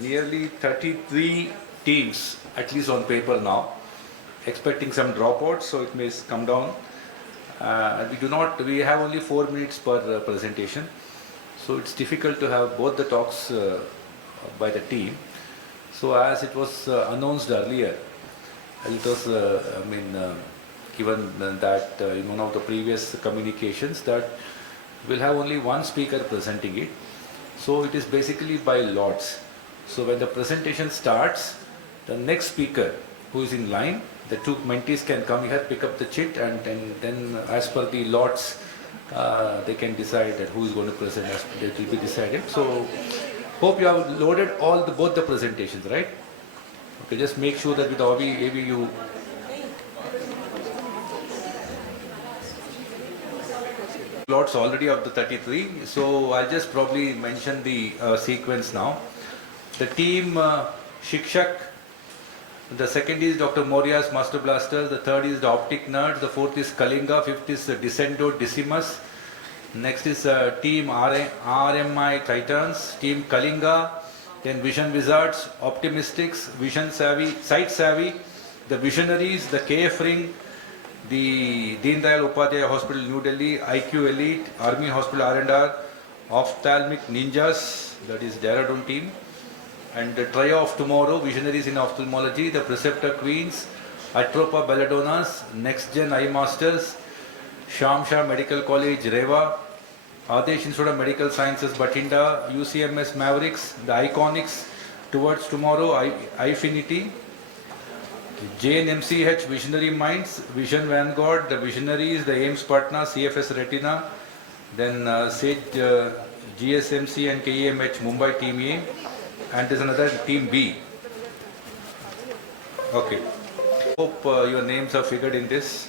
nearly 33 teams, at least on paper now, expecting some dropouts, so it may come down. We have only 4 minutes per presentation, so it's difficult to have both the talks by the team. So as it was announced earlier, it was, given that in one of the previous communications that we'll have only one speaker presenting it. So it is basically by lots. So when the presentation starts, the next speaker who is in line, the two mentees can come here, pick up the chit, and then as per the lots, they can decide that who is going to present. It will be decided. So hope you have loaded both the presentations, right? Okay, just make sure that with AV you lots already of the 33. So I'll just probably mention the sequence now. The team Shikshak. The second is Dr. Moria's Master Blasters, the third is the Optic Nerds, the fourth is Kalinga, fifth is Descendo Decimus, next is Team RMI Titans, Team Kalinga, then Vision Wizards, Optimistics, Vision Savvy, Sight Savvy, the Visionaries, the KF Ring, the Deen Dayal Upadhyaya Hospital New Delhi, IQ Elite, Army Hospital R&R, Ophthalmic Ninjas, that is Dehradun team, and the trio of tomorrow, Visionaries in Ophthalmology, the Preceptor Queens, Atropa Belladonnas, Next Gen Eye Masters, Shamsha Medical College, Reva, Adesh Institute of Medical Sciences, Batinda, UCMS Mavericks, the Iconics, Towards Tomorrow, Ifinity, JNMCH, Visionary Minds, Vision Vanguard, the Visionaries, the AIMS Patna, CFS Retina, then Sage GSMC and KEMH Mumbai Team A, and there's another Team B. Okay. Hope your names are figured in this.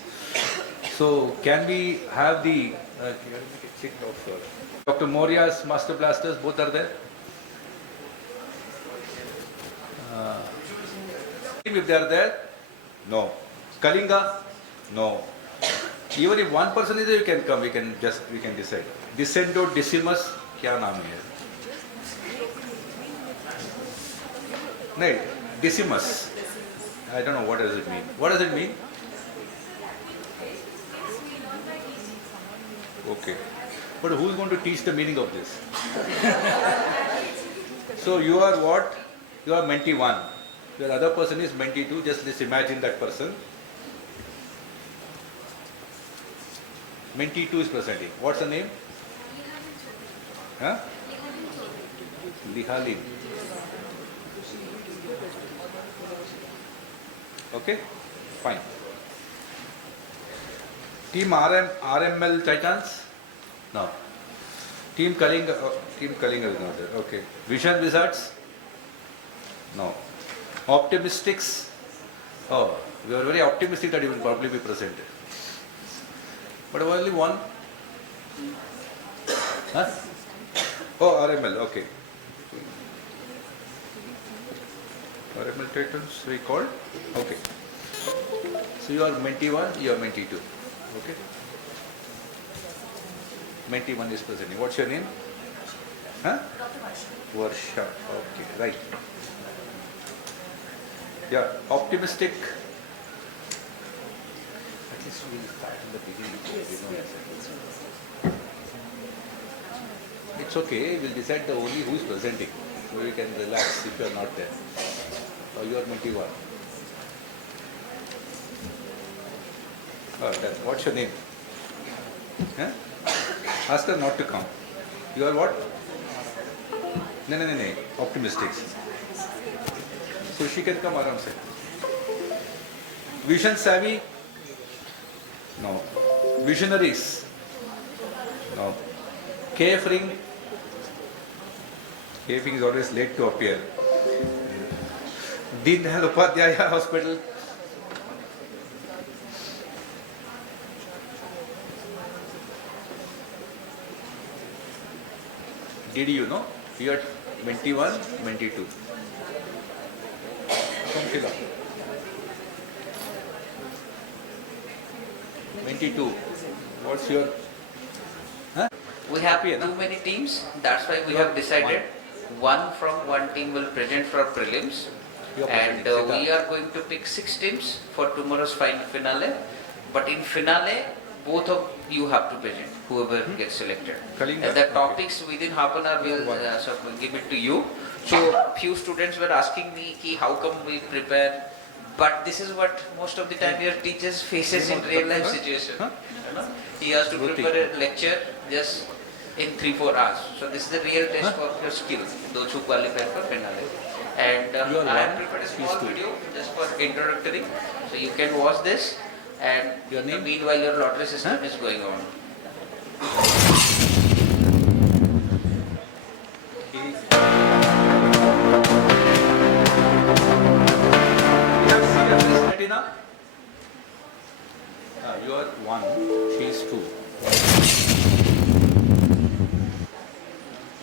So can we have the Dr. Moria's Master Blasters, both are there? If they are there, no. Kalinga, no. Even if one person is there, you can come. We can decide. Descendo Decimus, क्या नाम है? No, Decimus. I don't know what does it mean. What does it mean? Okay. But who is going to teach the meaning of this? So you are what? You are mentee 1. The other person is mentee 2. Just imagine that person. Mentee 2 is presenting. What's the name? Huh? Lihalin. Okay? Fine. Team RML Titans? No. Team Kalinga is not there. Okay. Vision Wizards? No. Optimistics? Oh, we are very optimistic that he will probably be present. But only one? Huh? Oh, RML, okay. RML Titans we called? Okay. So you are mentee 1, you are mentee 2. Okay. Mentee 1 is presenting. What's your name? Huh? Varsha. Okay, right. Yeah, optimistic. At least we will start in the beginning. It's okay, we'll decide the only who is presenting. So you can relax if you are not there. Or you are mentee 1. Oh, what's your name? Huh? Ask her not to come. You are what? No. Optimistics. So she can come around say. Vision Savvy? No. Visionaries? No. KF Ring? KF Ring is always late to appear. Deen Dayal Upadhyaya Hospital? Did you know? You are mentee 1, mentee 2. Mentee 2. What's your? Huh? We have too many teams. That's why we have decided one from one team will present for prelims, and we are going to pick 6 teams for tomorrow's finale. But in finale, both of you have to present, whoever gets selected. And the topics within half an hour we'll give it to you. So few students were asking me ki how come we prepare, but this is what most of the time your teachers faces in real life situation. You know? He has to prepare a lecture just in 3-4 hours. So this is the real test for your skill, those who qualify for finale. And I have prepared a small video just for introductory, so you can watch this. And meanwhile your lottery system is going on. You are 1, she is 2.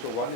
So 1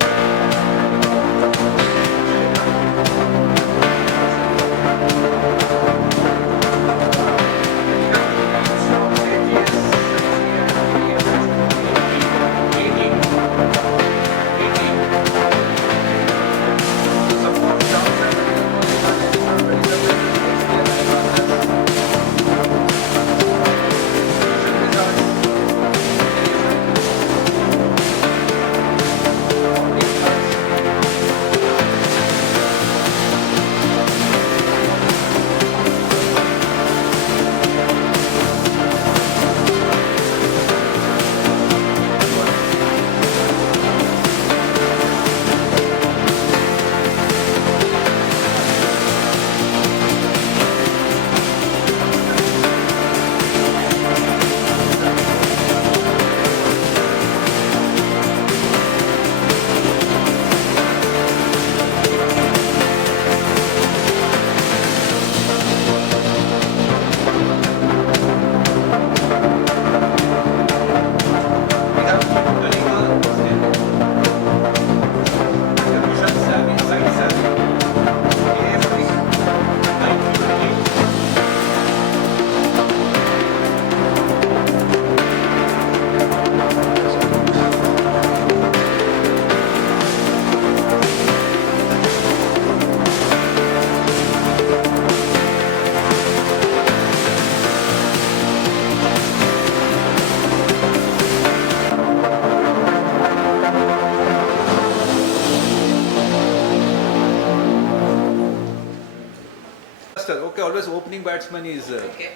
Okay, always opening batsman is. Okay.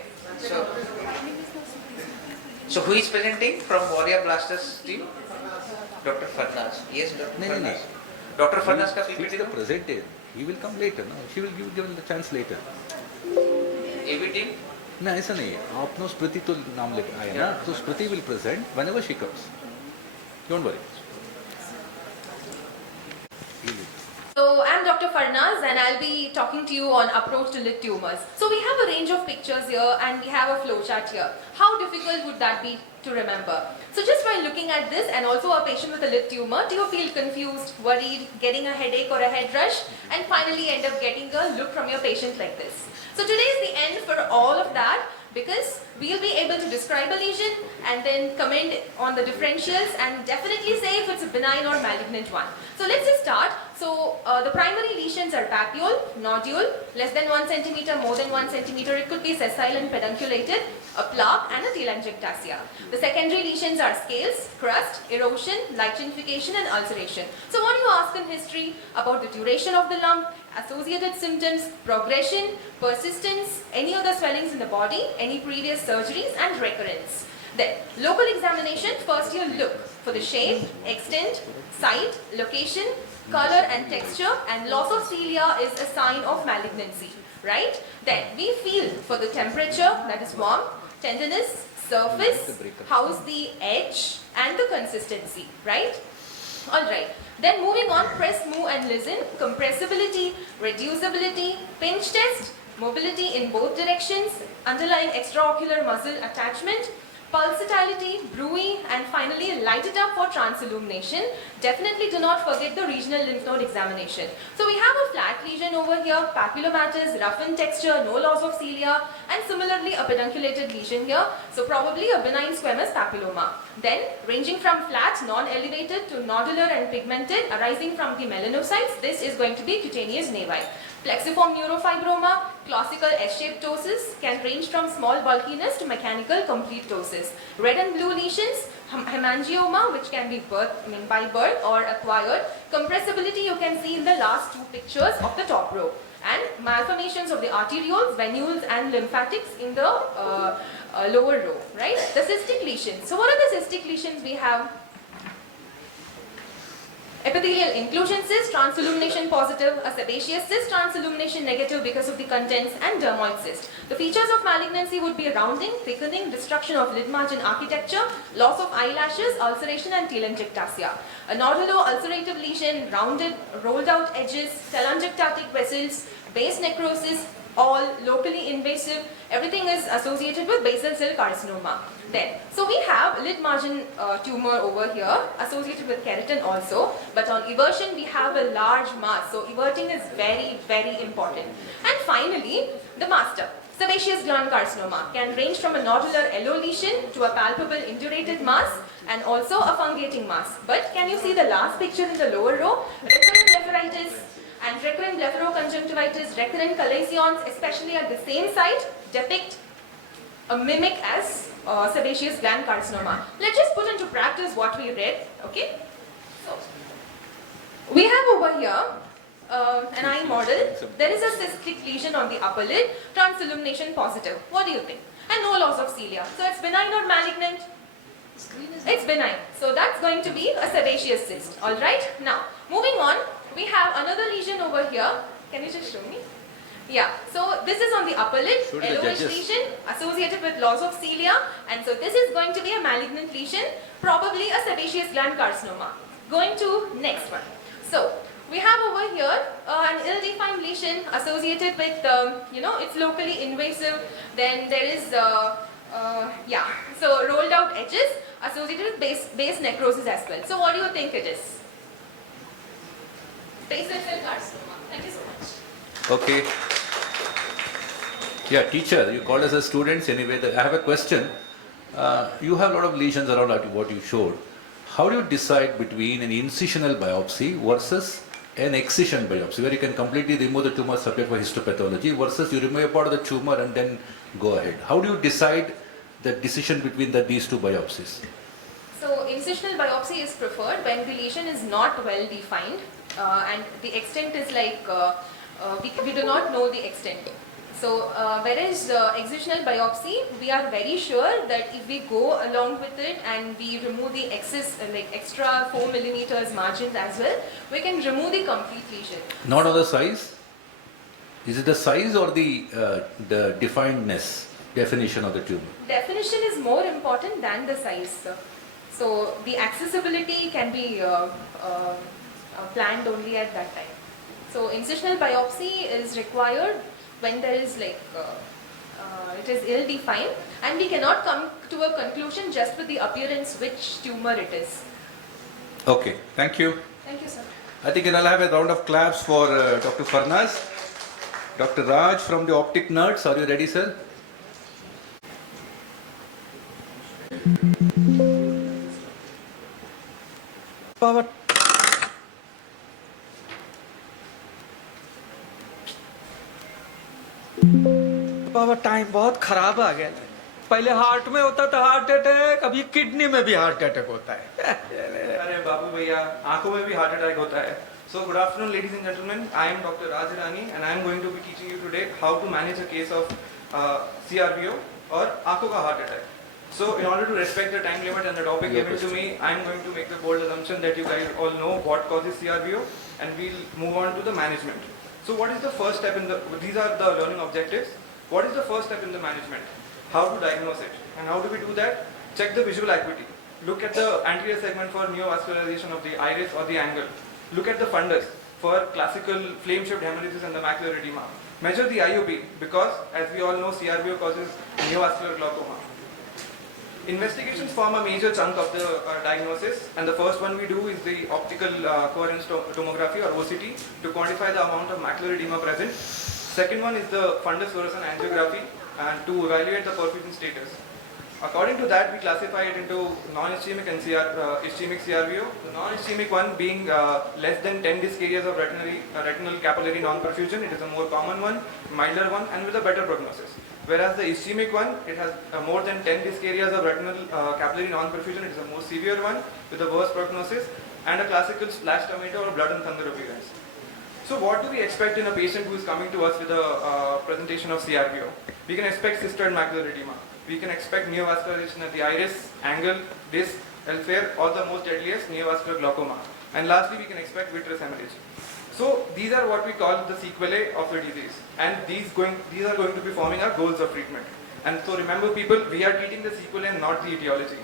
So who is presenting from Warrior Blasters team? Dr. Farnaz. Yes, Dr. Farnaz. Dr. Farnaz का PPT the presented. He will come later. No, she will give given the chance later. AB team. No, ऐसा नहीं है. आपने स्मृति तो नाम लेके आया ना, तो स्मृति will present whenever she comes. Don't worry. So I'm Dr. Farnaz and I'll be talking to you on approach to lid tumors. So we have a range of pictures here and we have a flowchart here. How difficult would that be to remember? So just while looking at this and also a patient with a lid tumor, do you feel confused, worried, getting a headache or a head rush, and finally end up getting a look from your patient like this? So today is the end for all of that, because we'll be able to describe a lesion and then comment on the differentials and definitely say if it's a benign or malignant one. So let's just start. So the primary lesions are papule, nodule, less than 1 centimeter, more than 1 centimeter. It could be sessile and pedunculated, a plaque and a telangiectasia. The secondary lesions are scales, crust, erosion, lichenification and ulceration. So what do you ask in history about the duration of the lump, associated symptoms, progression, persistence, any other swellings in the body, any previous surgeries and recurrence. Then, local examination, first you look for the shape, extent, site, location, color and texture, and loss of cilia is a sign of malignancy, right? Then, we feel for the temperature, that is warm, tenderness, surface, how's the edge and the consistency, right? Alright, then moving on, press, move and listen, compressibility, reducibility, pinch test, mobility in both directions, underlying extraocular muscle attachment, pulsatility, bruit, and finally light it up for transillumination. Definitely do not forget the regional lymph node examination. So we have a flat lesion over here, papulomatous, rough in texture, no loss of cilia, and similarly a pedunculated lesion here. So probably a benign squamous papilloma. Then, ranging from flat, non-elevated to nodular and pigmented, arising from the melanocytes, this is going to be cutaneous nevi. Plexiform neurofibroma, classical S-shaped ptosis, can range from small bulkiness to mechanical complete ptosis. Red and blue lesions, hemangioma, which can be by birth or acquired. Compressibility you can see in the last two pictures of the top row. And malformations of the arterioles, venules and lymphatics in the lower row, right? The cystic lesions. So what are the cystic lesions we have? Epithelial inclusion cyst, transillumination positive, a sebaceous cyst, transillumination negative because of the contents, and dermoid cyst. The features of malignancy would be rounding, thickening, destruction of lid margin architecture, loss of eyelashes, ulceration and telangiectasia. A nodulo-ulcerative lesion, rounded, rolled out edges, telangiectatic vessels, base necrosis, all locally invasive, everything is associated with basal cell carcinoma. Then, so we have lid margin tumor over here associated with keratin also, but on eversion we have a large mass, so everting is very, very important. And finally, the master. Sebaceous gland carcinoma can range from a nodular yellow lesion to a palpable indurated mass and also a fungating mass. But can you see the last picture in the lower row? Recurrent blepharitis and recurrent blepharoconjunctivitis, recurrent chalazions, especially at the same site, depict a mimic as sebaceous gland carcinoma. Let's just put into practice what we read, okay? So, we have over here an eye model. There is a cystic lesion on the upper lid, transillumination positive. What do you think? And no loss of cilia. So it's benign or malignant? It's benign. So that's going to be a sebaceous cyst. Alright? Now, moving on, we have another lesion over here. Can you just show me? Yeah, so this is on the upper lid, yellowish lesion associated with loss of cilia, and so this is going to be a malignant lesion, probably a sebaceous gland carcinoma. Going to next one. So we have over here an ill-defined lesion associated with, it's locally invasive. Then there is, so rolled out edges associated with base necrosis as well. So what do you think it is? Basal cell carcinoma. Thank you so much. Okay. Yeah, teacher, you called us as students anyway. I have a question. You have a lot of lesions around what you showed. How do you decide between an incisional biopsy versus an excision biopsy, where you can completely remove the tumor subject for histopathology, versus you remove a part of the tumor and then go ahead? How do you decide the decision between these two biopsies? So, incisional biopsy is preferred when the lesion is not well defined and the extent is like, we do not know the extent. So, whereas excisional biopsy, we are very sure that if we go along with it and we remove the excess, extra 4 millimeters margins as well, we can remove the complete lesion. Not on the size? Is it the size or the definition of the tumor? Definition is more important than the size. So, the accessibility can be planned only at that time. So, incisional biopsy is required when there is it is ill-defined, and we cannot come to a conclusion just with the appearance which tumor it is. Okay, thank you. Thank you, sir. I think I'll have a round of claps for Dr. Farnaz. Dr. Raj from the Optic Nerds, are you ready, sir? Power. Power time बहुत खराब आ गया। पहले heart में होता था heart attack, अभी kidney में भी हार्ट अटैक होता है। अरे बाबू भैया, आंखों में भी हार्ट अटैक होता है। So good afternoon, ladies and gentlemen. I am Dr. Raj Irani, and I am going to be teaching you today how to manage a case of CRBO or आंखों का heart attack. So in order to respect the time limit and the topic given to me, I am going to make the bold assumption that you guys all know what causes CRBO, and we'll move on to the management. So what is the first step in the, these are the learning objectives. What is the first step in the management? How to diagnose it. And how do we do that? Check the visual acuity. Look at the anterior segment for neovascularization of the iris or the angle. Look at the fundus for classical flame-shaped hemorrhages and the macular edema. Measure the IOP because, as we all know, CRBO causes neovascular glaucoma. Investigations form a major chunk of the diagnosis, and the first one we do is the optical coherence tomography or OCT to quantify the amount of macular edema present. Second one is the fundus fluorescent angiography and to evaluate the perfusion status. According to that, we classify it into non-ischemic and ischemic CRVO. The non-ischemic one being less than 10 disc areas of retinal capillary non-perfusion. It is a more common one, milder one, and with a better prognosis. Whereas the ischemic one, it has more than 10 disc areas of retinal capillary non-perfusion. It is a more severe one with a worse prognosis and a classical splash tomato or blood and thunder appearance. So what do we expect in a patient who is coming to us with a presentation of CRVO? We can expect cystoid macular edema. We can expect neovascularization at the iris, angle, disc, elsewhere, or the most deadliest neovascular glaucoma. And lastly, we can expect vitreous hemorrhage. So these are what we call the sequelae of the disease, and these are going to be forming our goals of treatment. And so remember, people, we are treating the sequelae and not the etiology.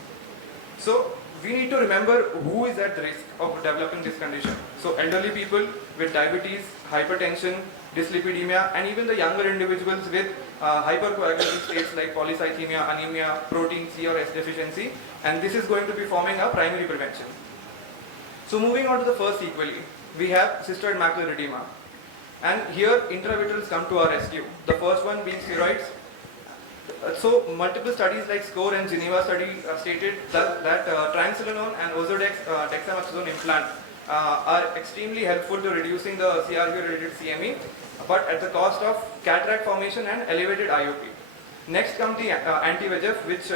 So we need to remember who is at the risk of developing this condition. So elderly people with diabetes, hypertension, dyslipidemia, and even the younger individuals with hypercoagulative states like polycythemia, anemia, protein C or S deficiency, and this is going to be forming our primary prevention. So moving on to the first sequelae, we have cystoid macular edema, and here intravitreals come to our rescue. The first one being steroids. So multiple studies like SCORE and Geneva study stated that triamcinolone and Ozurdex dexamethasone implant are extremely helpful to reducing the CRVO-related CME, but at the cost of cataract formation and elevated IOP. Next comes the anti-VEGF, which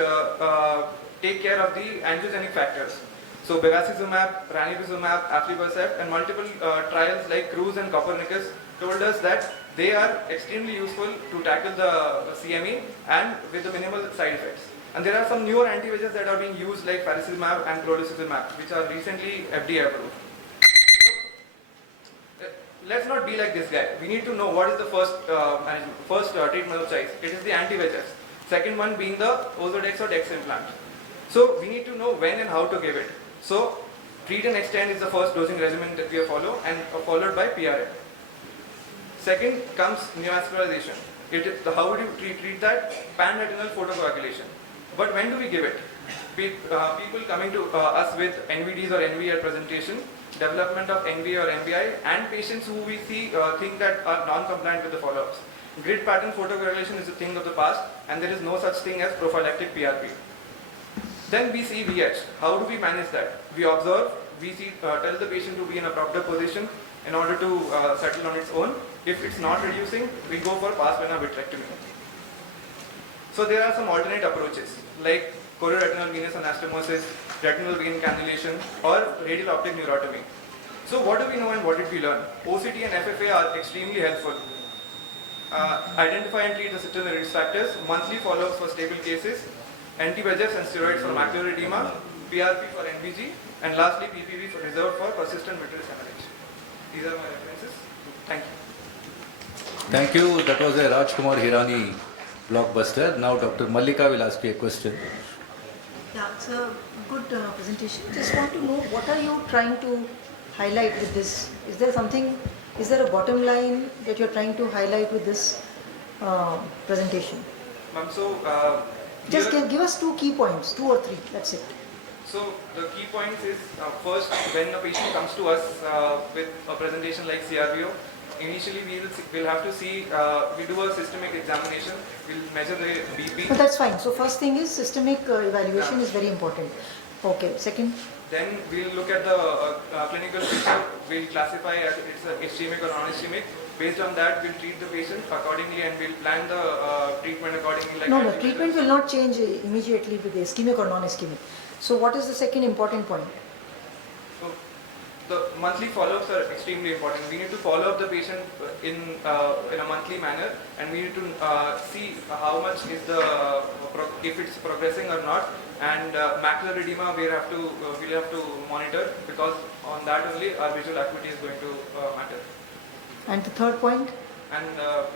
take care of the angiogenic factors. So bevacizumab, ranibizumab, aflibercept, and multiple trials like Cruz and Copernicus told us that they are extremely useful to tackle the CME and with the minimal side effects. And there are some newer anti-VEGFs that are being used like faricimab and clotocizumab, which are recently FDA approved. So, let's not be like this guy. We need to know what is the first treatment of choice. It is the anti-VEGF. Second one being the Ozurdex or Dex implant. So we need to know when and how to give it. So treat and extend is the first dosing regimen that we follow, and followed by PRM. Second comes neovascularization. How would you treat that? Pan-retinal photocoagulation. But when do we give it? People coming to us with NVDs or NVI presentation, development of NVA or NBI, and patients who we think that are non-compliant with the follow-ups. Grid pattern photocoagulation is a thing of the past, and there is no such thing as prophylactic PRP. Then we see VH. How do we manage that? We observe, tell the patient to be in a proper position in order to settle on its own. If it's not reducing, we go for pars vena vitrectomy. So there are some alternate approaches like chorioretinal venous anastomosis, retinal vein cannulation, or radial optic neurotomy. So what do we know and what did we learn? OCT and FFA are extremely helpful. Identify and treat the cystoid risk factors, monthly follow-ups for stable cases, anti-VEGFs and steroids for macular edema, PRP for NVG, and lastly PPV for reserved for persistent vitreous hemorrhage. These are my references. Thank you. Thank you. That was a Rajkumar Hirani blockbuster. Now Dr. Mallika will ask you a question. Yeah, it's a good presentation. Just want to know, what are you trying to highlight with this? Is there a bottom line that you're trying to highlight with this presentation? Ma'am, so Just give us 2 key points, 2 or 3, that's it. So the key points is first, when a patient comes to us with a presentation like CRVO, initially we'll have to see, we do a systemic examination, we'll measure the BP. No, that's fine. So first thing is systemic evaluation is very important. Okay, second? Then we'll look at the clinical picture, we'll classify as it's ischemic or non-ischemic. Based on that, we'll treat the patient accordingly and we'll plan the treatment accordingly. Like No, treatment will not change immediately with ischemic or non-ischemic. So what is the second important point? So the monthly follow-ups are extremely important. We need to follow up the patient in a monthly manner, and we need to see how much is if it's progressing or not. And macular edema we'll have to monitor, because on that only our visual acuity is going to matter. And the third point? And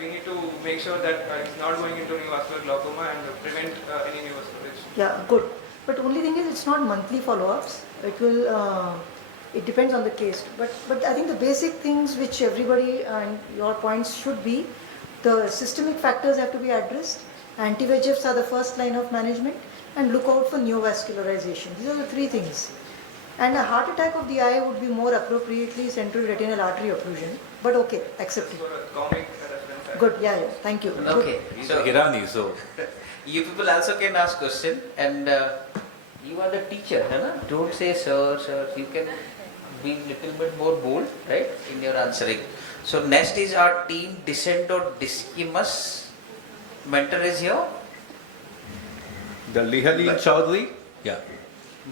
we need to make sure that it's not going into neovascular glaucoma and prevent any neovascularization. Yeah, good. But only thing is, it's not monthly follow-ups. It will, it depends on the case. But I think the basic things which everybody and your points should be, the systemic factors have to be addressed. Anti-VEGFs are the first line of management, and look out for neovascularization. These are the 3 things. And a heart attack of the eye would be more appropriately central retinal artery occlusion. but okay, accepted. For a comic reference. Good, yeah, yeah, thank you. Good. Okay, He's so a Hirani, so you people also can ask question, and you are the teacher, है ना? Don't say sir, sir. You can be little bit more bold, right, in your answering. So next is our team Descent or Discimus. Mentor is here. the Lihalin Chaudhary, yeah.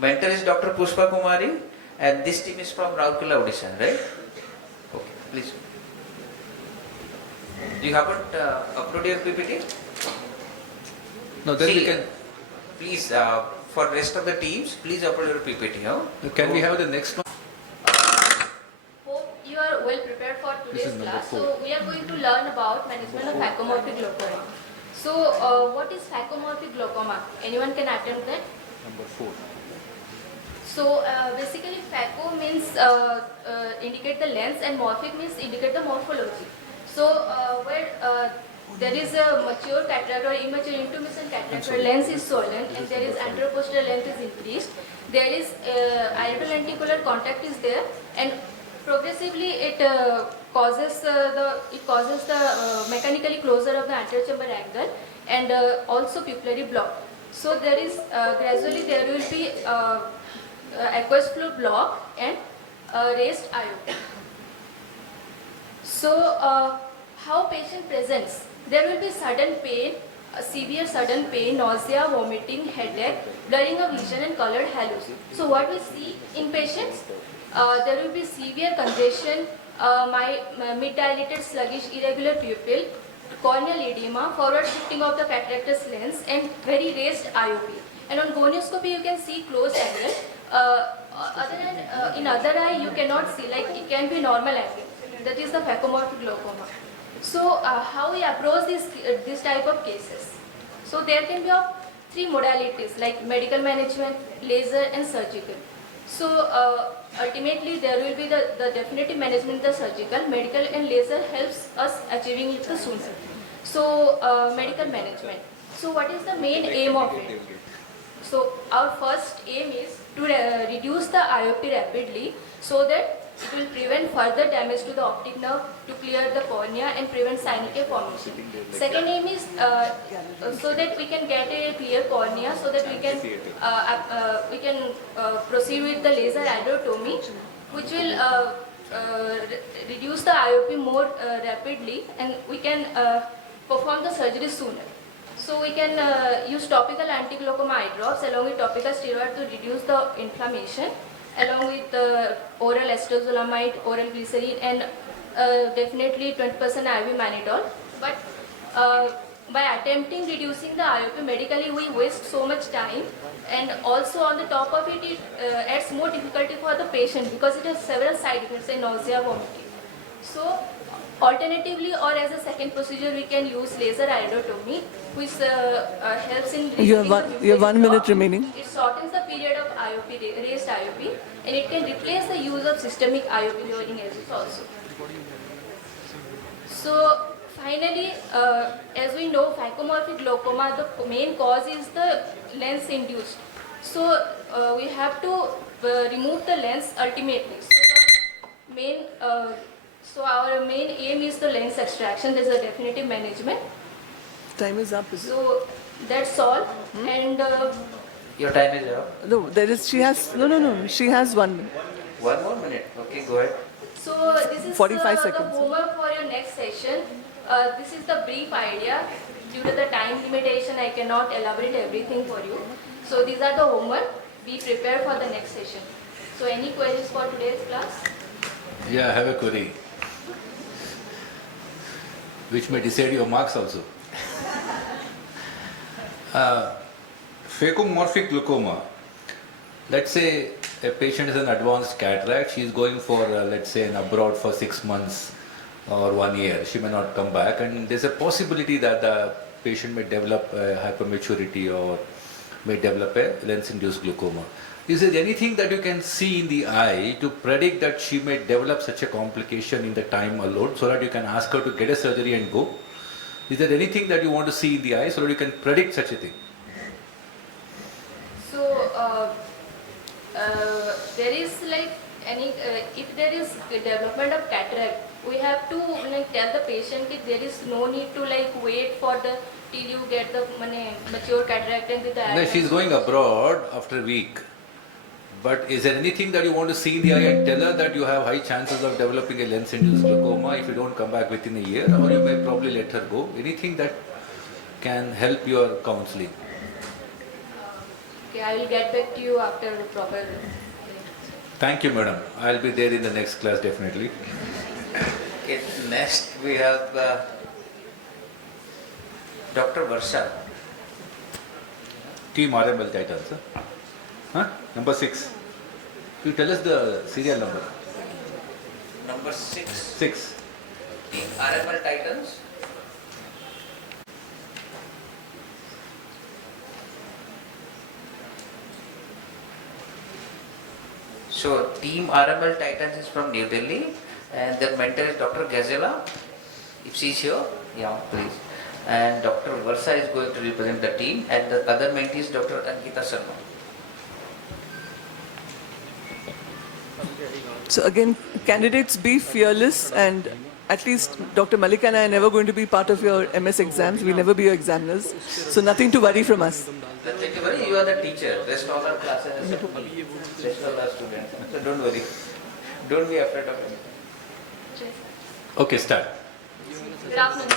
Mentor is Dr. Pushpa Kumari, and this team is from Raurkela, Odisha, right? Okay, please. You haven't uploaded your PPT? No, then we See, can. Please, for rest of the teams, please upload your PPT. Huh? Can we have the next one? Hope you are well prepared for This today's is number class. 4. So we are going to learn about management of phacomorphic glaucoma. So what is phacomorphic glaucoma? Anyone can attempt that? Number 4. So basically phaco means indicate the lens and morphic means indicate the morphology. So where there is a mature cataract or immature intumescent cataract where lens is swollen and there is anteroposterior length is increased, there is irido-lenticular contact is there, and progressively it causes the mechanically closure of the anterior chamber angle and also pupillary block. So there is gradually there will be aqueous fluid block and raised IOP. So how patient presents? There will be sudden pain, severe sudden pain, nausea, vomiting, headache, blurring of vision and colored halos. So what we see in patients? There will be severe congestion, mid-dilated, sluggish, irregular pupil, corneal edema, forward shifting of the cataractous lens and very raised IOP. And on gonioscopy you can see closed angle. In other eye you cannot see, like it can be normal angle. That is the phacomorphic glaucoma. So how we approach this type of cases? So there can be of 3 modalities like medical management, laser and surgical. So ultimately there will be the definitive management, the surgical, medical and laser helps us achieving it the sooner. So medical management. So what is the main aim of it? So our first aim is to reduce the IOP rapidly so that it will prevent further damage to the optic nerve, to clear the cornea and prevent synaptic formation. Second aim is so that we can get a clear cornea, so that we can proceed with the laser iodotomy, which will reduce the IOP more rapidly, and we can perform the surgery sooner. So we can use topical anti-glaucoma eye drops along with topical steroid to reduce the inflammation, along with oral acetazolamide, oral glycerin and definitely 20% IV mannitol. But by attempting reducing the IOP medically we waste so much time, and also on the top of it, it adds more difficulty for the patient because it has several side effects like nausea, vomiting. So alternatively or as a second procedure we can use laser iodotomy, which helps in You have reducing the 1 minute block. remaining. It shortens the period of IOP, raised IOP, and it can replace the use of systemic IOP lowering agents also. So finally, as we know, phacomorphic glaucoma, the main cause is the lens induced. So we have to remove the lens ultimately. So our main aim is the lens extraction. There's a definitive management. Time is up. Is it? So that's all. And Your time is up. No, there is. She has. No. She has 1 minute. 1 more minute. Okay, go ahead. so this is 45 the seconds. homework for your next session. This is the brief idea. Due to the time limitation, I cannot elaborate everything for you. So these are the homework. Be prepared for the next session. So any queries for today's class? Yeah, I have a query, which may decide your marks also. Phacomorphic glaucoma. Let's say a patient is an advanced cataract. She is going for, let's say, an abroad for 6 months or 1 year. She may not come back, and there's a possibility that the patient may develop a hypermaturity or may develop a lens-induced glaucoma. Is there anything that you can see in the eye to predict that she may develop such a complication in the time allowed, so that you can ask her to get a surgery and go? Is there anything that you want to see in the eye so that you can predict such a thing? So there is like if there is development of cataract, we have to like tell the patient that there is no need to like wait for the till you get the mature cataract and the No, diagnosis. she's going abroad after a week. But is there anything that you want to see in the eye and tell her that you have high chances of developing a lens-induced glaucoma if you don't come back within a year, or you may probably let her go? Anything that can help your counseling? Okay, I will get back to you after the proper. Thank you, madam. I'll be there in the next class definitely. Okay, next we have Dr. Varsha. Team RML Titans. Huh? Number 6. You tell us the serial number. Number 6. 6. Team RML Titans. So Team RML Titans is from New Delhi, and their mentor is Dr. Gazela. If she's here, yeah, please. And Dr. Varsha is going to represent the team, and the other mentee is Dr. Ankita Sharma. So again, candidates, be fearless, and at least Dr. Malika and I are never going to be part of your MS exams. We'll never be your examiners. So nothing to worry from us. Nothing to worry, you are the teacher. Rest all our classes are rest all our students. So don't worry. Don't be afraid of anything. Okay, start. Good afternoon.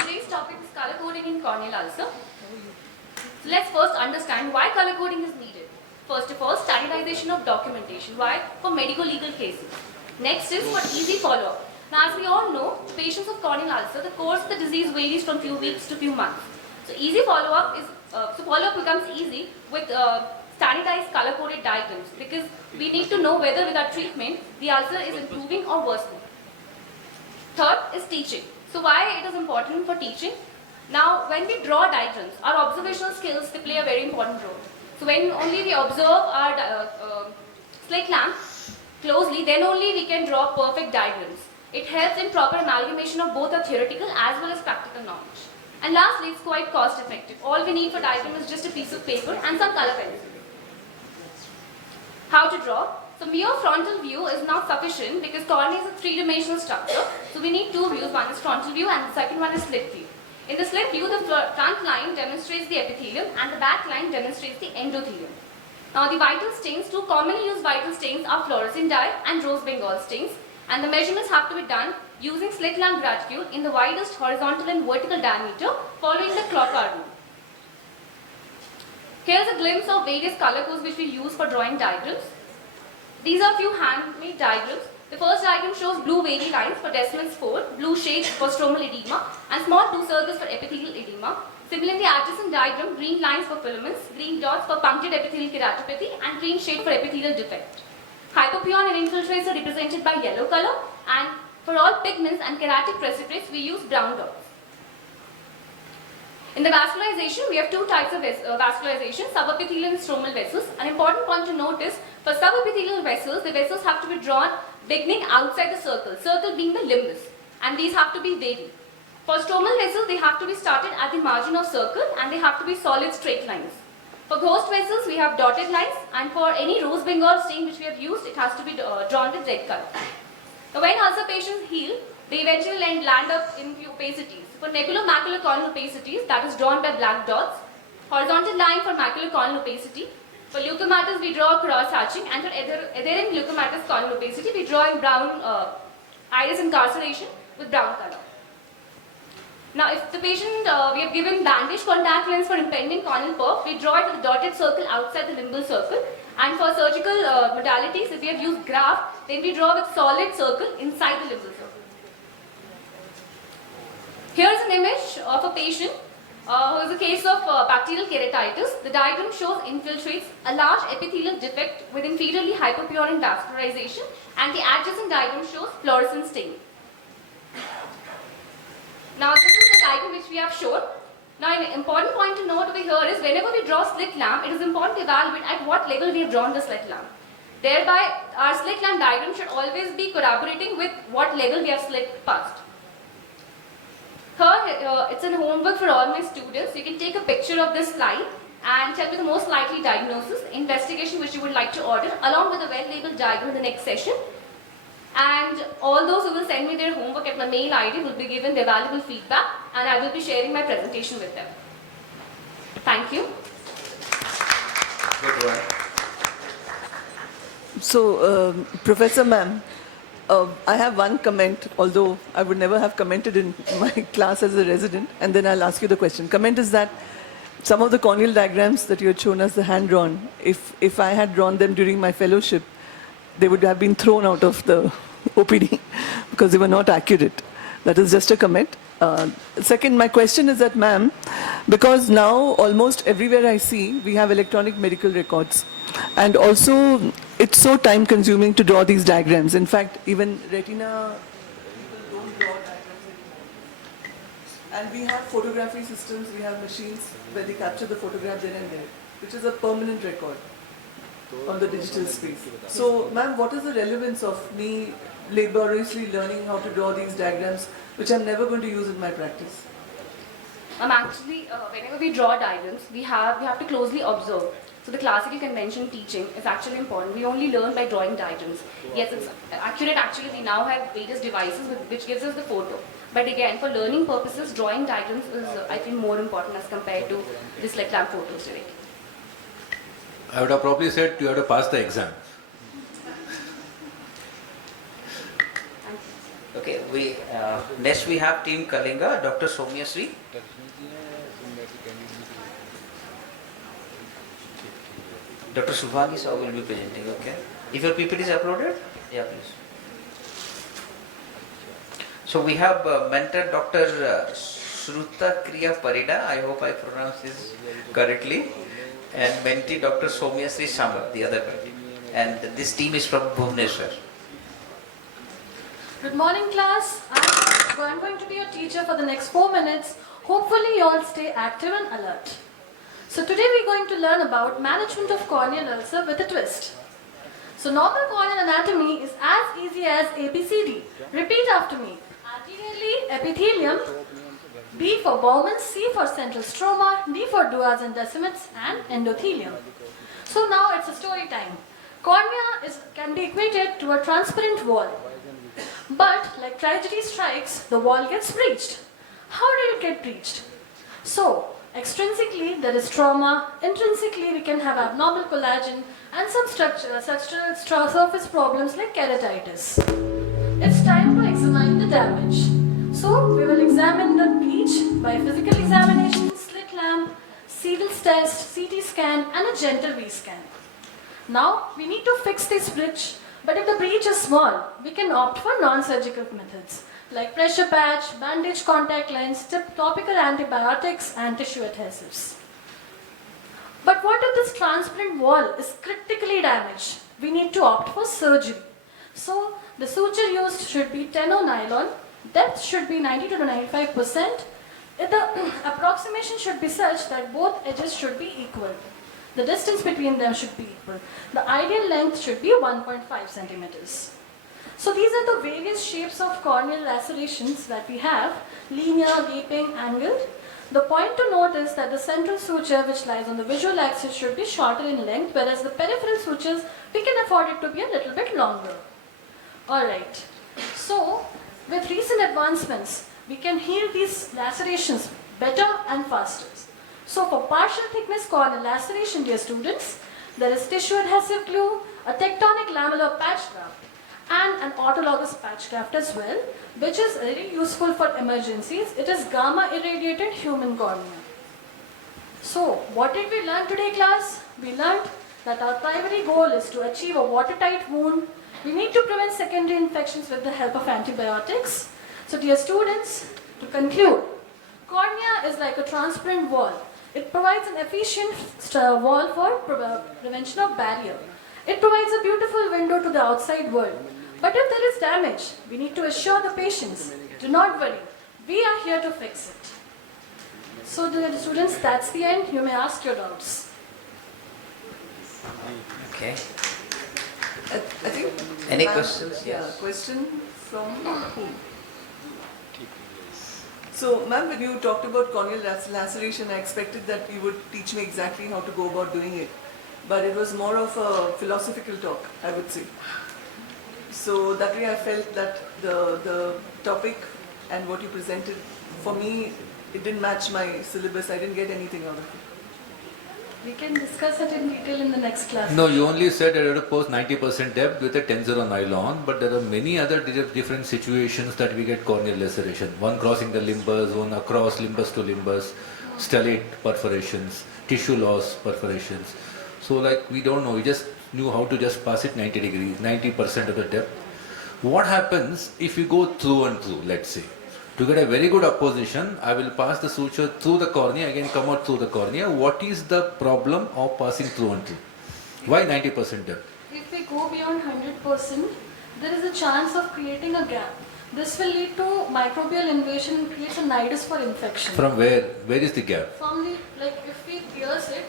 Today's topic is color coding in corneal ulcer. So let's first understand why color coding is needed. First of all, standardization of documentation. Why? For medical legal cases. Next is for easy follow-up. Now, as we all know, patients of corneal ulcer, the course of the disease varies from few weeks to few months. So easy follow-up is follow-up becomes easy with standardized color-coded diagrams, because we need to know whether with our treatment the ulcer is improving or worsening. Third is teaching. So why it is important for teaching? Now, when we draw diagrams, our observational skills, they play a very important role. So when only we observe our slit lamp closely, then only we can draw perfect diagrams. It helps in proper amalgamation of both our theoretical as well as practical knowledge. And lastly, it's quite cost effective. All we need for diagram is just a piece of paper and some color pencil. How to draw? So mere frontal view is not sufficient because cornea is a three-dimensional structure. So we need two views. One is frontal view and the second one is slit view. In the slit view, the front line demonstrates the epithelium and the back line demonstrates the endothelium. Now the vital stains, two commonly used vital stains are fluorescein dye and rose Bengal stains, and the measurements have to be done using slit lamp graticule in the widest horizontal and vertical diameter following the Cloquard rule. Here is a glimpse of various color codes which we use for drawing diagrams. These are few handmade diagrams. The first diagram shows blue wavy lines for Descemet's 4, blue shades for stromal edema, and small blue circles for epithelial edema. Similarly, in the adjacent diagram, green lines for filaments, green dots for punctured epithelial keratopathy, and green shade for epithelial defect. Hypopyon and infiltrates are represented by yellow color, and for all pigments and keratic precipitates, we use brown dots. In the vascularization, we have two types of vascularization, subepithelial and stromal vessels. An important point to note is, for subepithelial vessels, the vessels have to be drawn beginning outside the circle being the limbus, and these have to be wavy. For stromal vessels, they have to be started at the margin of circle and they have to be solid straight lines. For ghost vessels, we have dotted lines, and for any rose Bengal stain which we have used, it has to be drawn with red color. Now, when ulcer patients heal, they eventually land up in few opacities. For nebulomacular corneal opacities, that is drawn by black dots. Horizontal line for macular corneal opacity. For leukomatous, we draw cross hatching, and for adherent leukomatous corneal opacity, we draw in brown iris incarceration with brown color. Now, if the patient, we have given bandage contact lens for impending corneal perf, we draw it with a dotted circle outside the limbal circle. And for surgical modalities, if we have used graft, then we draw with solid circle inside the limbal circle. Here is an image of a patient who is a case of bacterial keratitis. The diagram shows infiltrates, a large epithelial defect with inferiorly hypopyon vascularization, and the adjacent diagram shows fluorescent stain. Now, this is the diagram which we have shown. Now, an important point to note over here is whenever we draw slit lamp, it is important to evaluate at what level we have drawn the slit lamp. Thereby, our slit lamp diagram should always be corroborating with what level we have slit past. Here, it's a homework for all my students. You can take a picture of this slide and tell me the most likely diagnosis, investigation which you would like to order, along with a well-labeled diagram in the next session. And all those who will send me their homework at my mail ID will be given their valuable feedback, and I will be sharing my presentation with them. Thank you. Good one. So, Professor Ma'am, I have one comment, although I would never have commented in my class as a resident, and then I'll ask you the question. Comment is that some of the corneal diagrams that you had shown us, the hand-drawn, if I had drawn them during my fellowship, they would have been thrown out of the OPD because they were not accurate. That is just a comment. Second, my question is that, ma'am, because now almost everywhere I see, we have electronic medical records. And also, it's so time consuming to draw these diagrams. In fact, even retina people don't draw diagrams anymore. And we have photography systems, we have machines where they capture the photograph then and there, which is a permanent record on the digital space. So, ma'am, what is the relevance of me laboriously learning how to draw these diagrams, which I'm never going to use in my practice? Actually, whenever we draw diagrams, we have to closely observe. So the classical convention teaching is actually important. We only learn by drawing diagrams. Yes, it's accurate. Actually, we now have various devices which gives us the photo. But again, for learning purposes, drawing diagrams is, I think, more important as compared to this like lab photos directly. I would have probably said you have to pass the exam. Okay, next we have Team Kalinga, Dr. Soumya Sri. Dr. Subhani Sahu will be presenting, okay? If your PPT is uploaded, yeah, please. So we have mentor Dr. Shruta Kriya Parida, I hope I pronounced this correctly, and mentee Dr. Soumya Sri Sampath, the other mentee. And this team is from Bhubaneswar. Good morning, class. I'm going to be your teacher for the next 4 minutes. Hopefully you all stay active and alert. So today we're going to learn about management of corneal ulcer with a twist. So normal corneal anatomy is as easy as ABCD. Repeat after me. Arterially, epithelium, B for Bowman's, C for central stroma, D for duas and decimates, and endothelium. So now it's a story time. Cornea can be equated to a transparent wall. But like tragedy strikes, the wall gets breached. How did it get breached? So, extrinsically there is trauma, intrinsically we can have abnormal collagen and some structural surface problems like keratitis. It's time to examine the damage. So, we will examine the breach by physical examination, slit lamp, Siegel's test, CT scan and a gentle V-scan. Now, we need to fix this breach. But if the breach is small, we can opt for non-surgical methods like pressure patch, bandage contact lens, topical antibiotics and tissue adhesives. But what if this transparent wall is critically damaged? We need to opt for surgery. So the suture used should be 10 nylon, depth should be 90 to 95%. The approximation should be such that both edges should be equal. The distance between them should be equal. The ideal length should be 1.5 centimeters. So these are the various shapes of corneal lacerations that we have: linear, gaping, angled. The point to note is that the central suture which lies on the visual axis should be shorter in length, whereas the peripheral sutures, we can afford it to be a little bit longer. Alright, so with recent advancements, we can heal these lacerations better and faster. So for partial thickness corneal laceration, dear students, there is tissue adhesive glue, a tectonic lamellar patch graft, and an autologous patch graft as well, which is very useful for emergencies. It is gamma irradiated human cornea. So what did we learn today, class? We learned that our primary goal is to achieve a watertight wound. We need to prevent secondary infections with the help of antibiotics. So dear students, to conclude, cornea is like a transparent wall. It provides an efficient wall for prevention of barrier. It provides a beautiful window to the outside world. But if there is damage, we need to assure the patients, do not worry, we are here to fix it. So dear students, that's the end. You may ask your doubts. Okay. I think. Any questions? Yeah, Yes. question from who? So, ma'am, when you talked about corneal laceration, I expected that you would teach me exactly how to go about doing it. But it was more of a philosophical talk, I would say. So that way I felt that the topic and what you presented, for me, it didn't match my syllabus. I didn't get anything out of it. We can discuss it in detail in the next class. No, you only said I had to post 90% depth with a tensor or nylon, but there are many other different situations that we get corneal laceration. One crossing the limbus, one across limbus to limbus, stellate perforations, tissue loss perforations. So like we don't know, we just knew how to just pass it 90 degrees, 90% of the depth. What happens if you go through and through, let's say? To get a very good opposition, I will pass the suture through the cornea, again come out through the cornea. What is the problem of passing through and through? Why 90% depth? If we go beyond 100%, there is a chance of creating a gap. This will lead to microbial invasion and creates a nidus for infection. From where? Where is the gap? From the, like if we pierce it,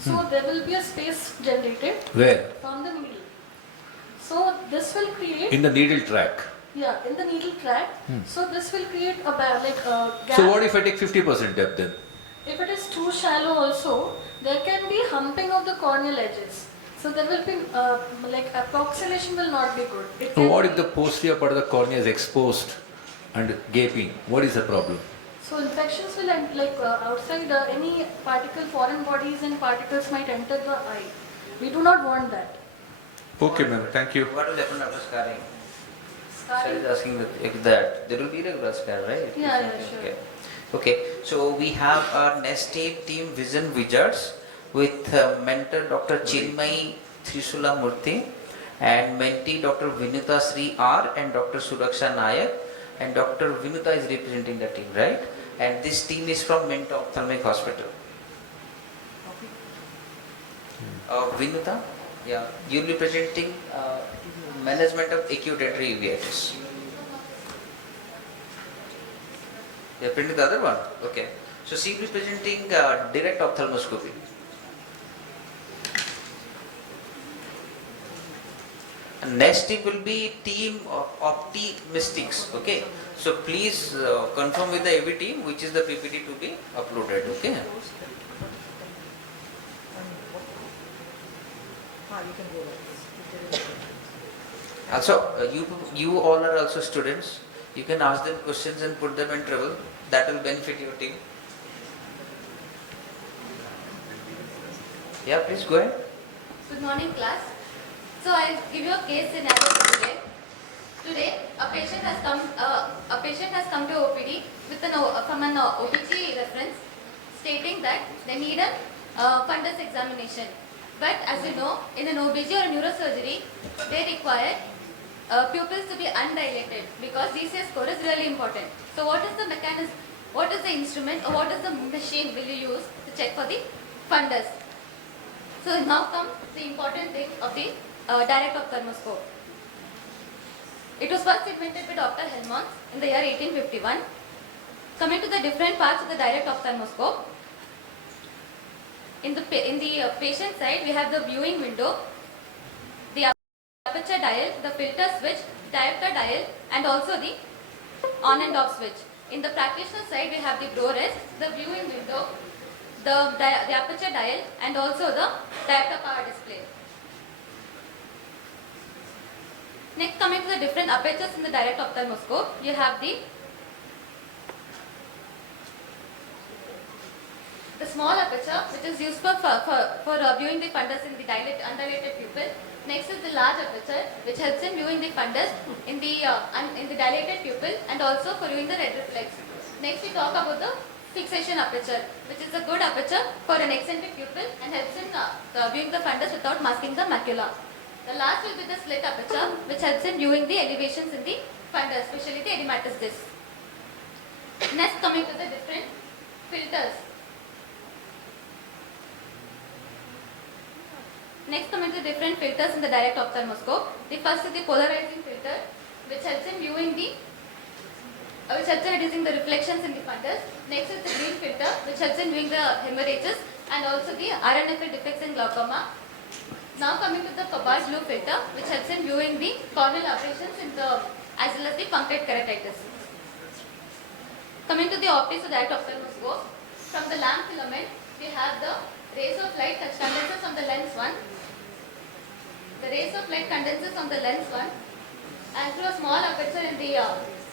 so there will be a space generated Where? from the needle. So this will create, In the needle track. yeah, in the needle track. So this will create a gap. So what if I take 50% depth then? If it is too shallow also, there can be humping of the corneal edges. So there will be approximation will not be good. It So can what if be- the posterior part of the cornea is exposed and gaping? What is the problem? So infections will outside any particle, foreign bodies and particles might enter the eye. We do not want that. Okay ma'am, thank you. What will happen after scarring? Sir Scarring. is asking that there will be regular scar, right? Yeah, yeah, sure. Okay. Okay, so we have our next team Vision Wizards with mentor Dr. Chinmay Trisula Murthy and mentee Dr. Vinuta Sri R and Dr. Suraksha Nayak, and Dr. Vinuta is representing the team, right? And this team is from Mentor Ophthalmic Hospital. Vinuta, yeah, you'll be presenting management of acute entry uveitis. You're printing the other one? Okay. So she will be presenting direct ophthalmoscopy. And next team will be team of optimistics. Okay. So please confirm with the AV team which is the PPT to be uploaded. Okay. Also, you all are also students. You can ask them questions and put them in trouble. That will benefit your team. Yeah, please go ahead. Good morning, class. So I'll give you a case scenario for today. Today, a patient has come to OPD with from an OPG reference stating that they need a fundus examination. But as you know, in an OBG or a neurosurgery, they require pupils to be undilated because DCS score is really important. So what is the mechanism, what is the instrument or what is the machine will you use to check for the fundus? So now comes the important thing of the direct ophthalmoscope. It was first invented by Dr. Helmont in the year 1851. Coming to the different parts of the direct ophthalmoscope, in the patient side we have the viewing window, the aperture dial, the filter switch, diopter dial and also the on and off switch. In the practitioner side we have the grow rest, the viewing window, the aperture dial and also the diopter power display. Next, coming to the different apertures in the direct ophthalmoscope, you have the small aperture which is used for viewing the fundus in the undilated pupil. Next is the large aperture which helps in viewing the fundus in the dilated pupil and also for viewing the red reflex. Next we talk about the fixation aperture which is a good aperture for an eccentric pupil and helps in viewing the fundus without masking the macula. The last will be the slit aperture which helps in viewing the elevations in the fundus, especially the edematous disc. Next, coming to the different filters. Next, coming to the different filters in the direct ophthalmoscope. The first is the polarizing filter, which helps in viewing the, which helps in reducing the reflections in the fundus. Next is the green filter, which helps in viewing the hemorrhages and also the RNFL defects in glaucoma. Now coming to the cobalt blue filter, which helps in viewing the corneal aberrations in the as well as the punctate keratitis. Coming to the optics of the direct ophthalmoscope, from the lamp filament, we have the rays of light that condenses on the lens 1. The rays of light condenses on the lens 1. and through a small aperture in the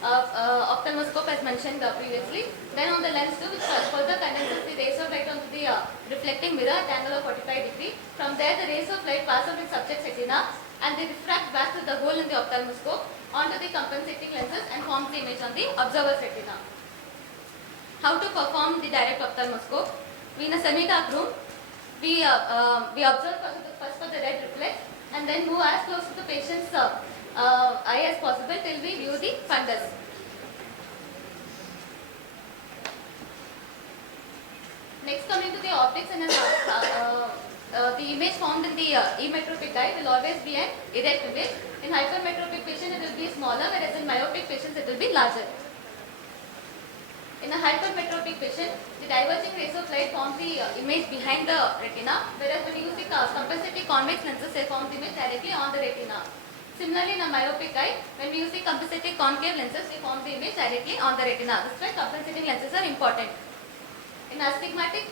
ophthalmoscope as mentioned previously. Then on the lens tube, which further condenses the rays of light onto the reflecting mirror at angle of 45 degree. From there, the rays of light pass out in subject's retina and they refract back through the hole in the ophthalmoscope onto the compensating lenses and forms the image on the observer's retina. How to perform the direct ophthalmoscope? We in a semi-dark room, we observe first for the red reflex and then move as close to the patient's eye as possible till we view the fundus. Next, coming to the optics, in the image formed in the emetropic eye will always be an erect image. In hypermetropic patient, it will be smaller, whereas in myopic patients, it will be larger. In a hypermetropic patient, the diverging rays of light form the image behind the retina, whereas when you use the compensating convex lenses, they form the image directly on the retina. Similarly, in a myopic eye, when we use the compensating concave lenses, we form the image directly on the retina. That's why compensating lenses are important. In astigmatic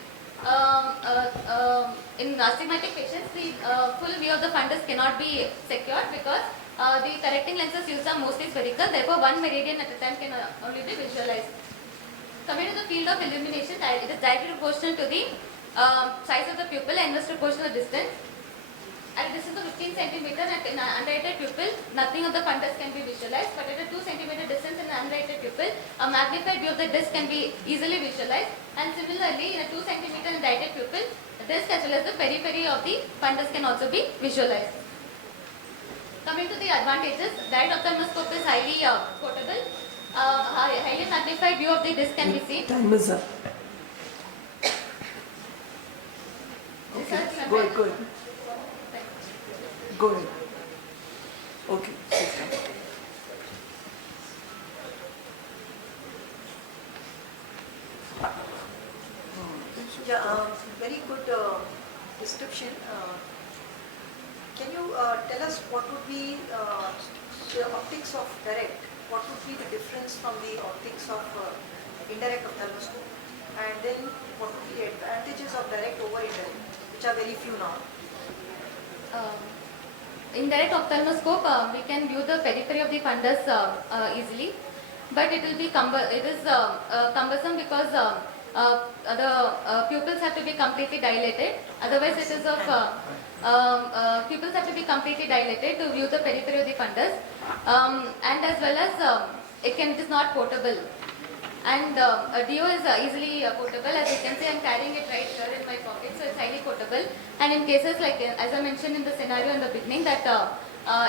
patients, the full view of the fundus cannot be secured because the correcting lenses used are mostly spherical. Therefore, one meridian at a time can only be visualized. Coming to the field of illumination, it is directly proportional to the size of the pupil and inverse proportional distance. At a distance of 15 cm in an undilated pupil, nothing of the fundus can be visualized, but at a 2 cm distance in an undilated pupil, a magnified view of the disc can be easily visualized. And similarly, in a 2 cm dilated pupil, the disc as well as the periphery of the fundus can also be visualized. Coming to the advantages, direct ophthalmoscope is highly portable. Highly magnified view of the disc can be seen. Time is up. Okay, go ahead. Go ahead. Okay. Yeah, very good description. Can you tell us what would be the optics of direct? What would be the difference from the optics of indirect ophthalmoscope? And then what would be the advantages of direct over indirect, which are very few now? Indirect ophthalmoscope, we can view the periphery of the fundus easily, but it will be cumbersome because the pupils have to be completely dilated. Otherwise, it is of pupils have to be completely dilated to view the periphery of the fundus, and as well as it is not portable. And a DO is easily portable. As you can see, I am carrying it right here in my pocket, so it's highly portable. And in cases like, as I mentioned in the scenario in the beginning, that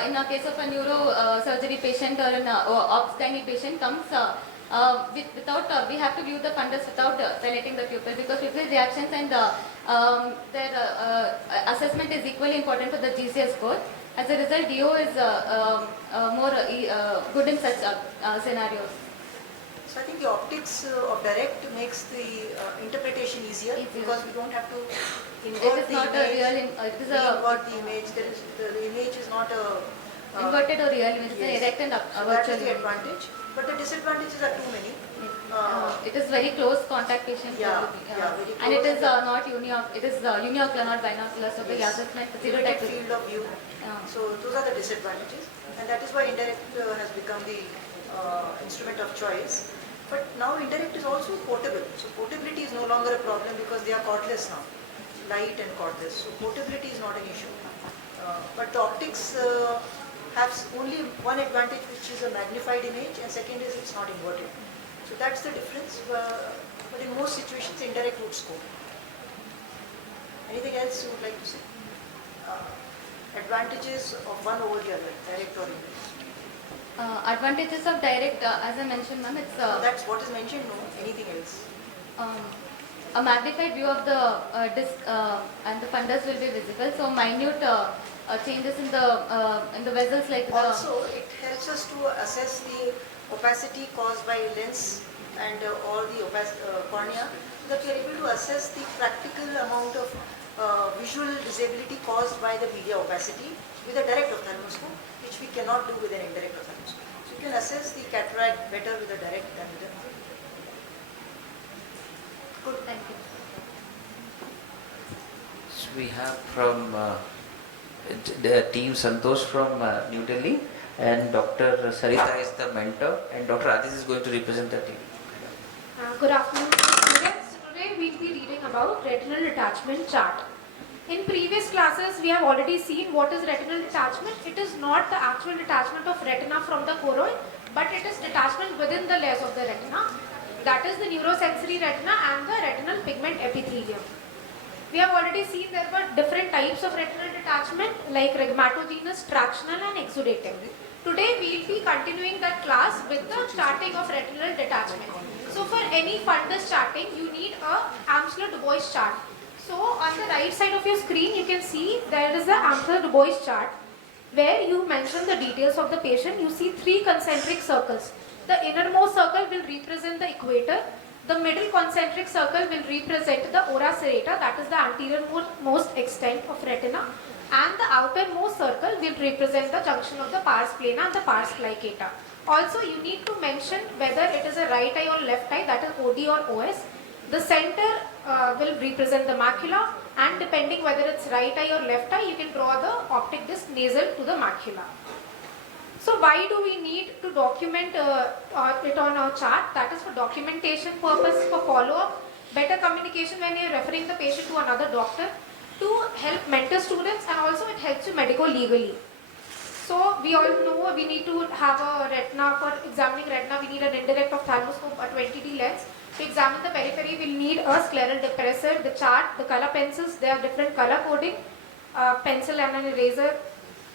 in a case of a neurosurgery patient or an obs-gynae patient comes we have to view the fundus without dilating the pupil, because pupil reactions and their assessment is equally important for the GCS score. As a result, DO is more good in such scenarios. So I think the optics of direct makes the interpretation easier because we don't have to invert the image. It is invert the image. The image is not a inverted or real image. It's an erect and so that is the advantage. But the disadvantages are too many. It is very close contact patient. Yeah, very close. And it is not it is uniocular, not binocular. So the assessment, limited field of view. So those are the disadvantages, and that is why indirect has become the instrument of choice. But now indirect is also portable. So portability is no longer a problem because they are cordless now, light and cordless. So portability is not an issue. But the optics has only one advantage, which is a magnified image, and second is it's not inverted. So that's the difference. But in most situations, indirect would score. Anything else you would like to say? Advantages of one over the other, direct or indirect. Advantages of direct, as I mentioned, ma'am, it's so that's what is mentioned. No, anything else? A magnified view of the disc and the fundus will be visible. So minute changes in the vessels like also it helps us to assess the opacity caused by lens and or the cornea, so that we are able to assess the practical amount of visual disability caused by the media opacity with a direct ophthalmoscope, which we cannot do with an indirect ophthalmoscope. So you can assess the cataract better with a direct than with a good. Thank you. So we have from the team Santosh from New Delhi, And Dr. Sarita is the mentor, and Dr. Adis is going to represent the team. Good afternoon, students. Today we'll be reading about retinal detachment chart. In previous classes, we have already seen what is retinal detachment. It is not the actual detachment of retina from the choroid, but it is detachment within the layers of the retina. That is the neurosensory retina and the retinal pigment epithelium. We have already seen there were different types of retinal detachment like rhegmatogenous, tractional and exudative. Today we will be continuing that class with the charting of retinal detachment. So for any fundus charting, you need a Amsler-Dubois chart. So on the right side of your screen, you can see there is the Amsler-Dubois chart where you mention the details of the patient. You see 3 concentric circles. The innermost circle will represent the equator. The middle concentric circle will represent the ora serrata, that is the anterior-most extent of retina. And the outermost circle will represent the junction of the pars plana and the pars plicata. Also, you need to mention whether it is a right eye or left eye, that is OD or OS. The center will represent the macula, and depending whether it's right eye or left eye, you can draw the optic disc nasal to the macula. So why do we need to document it on our chart? That is for documentation purpose, for follow-up, better communication when you are referring the patient to another doctor, to help mentor students, and also it helps you medico-legally. So we all know we need to have a retina. For examining retina, we need an indirect ophthalmoscope, a 20D lens. To examine the periphery, we'll need a scleral depressor, the chart, the color pencils. They are different color coding, pencil and an eraser.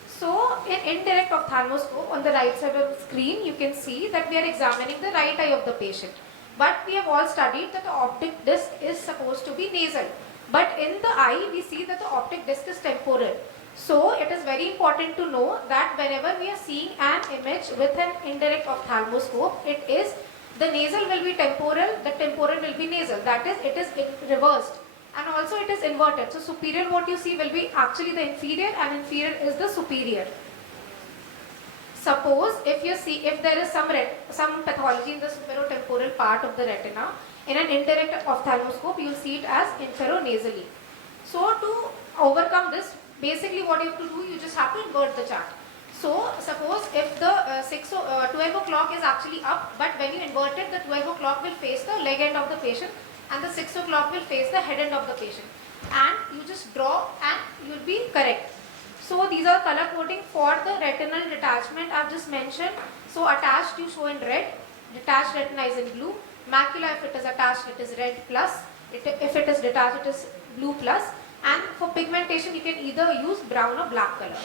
So in indirect ophthalmoscope, on the right side of the screen, you can see that we are examining the right eye of the patient. But we have all studied that the optic disc is supposed to be nasal. But in the eye, we see that the optic disc is temporal. So it is very important to know that whenever we are seeing an image with an indirect ophthalmoscope, it is the nasal will be temporal, the temporal will be nasal. That is, it is reversed. And also it is inverted. So superior what you see will be actually the inferior, and inferior is the superior. Suppose if there is some pathology in the superotemporal part of the retina, in an indirect ophthalmoscope you will see it as inferonasally. So to overcome this, basically what you have to do, you just have to invert the chart. So suppose if the 12 o'clock is actually up, but when you invert it, the 12 o'clock will face the leg end of the patient and the 6 o'clock will face the head end of the patient. And you just draw and you will be correct. So these are color coding for the retinal detachment I have just mentioned. So attached you show in red, detached retina is in blue, macula if it is attached it is red plus, if it is detached it is blue plus, and for pigmentation you can either use brown or black color.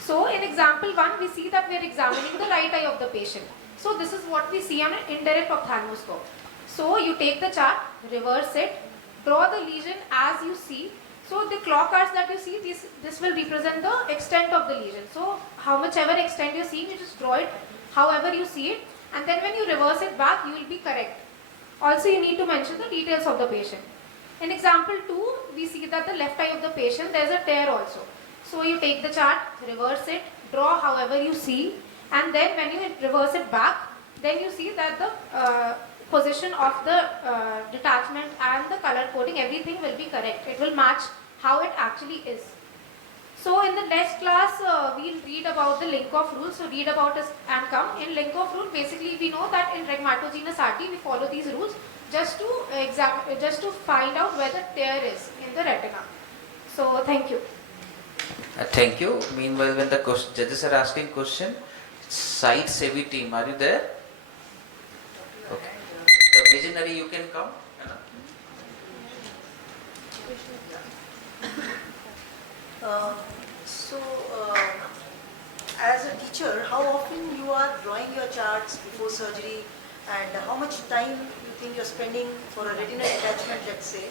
So in example 1 we see that we are examining the right eye of the patient. So this is what we see on an indirect ophthalmoscope. So you take the chart, reverse it, draw the lesion as you see. So the clock arcs that you see, this will represent the extent of the lesion. So how much ever extent you are seeing, you just draw it however you see it, and then when you reverse it back, you will be correct. Also you need to mention the details of the patient. In example 2, we see that the left eye of the patient, there is a tear also. So you take the chart, reverse it, draw however you see, and then when you reverse it back, then you see that the position of the detachment and the color coding, everything will be correct. It will match how it actually is. So in the next class, we'll read about the Linkoff rule. So read about it and come. In Linkoff rule, basically we know that in rhegmatogenous RT, we follow these rules just to find out where the tear is in the retina. So thank you. Thank you. Meanwhile, when the judges are asking question, site savvy team, are you there? Okay. The visionary, you can come. As a teacher, how often you are drawing your charts before surgery, and how much time you think you're spending for a retinal detachment, let's say?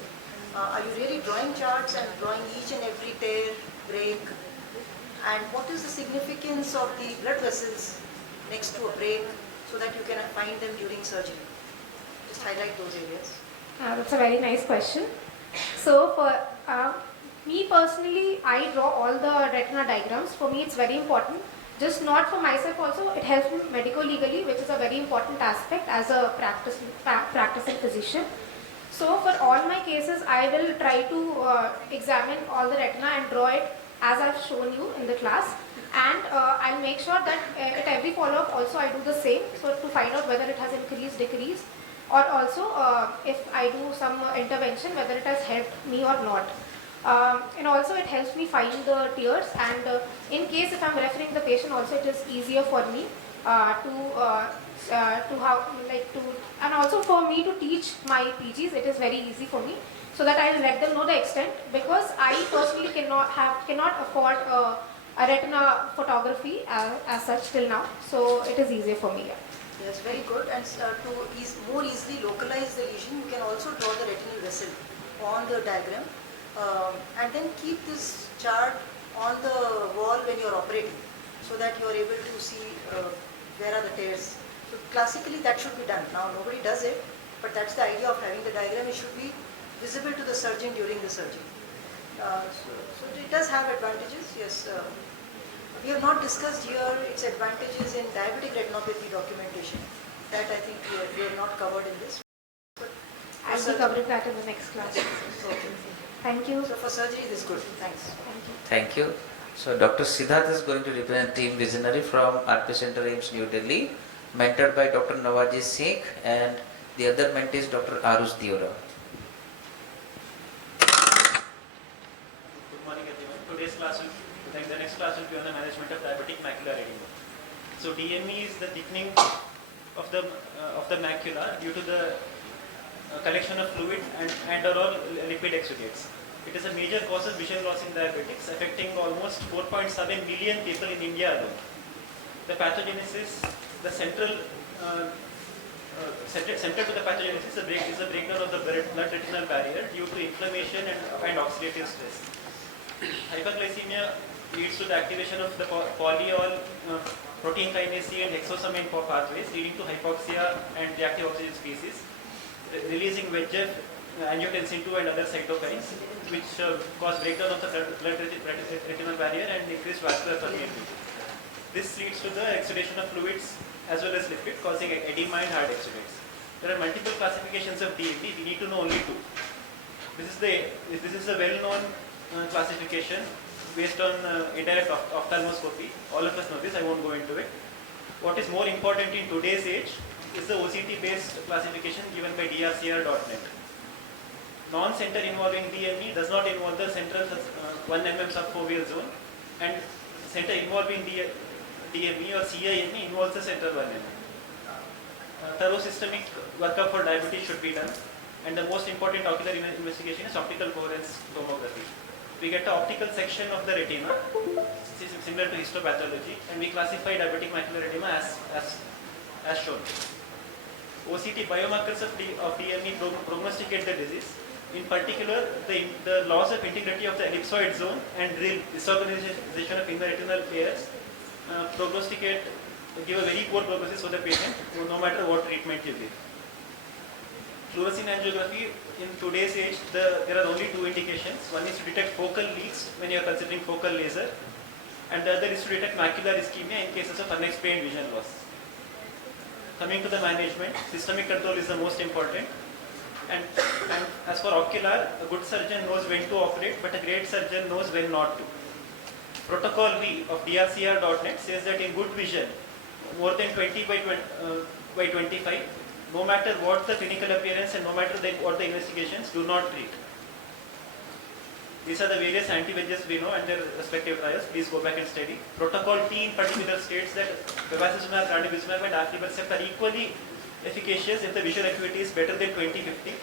Are you really drawing charts and drawing each and every tear, break? And what is the significance of the blood vessels next to a break so that you can find them during surgery? Just highlight those areas. That's a very nice question. So for me personally, I draw all the retina diagrams. For me it's very important. Just not for myself also, it helps me medico-legally, which is a very important aspect as a practicing physician. So for all my cases, I will try to examine all the retina and draw it as I've shown you in the class. And I'll make sure that at every follow-up also I do the same, so to find out whether it has increased, decreased, or also if I do some intervention, whether it has helped me or not. And also it helps me find the tears, and in case if I'm referring the patient also, it is easier for me to how like to, and also for me to teach my PGs, it is very easy for me, so that I'll let them know the extent, because I personally cannot afford a retina photography as such till now, so it is easier for me. Yeah. Yes, very good. And to more easily localize the lesion, you can also draw the retinal vessel on the diagram, and then keep this chart on the wall when you are operating, so that you are able to see where are the tears. So classically that should be done. Now nobody does it, but that's the idea of having the diagram. It should be visible to the surgeon during the surgery. So it does have advantages, yes. We have not discussed here its advantages in diabetic retinopathy documentation. That I think we have not covered in this. But I'll be covering that in the next class. Okay. Thank you. So for surgery this is good. Thanks. Thank you. Thank you. So Dr. Siddharth is going to represent Team Visionary from RP Center AIIMS New Delhi, mentored by Dr. Nawaji Sheikh, and the other mentee is Dr. Arush Diora. Good morning everyone. Today's class will, the next class will be on the management of diabetic macular edema. So DME is the thickening of the macula due to the collection of fluid and or all lipid exudates. It is a major cause of vision loss in diabetics, affecting almost 4.7 million people in India alone. The pathogenesis, the central to the pathogenesis is a breakdown of the blood-retinal barrier due to inflammation and oxidative stress. Hyperglycemia leads to the activation of the polyol protein kinase C and hexosamine pathways, leading to hypoxia and reactive oxygen species, releasing VEGF, angiotensin II and other cytokines, which cause breakdown of the blood-retinal barrier and increased vascular permeability. This leads to the exudation of fluids as well as lipid, causing edema and hard exudates. There are multiple classifications of DME. We need to know only two. This is a well-known classification based on indirect ophthalmoscopy. All of us know this. I won't go into it. What is more important in today's age is the OCT-based classification given by drcr.net. Non-center involving DME does not involve the central 1 mm subfoveal zone, and center involving DME or CIME involves the central 1 mm. Thorough systemic workup for diabetes should be done, and the most important ocular investigation is optical coherence tomography. We get the optical section of the retina, similar to histopathology, and we classify diabetic macular edema as shown. OCT biomarkers of DME prognosticate the disease. In particular, the loss of integrity of the ellipsoid zone and disorganization of inner retinal layers give a very poor prognosis for the patient, no matter what treatment you give. Fluorescein angiography, in today's age, there are only two indications. One is to detect focal leaks when you are considering focal laser, and the other is to detect macular ischemia in cases of unexplained vision loss. Coming to the management, systemic control is the most important. And as for ocular, a good surgeon knows when to operate, but a great surgeon knows when not to. Protocol V of drcr.net says that in good vision, more than 20 by 25, no matter what the clinical appearance and no matter what the investigations, do not treat. These are the various anti-VEGFs we know and their respective trials. Please go back and study. Protocol T in particular states that bevacizumab, ranibizumab and aflibercept are equally efficacious if the visual acuity is better than 20/50.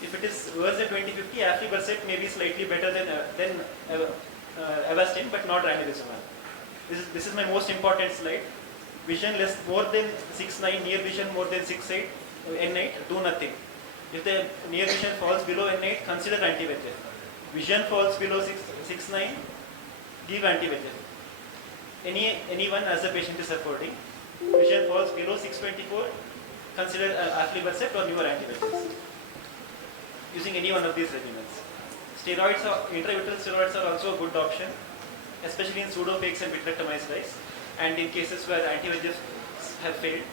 If it is worse than 20/50, aflibercept may be slightly better than Avastin, but not ranibizumab. This is my most important slide. Vision less more than 6/9, near vision more than 6/8, N8, do nothing. If the near vision falls below N8, consider anti-VEGF. Vision falls below 6/9, give anti-VEGF. Anyone as the patient is affording. Vision falls below 6/24, consider aflibercept or newer anti-VEGFs. Using any one of these regimens. Steroids, intravitreal steroids are also a good option, especially in pseudopeaks and vitrectomized eyes, and in cases where anti-VEGFs have failed.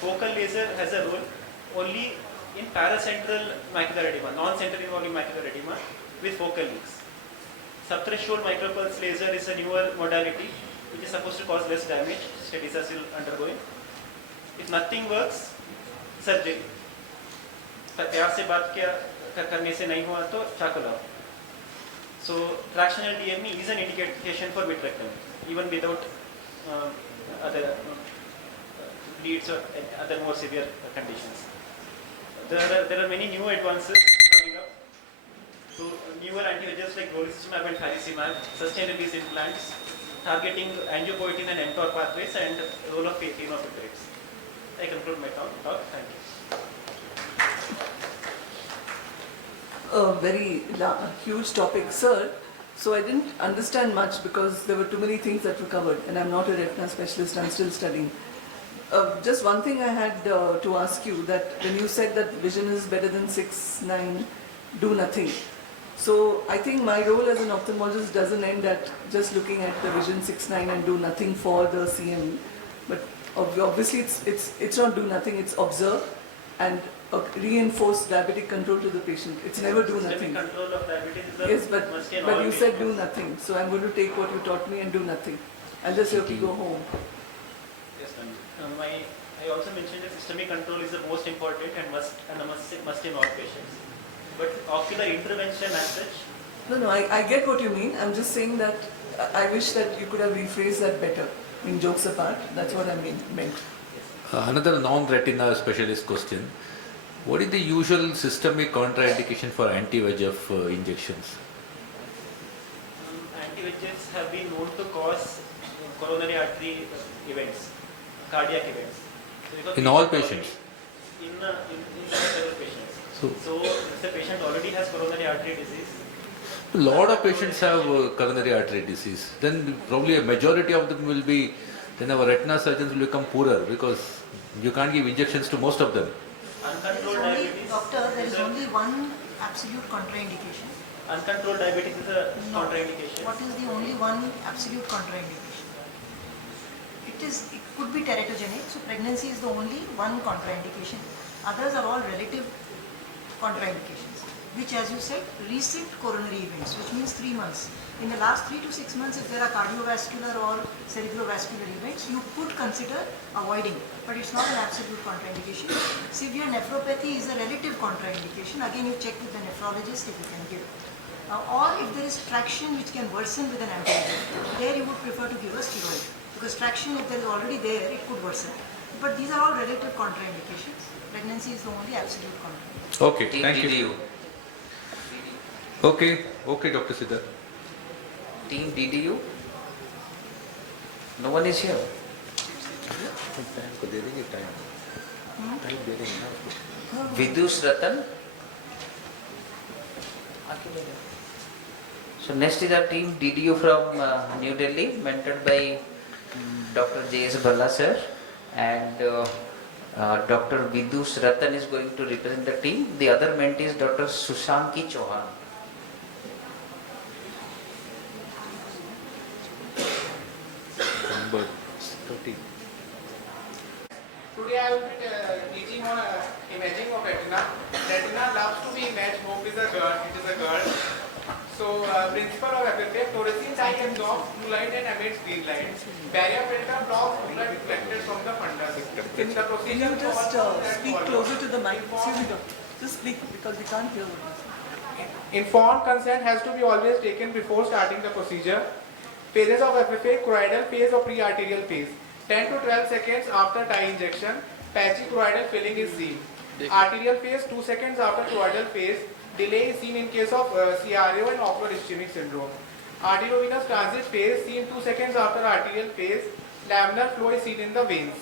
Focal laser has a role only in paracentral macular edema, non-center involving macular edema with focal leaks. Subthreshold micropulse laser is a newer modality which is supposed to cause less damage. Studies are still undergoing. If nothing works, surgery. प्यार से बात क्या करने से नहीं हुआ तो चाकू लाओ. So tractional DME is an indication for vitrectomy, even without other bleeds or other more severe conditions. There are many new advances coming up. So newer anti-VEGFs like golimumab and faricimab, sustained release implants, targeting angiopoietin and mTOR pathways, and role of phenofibrates. I conclude my talk. Thank you. A very huge topic, sir. So I didn't understand much because there were too many things that were covered, and I'm not a retina specialist, I'm still studying. Just one thing I had to ask you, that when you said that vision is better than 6-9, do nothing. So I think my role as an ophthalmologist doesn't end at just looking at the vision 6-9 and do nothing for the CM. But obviously it's not do nothing, it's observe and reinforce diabetic control to the patient. It's never do nothing. Control of diabetes is a Yes, must in but all you said patients. do nothing. So I'm going to take what you taught me and do nothing. I'll just have to go home. Yes, ma'am. I also mentioned that systemic control is the most important and must in all patients. But ocular intervention as such. No, I get what you mean. I'm just saying that I wish that you could have rephrased that better. I mean, jokes apart, that's what I meant. Another non-retina specialist question. What is the usual systemic contraindication for anti-VEGF injections? Anti-VEGFs have been known to cause coronary artery events, cardiac events. So In all patients? In several patients. So if the patient already has coronary artery disease, A lot of patients have coronary artery disease. Then probably a majority of them will be, then our retina surgeons will become poorer because you can't give injections to most of them. uncontrolled diabetes. Doctor, there is only one absolute contraindication. Uncontrolled diabetes is a contraindication. What is the only one absolute contraindication? It could be teratogenic, so pregnancy is the only one contraindication. Others are all relative contraindications, which, as you said, recent coronary events, which means 3 months. In the last 3 to 6 months, if there are cardiovascular or cerebrovascular events, you could consider avoiding, but it's not an absolute contraindication. Severe nephropathy is a relative contraindication. Again, you check with the nephrologist if you can give. Or if there is traction which can worsen with an anti-VEGF, there you would prefer to give a steroid, because traction, if there is already there, it could worsen. But these are all relative contraindications. Pregnancy is the only absolute contraindication. Okay, thank you. Okay, Dr. Siddharth. Team DDU? No one is here. Vidus Ratan? So next is our team DDU from New Delhi, mentored by Dr. J.S. Bhalla sir, and Dr. Vidus Ratan is going to represent the team. The other mentee is Dr. Sushanki Chauhan. Number 13. Today I will be teaching on imaging of retina. Retina loves to be imaged. Hope is a girl. It is a girl. So principle of FFA: fluorescein dye absorbs blue light and emits green light. Barrier filter blocks blue light reflected from the fundus. Can you just speak closer to the mic? Excuse me, doctor. Just speak because we can't hear what you say. Informed consent has to be always taken before starting the procedure. Phases of FFA: choroidal phase or pre-arterial phase. 10 to 12 seconds after dye injection, patchy choroidal filling is seen. Arterial phase 2 seconds after choroidal phase. Delay is seen in case of CRO and ocular ischemic syndrome. Arteriovenous transit phase seen 2 seconds after arterial phase. Laminar flow is seen in the veins.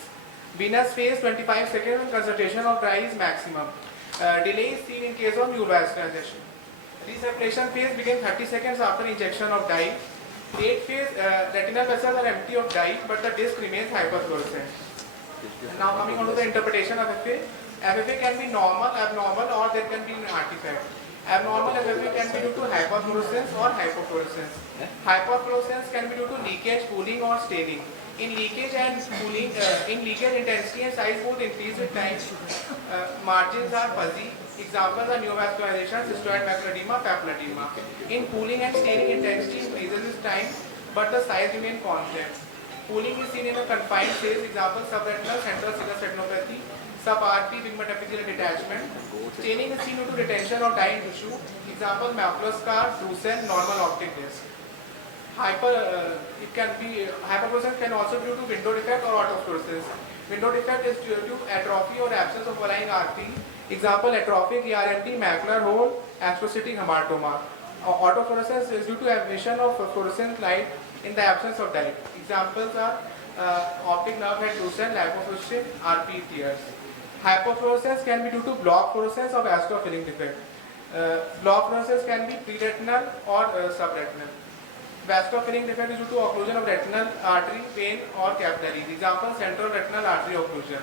Venous phase 25 seconds when concentration of dye is maximum. Delay is seen in case of neovascularization. Reseparation phase begins 30 seconds after injection of dye. Late phase, retinal vessels are empty of dye, but the disc remains hyperfluorescent. Now coming on to the interpretation of FFA. FFA can be normal, abnormal, or there can be an artifact. Abnormal FFA can be due to hyperfluorescence or hypofluorescence. Hyperfluorescence can be due to leakage, pooling, or staining. In leakage and cooling, in leakage intensity and size both increase with time. Margins are fuzzy. Examples are neovascularization, cystoid macular edema, papilledema. In cooling and staining intensity increases with time, but the size remains constant. Cooling is seen in a confined phase. Example, subretinal central serous retinopathy, sub-RP pigment epithelial detachment. Staining is seen due to retention of dye in tissue. Example, macular scar, drusen, normal optic disc. Hyperfluorescence can also be due to window defect or autofluorescence. Window defect is due to atrophy or absence of overlying artery. Example, atrophic ERMT, macular hole, astrocytic hematoma. Autofluorescence is due to emission of fluorescent light in the absence of light. Examples are optic nerve head drusen, lipofuscin, RP tears. Hyperfluorescence can be due to block fluorescence of astrophiling defect. Block fluorescence can be preretinal or subretinal. Vascular-filling defect is due to occlusion of retinal artery, vein or capillaries. Example, central retinal artery occlusion.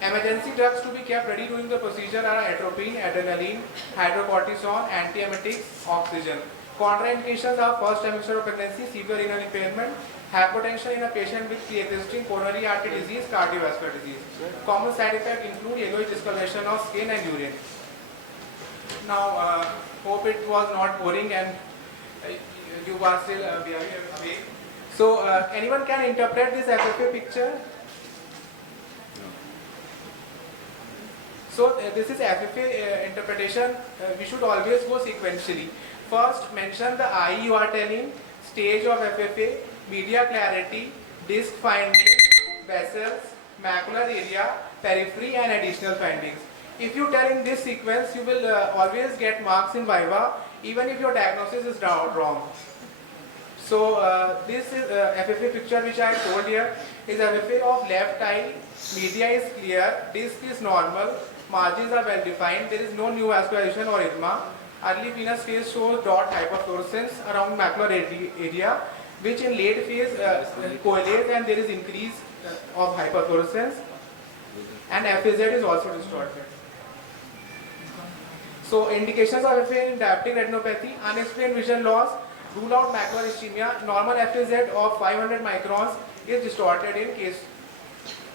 Emergency drugs to be kept ready during the procedure are atropine, adrenaline, hydrocortisone, antiemetics, oxygen. Contraindications are first trimester of pregnancy, severe renal impairment, hypertension in a patient with pre-existing coronary artery disease, cardiovascular disease. Common side effects include yellowish discoloration of skin and urine. Now, hope it was not boring and you are still awake. So, anyone can interpret this FFA picture? So, this is FFA interpretation. We should always go sequentially. First, mention the eye you are telling, stage of FFA, media clarity, disc finding, vessels, macular area, periphery, and additional findings. If you tell in this sequence, you will always get marks in Viva, even if your diagnosis is wrong. So this is FFA picture which I told here is FFA of left eye, media is clear, disc is normal, margins are well defined, there is no neovascularization or edema. Early venous phase shows dot hyperfluorescence around macular area, which in late phase coagulates and there is increase of hyperfluorescence, and FAZ is also distorted. So indications of FA in diabetic retinopathy, unexplained vision loss, rule out macular ischemia, normal FAZ of 500 microns is distorted in case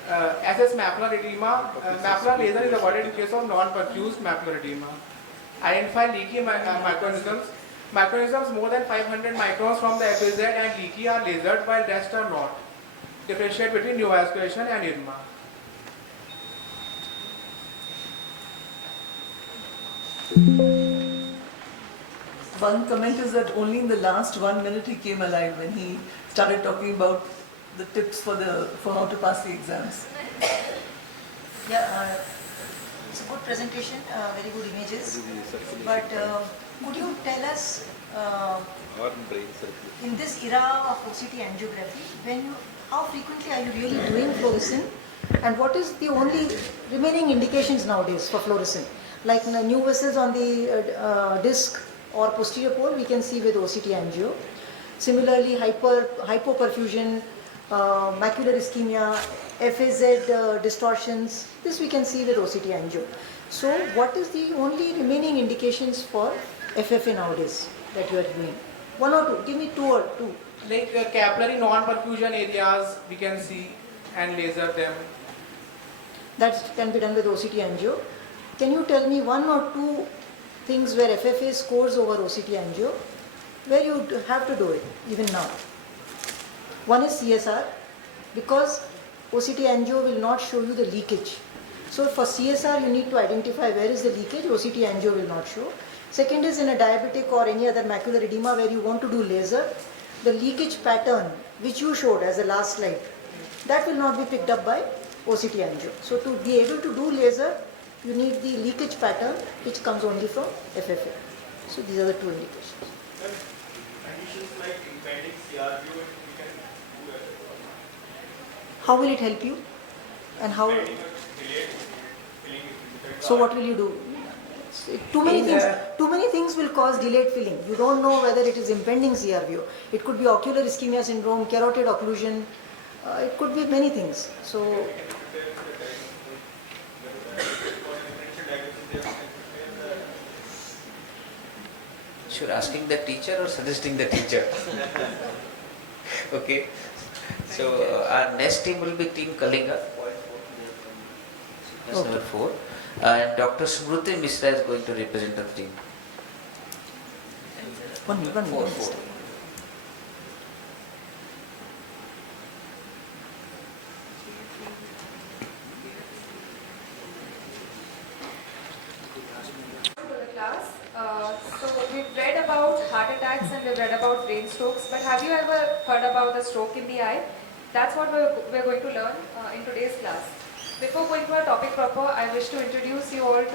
SS macular edema. Macular laser is avoided in case of non-perfused macular edema. Identify leaky micronisms. Micronisms more than 500 microns from the FAZ and leaky are lasered while rest are not. Differentiate between neovascularization and edema. One comment is that only in the last 1 minute he came alive when he started talking about the tips for how to pass the exams. Yeah, it's a good presentation, very good images. But could you tell us, in this era of OCT angiography, how frequently are you really doing fluorescein, and what is the only remaining indications nowadays for fluorescein? Like new vessels on the disc or posterior pole, we can see with OCT angio. Similarly, hypoperfusion, macular ischemia, FAZ distortions, this we can see with OCT angio. So what is the only remaining indications for FFA nowadays that you are doing? One or two, give me two or two. Like capillary non-perfusion areas we can see and laser them. That can be done with OCT angio. Can you tell me one or two things where FFA scores over OCT angio, where you have to do it even now? One is CSR, because OCT angio will not show you the leakage. So for CSR you need to identify where is the leakage, OCT angio will not show. Second is in a diabetic or any other macular edema where you want to do laser, the leakage pattern which you showed as the last slide, that will not be picked up by OCT angio. So to be able to do laser, you need the leakage pattern which comes only from FFA. So these are the two indications. Conditions like impending CRVO, we can do that. How will it help you? And how? So what will you do? Too many things will cause delayed filling. You don't know whether it is impending CRVO. It could be ocular ischemia syndrome, carotid occlusion. It could be many things. So. You're asking the teacher or suggesting the teacher? Okay. So our next team will be Team Kalinga. That's number 4. And Dr. Smruti Mishra is going to represent the team. Four. To the class. So we've read about heart attacks and we've read about brain strokes, but have you ever heard about the stroke in the eye? That's what we're going to learn in today's class. Before going to our topic proper, I wish to introduce you all to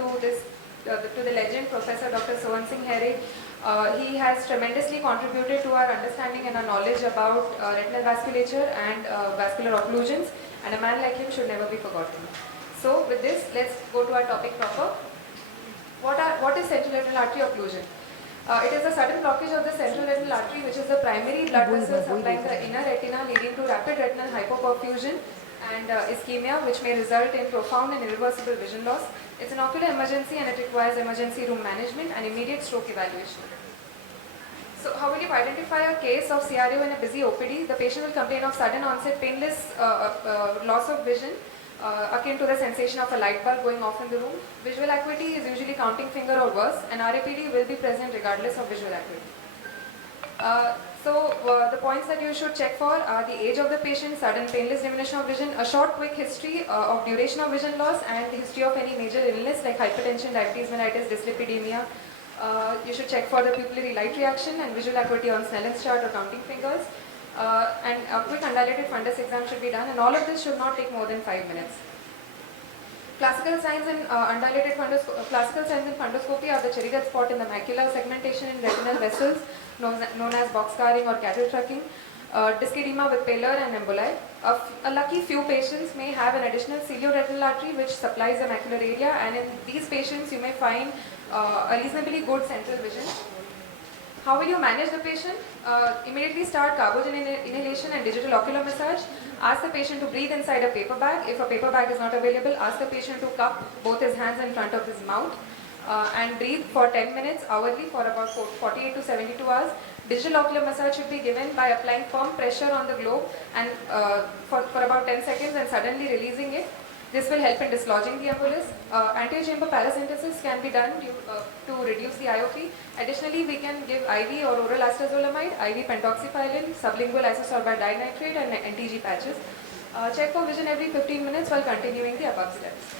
to the legend, Professor Dr. Sohan Singh Here. He has tremendously contributed to our understanding and our knowledge about retinal vasculature and vascular occlusions, and a man like him should never be forgotten. So with this, let's go to our topic proper. What is central retinal artery occlusion? It is a sudden blockage of the central retinal artery, which is the primary blood vessel supplying the inner retina, leading to rapid retinal hypoperfusion and ischemia, which may result in profound and irreversible vision loss. It's an ocular emergency and it requires emergency room management and immediate stroke evaluation. So how will you identify a case of CRO in a busy OPD? The patient will complain of sudden onset painless loss of vision, akin to the sensation of a light bulb going off in the room. Visual acuity is usually counting finger or worse, and RAPD will be present regardless of visual acuity. The points that you should check for are the age of the patient, sudden painless diminution of vision, a short quick history of duration of vision loss, and the history of any major illness like hypertension, diabetes mellitus, dyslipidemia. You should check for the pupillary light reaction and visual acuity on Snellen's chart or counting fingers. And a quick undilated fundus exam should be done, and all of this should not take more than 5 minutes. Classical signs in fundoscopy are the cherry red spot in the macula, segmentation in retinal vessels known as box scarring or cattle trucking, dyschedema with pallor and emboli. A lucky few patients may have an additional cilioretinal artery which supplies the macular area, and in these patients you may find a reasonably good central vision. How will you manage the patient? Immediately start carbogen inhalation and digital ocular massage. Ask the patient to breathe inside a paper bag. If a paper bag is not available, ask the patient to cup both his hands in front of his mouth and breathe for 10 minutes hourly for about 48 to 72 hours. Digital ocular massage should be given by applying firm pressure on the globe and for about 10 seconds and suddenly releasing it. This will help in dislodging the embolus. Anterior chamber paracentesis can be done to reduce the IOP. Additionally, we can give IV or oral astazolamide, IV pentoxypyrin, sublingual isosorbate dinitrate and NTG patches. Check for vision every 15 minutes while continuing the above steps.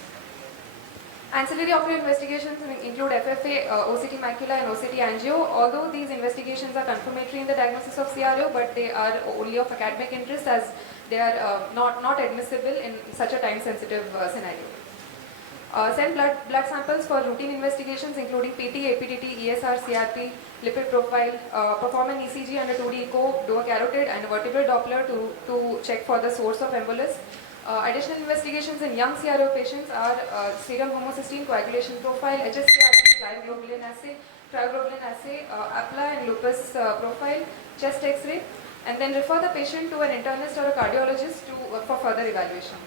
Ancillary ocular investigations include FFA, OCT macula and OCT angio. Although these investigations are confirmatory in the diagnosis of CRO, but they are only of academic interest as they are not admissible in such a time-sensitive scenario. Send blood samples for routine investigations including PT, APTT, ESR, CRP, lipid profile, perform an ECG and a 2D echo, do a carotid and a vertebral Doppler to check for the source of embolus. Additional investigations in young CRO patients are serum homocysteine coagulation profile, HSCRP, cryoglobulin assay, APLA and lupus profile, chest X-ray, and then refer the patient to an internist or a cardiologist for further evaluation.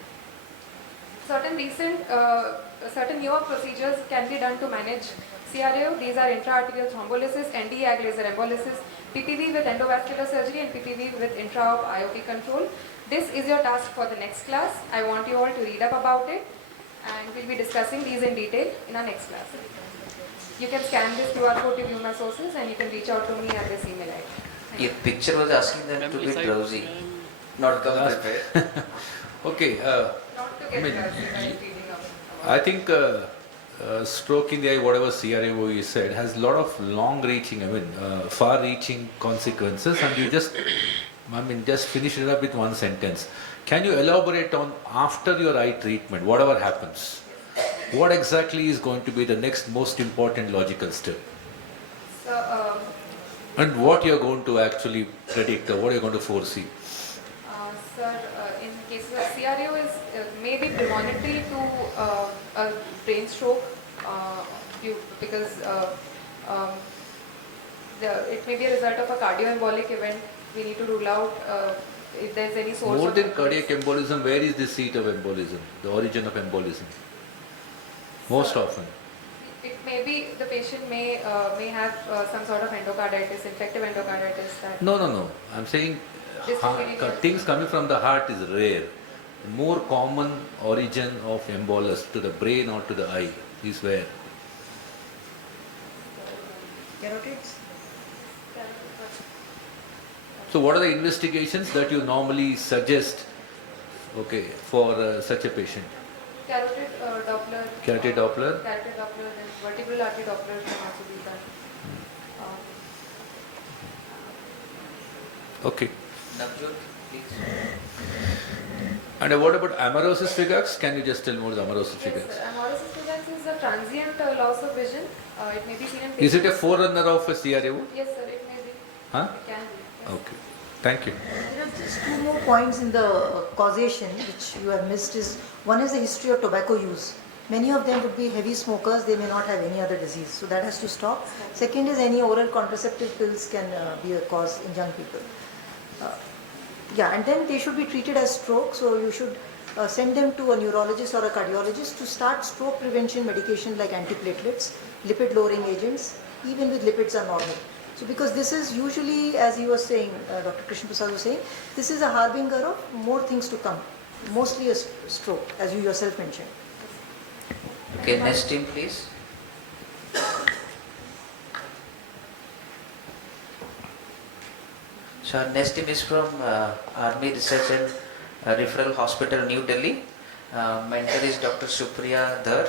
Certain newer procedures can be done to manage CRO. These are intraarterial thrombolysis, NDA laser embolysis, PPV with endovascular surgery and PPV with intra-op IOP control. This is your task for the next class. I want you all to read up about it, and we'll be discussing these in detail in our next class. You can scan this QR code to view my sources, and you can reach out to me at this email ID. Your picture was asking them to be drowsy, not come prepared. Okay. Not to get drowsy by reading up. I think stroke in the eye, whatever CRO you said, has a lot of long-reaching, far-reaching consequences, and you just finish it up with one sentence. Can you elaborate on after your eye treatment, whatever happens, what exactly is going to be the next most important logical step? So, and what you're going to actually predict, or what you're going to foresee? Sir, in cases of CRO is maybe premonitory to a brain stroke because it may be a result of a cardioembolic event. We need to rule out if there's any source. More than cardiac embolism, where is the seat of embolism, the origin of embolism? Most often. It may be the patient may have some sort of endocarditis, infective endocarditis. No. I'm saying things coming from the heart is rare. More common origin of embolus to the brain or to the eye is where? Carotids? So what are the investigations that you normally suggest, okay, for such a patient? Carotid Doppler. Carotid Doppler? Carotid Doppler and vertebral artery Doppler can also be done. Okay. Navjot, please. And what about amaurosis frigax? Can you just tell more the amaurosis frigax? Yes, amaurosis frigax is a transient loss of vision. It may be seen in patients. Is it a forerunner of a CRAO? Yes, sir, it may be. Huh? It can be. Yes. Okay. Thank you. There are just two more points in the causation which you have missed. Is one is the history of tobacco use. Many of them would be heavy smokers, they may not have any other disease, so that has to stop. Second is any oral contraceptive pills can be a cause in young people. And then they should be treated as stroke, so you should send them to a neurologist or a cardiologist to start stroke prevention medication like antiplatelets, lipid lowering agents, even with lipids are normal. So because this is usually, as he was saying, Dr. Krishna Prasad was saying, this is a harbinger of more things to come, mostly a stroke, as you yourself mentioned. Okay, next team please. So our next team is from Army Research and Referral Hospital, New Delhi. Mentor is Dr. Supriya Dhar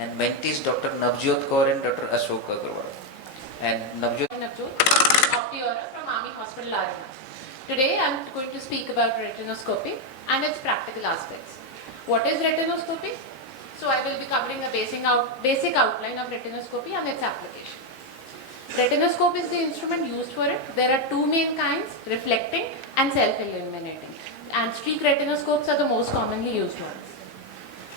and mentee is Dr. Navjot Kaur and Dr. Ashok Agarwal. And Navjot. Optiora from Army Hospital, Arena. Today I am going to speak about retinoscopy and its practical aspects. What is retinoscopy? So I will be covering a basic outline of retinoscopy and its application. Retinoscope is the instrument used for it. There are two main kinds, reflecting and self-illuminating. And streak retinoscopes are the most commonly used ones.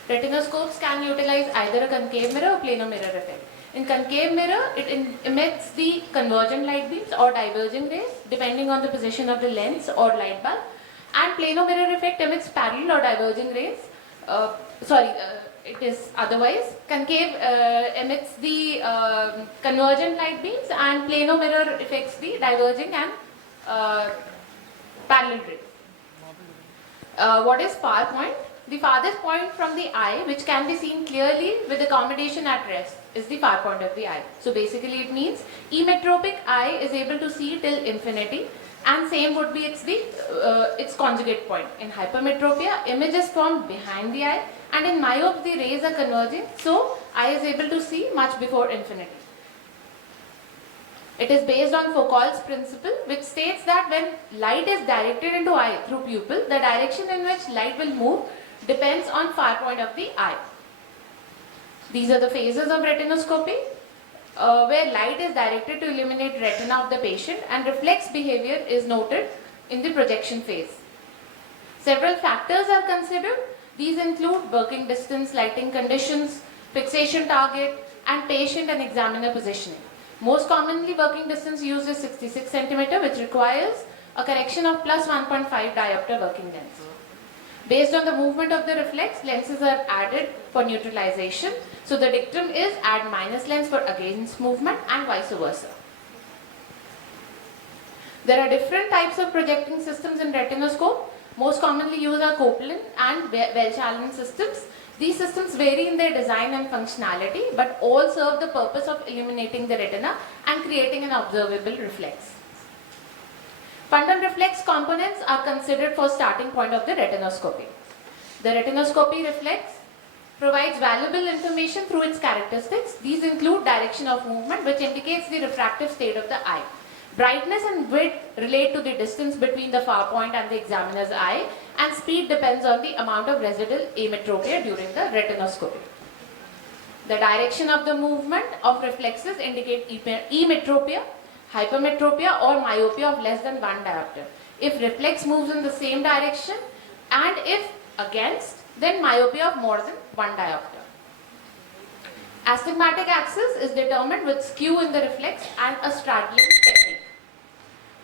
Retinoscopes can utilize either a concave mirror or planar mirror effect. In concave mirror, it emits the convergent light beams or diverging rays depending on the position of the lens or light bulb. And planar mirror effect emits parallel or diverging rays. It is otherwise. Concave emits the convergent light beams and planar mirror affects the diverging and parallel rays. What is far point? The farthest point from the eye, which can be seen clearly with accommodation at rest, is the far point of the eye. So basically it means emmetropic eye is able to see till infinity, and same would be its conjugate point. In hypermetropia, image is formed behind the eye, and in myope the rays are converging, so eye is able to see much before infinity. It is based on Foucault's principle, which states that when light is directed into eye through pupil, the direction in which light will move depends on far point of the eye. These are the phases of retinoscopy, where light is directed to illuminate retina of the patient and reflex behavior is noted in the projection phase. Several factors are considered. These include working distance, lighting conditions, fixation target, and patient and examiner positioning. Most commonly, working distance used is 66 cm, which requires a correction of plus 1.5 diopter working length. Based on the movement of the reflex, lenses are added for neutralization. So the dictum is add minus lens for against movement and vice versa. There are different types of projecting systems in retinoscope. Most commonly used are Copeland and Welch-Allyn systems. These systems vary in their design and functionality, but all serve the purpose of illuminating the retina and creating an observable reflex. Fundal reflex components are considered for starting point of the retinoscopy. The retinoscopy reflex provides valuable information through its characteristics. These include direction of movement, which indicates the refractive state of the eye. Brightness and width relate to the distance between the far point and the examiner's eye, and speed depends on the amount of residual ametropia during the retinoscopy. The direction of the movement of reflexes indicate emetropia, hypermetropia or myopia of less than 1 diopter. If reflex moves in the same direction and if against, then myopia of more than 1 diopter. Astigmatic axis is determined with skew in the reflex and a straddling technique.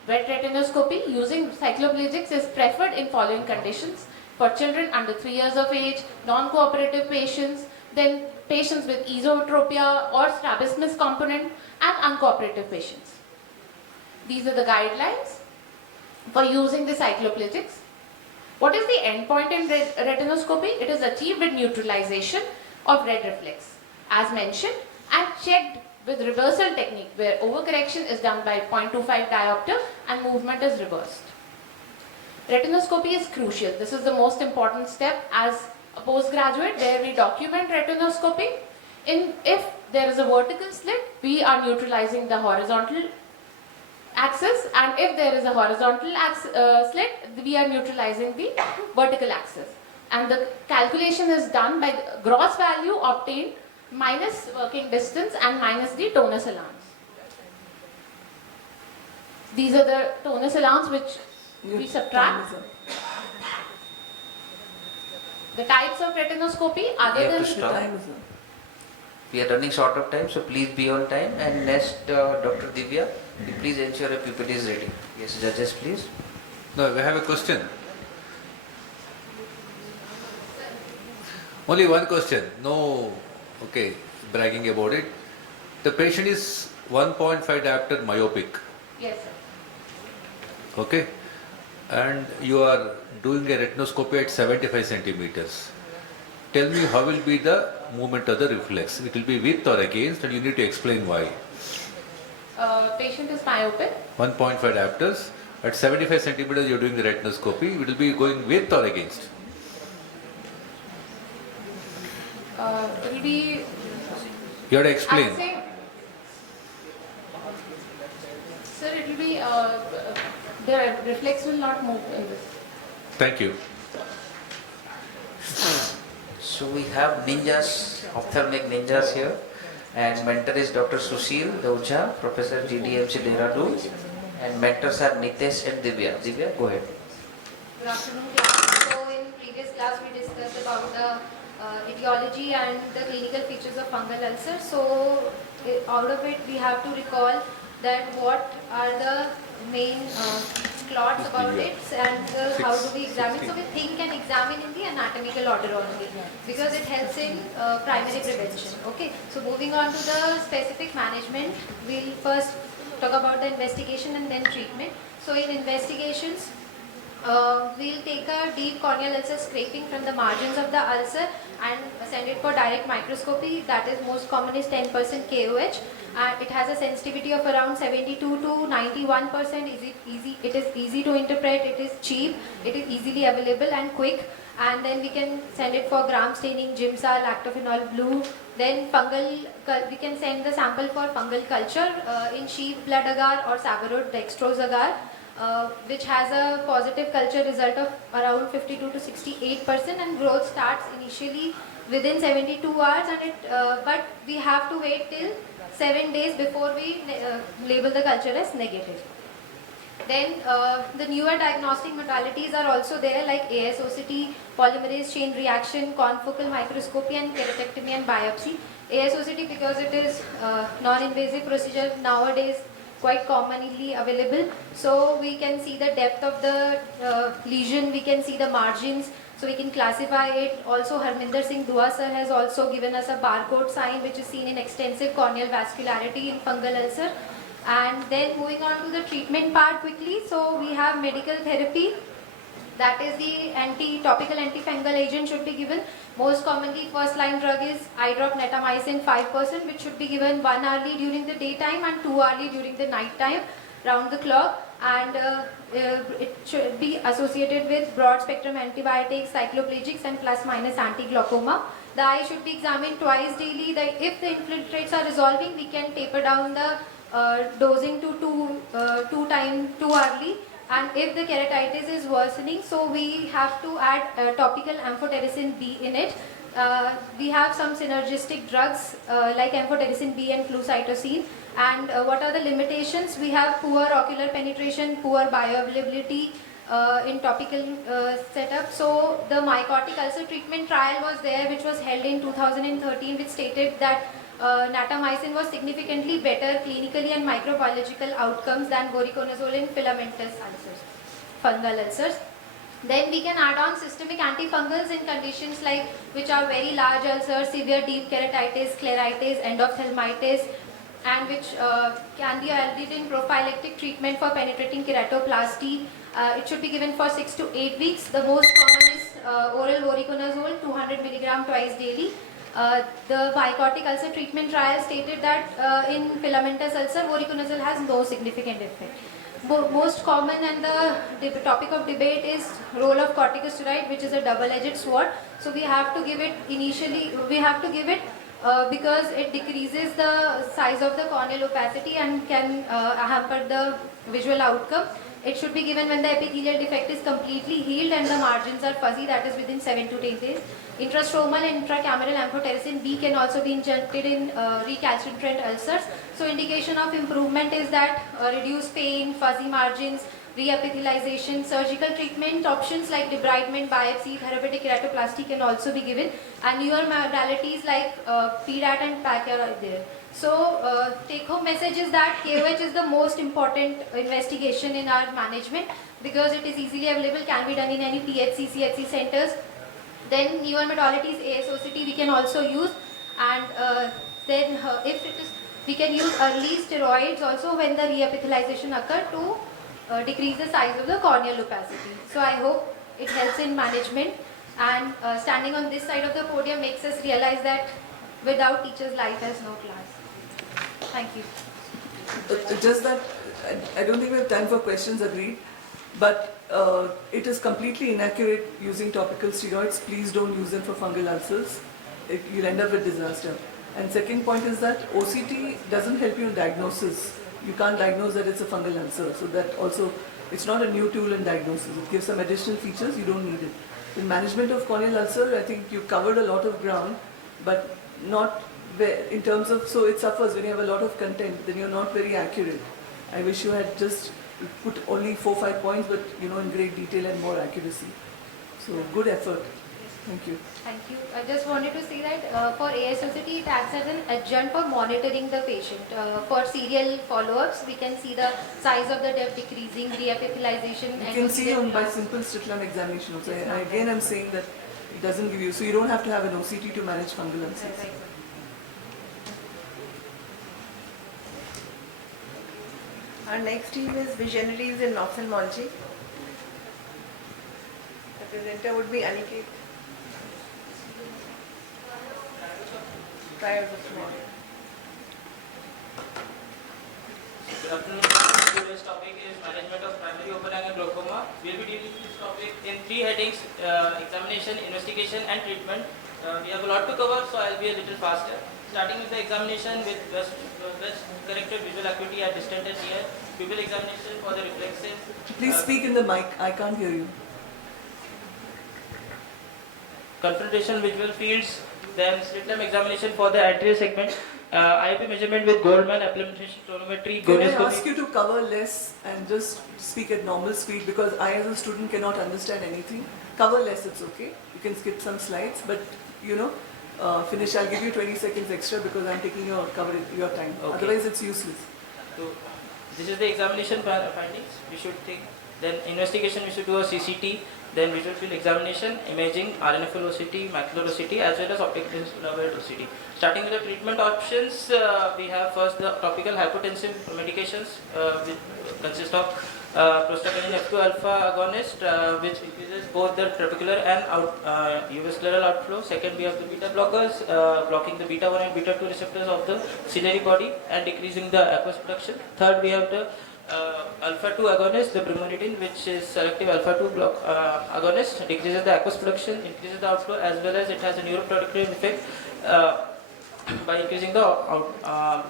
Wet retinoscopy using cycloplegics is preferred in following conditions: for children under 3 years of age, non-cooperative patients, then patients with esotropia or strabismus component, and uncooperative patients. These are the guidelines. for using the cycloplegics. What is the endpoint in retinoscopy? It is achieved with neutralization of red reflex, as mentioned, and checked with reversal technique, where overcorrection is done by 0.25 diopter and movement is reversed. Retinoscopy is crucial. This is the most important step as a postgraduate, where we document retinoscopy. If there is a vertical slit, we are neutralizing the horizontal axis, and if there is a horizontal slit, we are neutralizing the vertical axis. And the calculation is done by the gross value obtained minus working distance and minus the tonus allowance. These are the tonus allowance which we subtract. The types of retinoscopy other We have than to stop. We are running short of time, so please be on time. And next, Dr. Divya, please ensure a pupil is ready. Yes, judges, please. No, we have a question. Only one question. No, okay, bragging about it. The patient is 1.5 diopter myopic. Yes, sir. Okay, and you are doing a retinoscopy at 75 centimeters. Tell me how will be the movement of the reflex. It will be with or against, and you need to explain why. Patient is myopic. 1.5 diopters at 75 centimeters. You are doing the retinoscopy. It will be going with or against. It will be. You have to explain. I'm saying, sir, it will be. The reflex will not move in this. Thank you. So we have ninjas, ophthalmic ninjas here, and mentor is Dr. Sushil Dauja, Professor GDMC Dehradun, and mentors are Nitesh and Divya. Divya, go ahead. Good afternoon, class. So in previous class we discussed about the etiology and the clinical features of fungal ulcer. So out of it we have to recall that what are the main clots about it and how do we examine. So we think and examine in the anatomical order only because it helps in primary prevention. Okay. So moving on to the specific management, we'll first talk about the investigation and then treatment. So in investigations, we'll take a deep corneal ulcer scraping from the margins of the ulcer and send it for direct microscopy. That is most common is 10% KOH. It has a sensitivity of around 72 to 91%. It is easy to interpret. It is cheap. It is easily available and quick. And then we can send it for gram staining, Gimsa, lactophenol blue. Then we can send the sample for fungal culture in sheep blood agar or Savarot dextrose agar. Which has a positive culture result of around 52 to 68%, and growth starts initially within 72 hours, and but we have to wait till 7 days before we label the culture as negative. Then the newer diagnostic modalities are also there, like ASOCT, polymerase chain reaction, confocal microscopy, and keratectomy and biopsy. ASOCT, because it is non-invasive procedure nowadays, quite commonly available, so we can see the depth of the lesion, we can see the margins, so we can classify it. Also Harminder Singh Dua sir has also given us a barcode sign which is seen in extensive corneal vascularity in fungal ulcer. And then moving on to the treatment part quickly, so we have medical therapy, that is the topical antifungal agent should be given. Most commonly first line drug is eye drop netamycin 5%, which should be given 1 hourly during the daytime and 2 hourly during the night time round the clock, and it should be associated with broad spectrum antibiotics, cycloplegics and plus minus anti-glaucoma. The eye should be examined twice daily. If the infiltrates are resolving, we can taper down the dosing to 2 hourly. And if the keratitis is worsening, so we have to add topical amphotericin B in it. We have some synergistic drugs like amphotericin B and flucytosine. And what are the limitations? We have poor ocular penetration, poor bioavailability in topical setup. So the mycotic ulcer treatment trial was there, which was held in 2013, which stated that natamycin was significantly better clinically and microbiological outcomes than voriconazole in filamentous ulcers, fungal ulcers. Then we can add on systemic antifungals in conditions like which are very large ulcers, severe deep keratitis, scleritis, endophthalmitis, and which can be added in prophylactic treatment for penetrating keratoplasty. It should be given for 6 to 8 weeks. The most common is oral voriconazole, 200 milligram twice daily. The bicotic ulcer treatment trial stated that in filamentous ulcer, voriconazole has no significant effect. Most common and the topic of debate is role of corticosteroid, which is a double-edged sword. So we have to give it initially, because it decreases the size of the corneal opacity and can hamper the visual outcome. It should be given when the epithelial defect is completely healed and the margins are fuzzy, that is within 7 to 10 days. Intrastromal and intracameral amphotericin B can also be injected in recalcitrant ulcers. So indication of improvement is that reduced pain, fuzzy margins, reepithelialization, surgical treatment options like debridement, biopsy, therapeutic keratoplasty can also be given, and newer modalities like PDAT and PAC are there. So take home message is that KOH is the most important investigation in our management because it is easily available, can be done in any PHC, CHC centers. Then newer modalities, AIOCMT3 we can also use, and then if it is, we can use early steroids also when the reepithelialization occur to decrease the size of the corneal opacity. So I hope it helps in management, and standing on this side of the podium makes us realize that without teachers life has no class. Thank you. Just that, I don't think we have time for questions, agreed. But it is completely inaccurate using topical steroids. Please don't use them for fungal ulcers. You'll end up with disaster. And second point is that OCT doesn't help you in diagnosis. You can't diagnose that it's a fungal ulcer. So that also, it's not a new tool in diagnosis. It gives some additional features, you don't need it. In management of corneal ulcer, I think you covered a lot of ground, but not in terms of, so it suffers when you have a lot of content, then you're not very accurate. I wish you had just put only 4-5 points, but in great detail and more accuracy. So good effort. Thank you. Thank you. I just wanted to say that for AIOCMT, it acts as an adjunct for monitoring the patient. For serial follow-ups, we can see the size of the depth decreasing, reepithelialization. You can see by simple slit lamp examination also. And again, I'm saying that it doesn't give you, so you don't have to have an OCT to manage fungal ulcers. Right. Our next team is Visionaries in Ophthalmology. The presenter would be Aniket. Try out the floor. Good afternoon. Today's topic is management of primary open angle glaucoma. We will be dealing with this topic in 3 headings: examination, investigation, and treatment. We have a lot to cover, so I'll be a little faster. Starting with the examination with best corrected visual acuity at distant and near, pupil examination for the reflexive. Please speak in the mic, I can't hear you. Confrontation visual fields, then slit lamp examination for the anterior segment, IOP measurement with Goldman implementation tonometry. Can I ask you to cover less and just speak at normal speed, because I as a student cannot understand anything. Cover less, it's okay. You can skip some slides, but finish. I'll give you 20 seconds extra because I'm taking your time. Okay. Otherwise it's useless. So this is the examination findings we should take. Then investigation, we should do a CCT, then visual field examination, imaging, RNFL OCT, macular OCT, as well as optical nerve OCT. Starting with the treatment options, we have first the topical hypotensive medications, which consist of prostaglandin F2 alpha agonist, which increases both the trabecular and uvascular outflow. Second, we have the beta blockers, blocking the beta 1 and beta 2 receptors of the ciliary body and decreasing the aqueous production. Third, we have the alpha 2 agonist, the brimonidine, which is selective alpha 2 block agonist, decreases the aqueous production, increases the outflow, as well as it has a neuroprotective effect by increasing the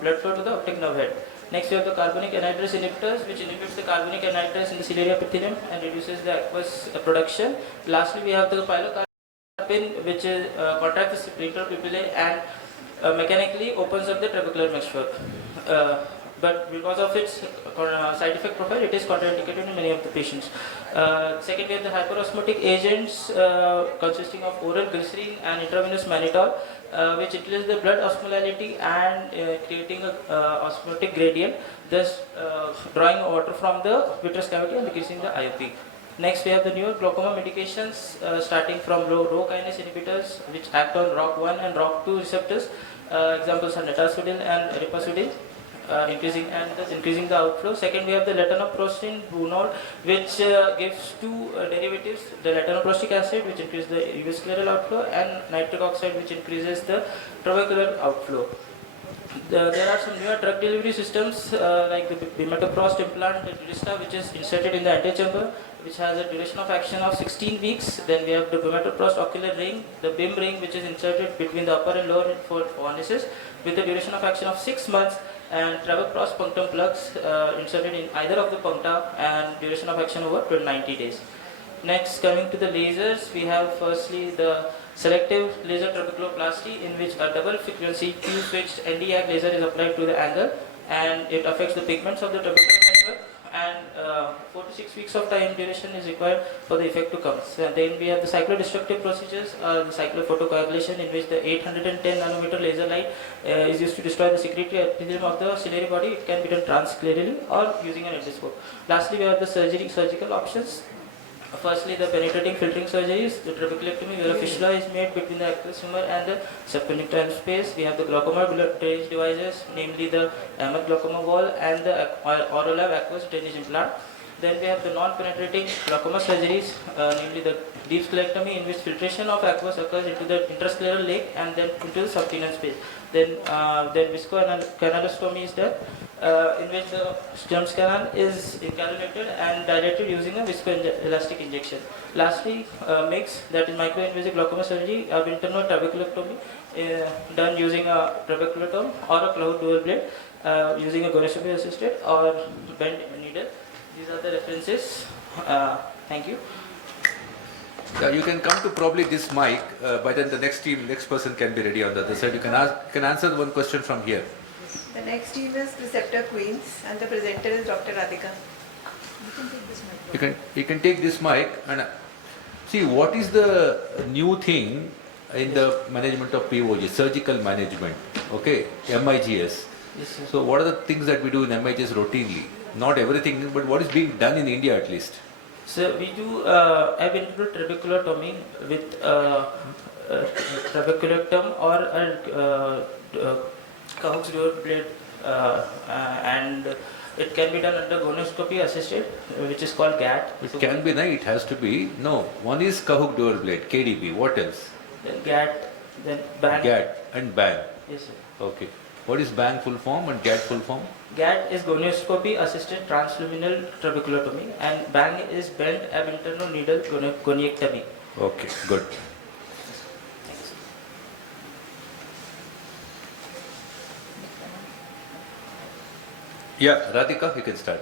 blood flow to the optic nerve head. Next, we have the carbonic anhydrase inhibitors, which inhibits the carbonic anhydrase in the ciliary epithelium and reduces the aqueous production. Lastly, we have the pilocarpine, which contracts the sphincter pupillae and mechanically opens up the trabecular mixture. But because of its side effect profile, it is contraindicated in many of the patients. Second, we have the hyperosmotic agents consisting of oral glycerin and intravenous mannitol, which increases the blood osmolality and creating a osmotic gradient, thus drawing water from the vitreous cavity and decreasing the IOP. Next, we have the newer glaucoma medications starting from Rho kinase inhibitors, which act on ROCK1 and ROCK2 receptors. Examples are netazodil and ripazodil. increasing and thus increasing the outflow. Second, we have the latanoprostein Brunol, which gives two derivatives: the latanoprostic acid, which increases the avascular outflow, and nitric oxide, which increases the trabecular outflow. There are some newer drug delivery systems like the bimatoprost implant, the Durista, which is inserted in the antechamber, which has a duration of action of 16 weeks. Then we have the bimatoprost ocular ring, the BIM ring, which is inserted between the upper and lower for pharynxes, with the duration of action of 6 months, and travoprost punctum plugs inserted in either of the puncta and duration of action over 90 days. Next, coming to the lasers, we have firstly the selective laser trabeculoplasty, in which a double frequency Q-switched Nd:YAG laser is applied to the angle, and it affects the pigments of the trabecular network, and 4 to 6 weeks of time duration is required for the effect to come. So then we have the cyclodestructive procedures, the cyclophotocoagulation, in which the 810 nanometer laser light is used to destroy the secretory epithelium of the ciliary body. It can be done transclerally or using an endoscope. Lastly, we have the surgical options. Firstly, the penetrating filtering surgeries, the trabeculectomy, where a fistula is made between the aqueous humor and the subpenetrant space. We have the glaucoma drainage devices, namely the Ahmed glaucoma wall and the Orolab aqueous drainage implant. Then we have the non-penetrating glaucoma surgeries, namely the deep sclerectomy, in which filtration of aqueous occurs into the intrascleral lake and then into the subtenon space. Then viscocanalostomy is done, in which the germ canal is encapsulated and dilated using a viscoelastic injection. Lastly, MIGS, that is microinvasive glaucoma surgery of internal trabeculectomy, done using a trabeculectomy or a cloud dual blade, using a gonoscopy assisted or bent needle. These are the references. Thank you. Yeah, you can come to probably this mic, but then the next person can be ready on the other side. You can answer one question from here. The next team is Preceptor Queens, and the presenter is Dr. Radhika. You can take this mic and see what is the new thing in the management of POG, surgical management. Okay, MIGS. Yes, so what are the things that we do in MIGS routinely? Not everything, but what is being done in India at least? So we do ab-internal trabeculotomy with trabeculectomy or a Cahooks dual blade, and it can be done under gonoscopy assisted, which is called GAT. It can be, no, it has to be. No, one is Cahook dual blade, KDB. What else? Then GAT, then BANG. GAT and BANG. Yes, sir. Okay. What is BANG full form and GAT full form? GAT is gonoscopy assisted transluminal trabeculotomy, and BANG is bent ab-internal needle goniectomy. Okay, good. Yeah, Radhika, you can start.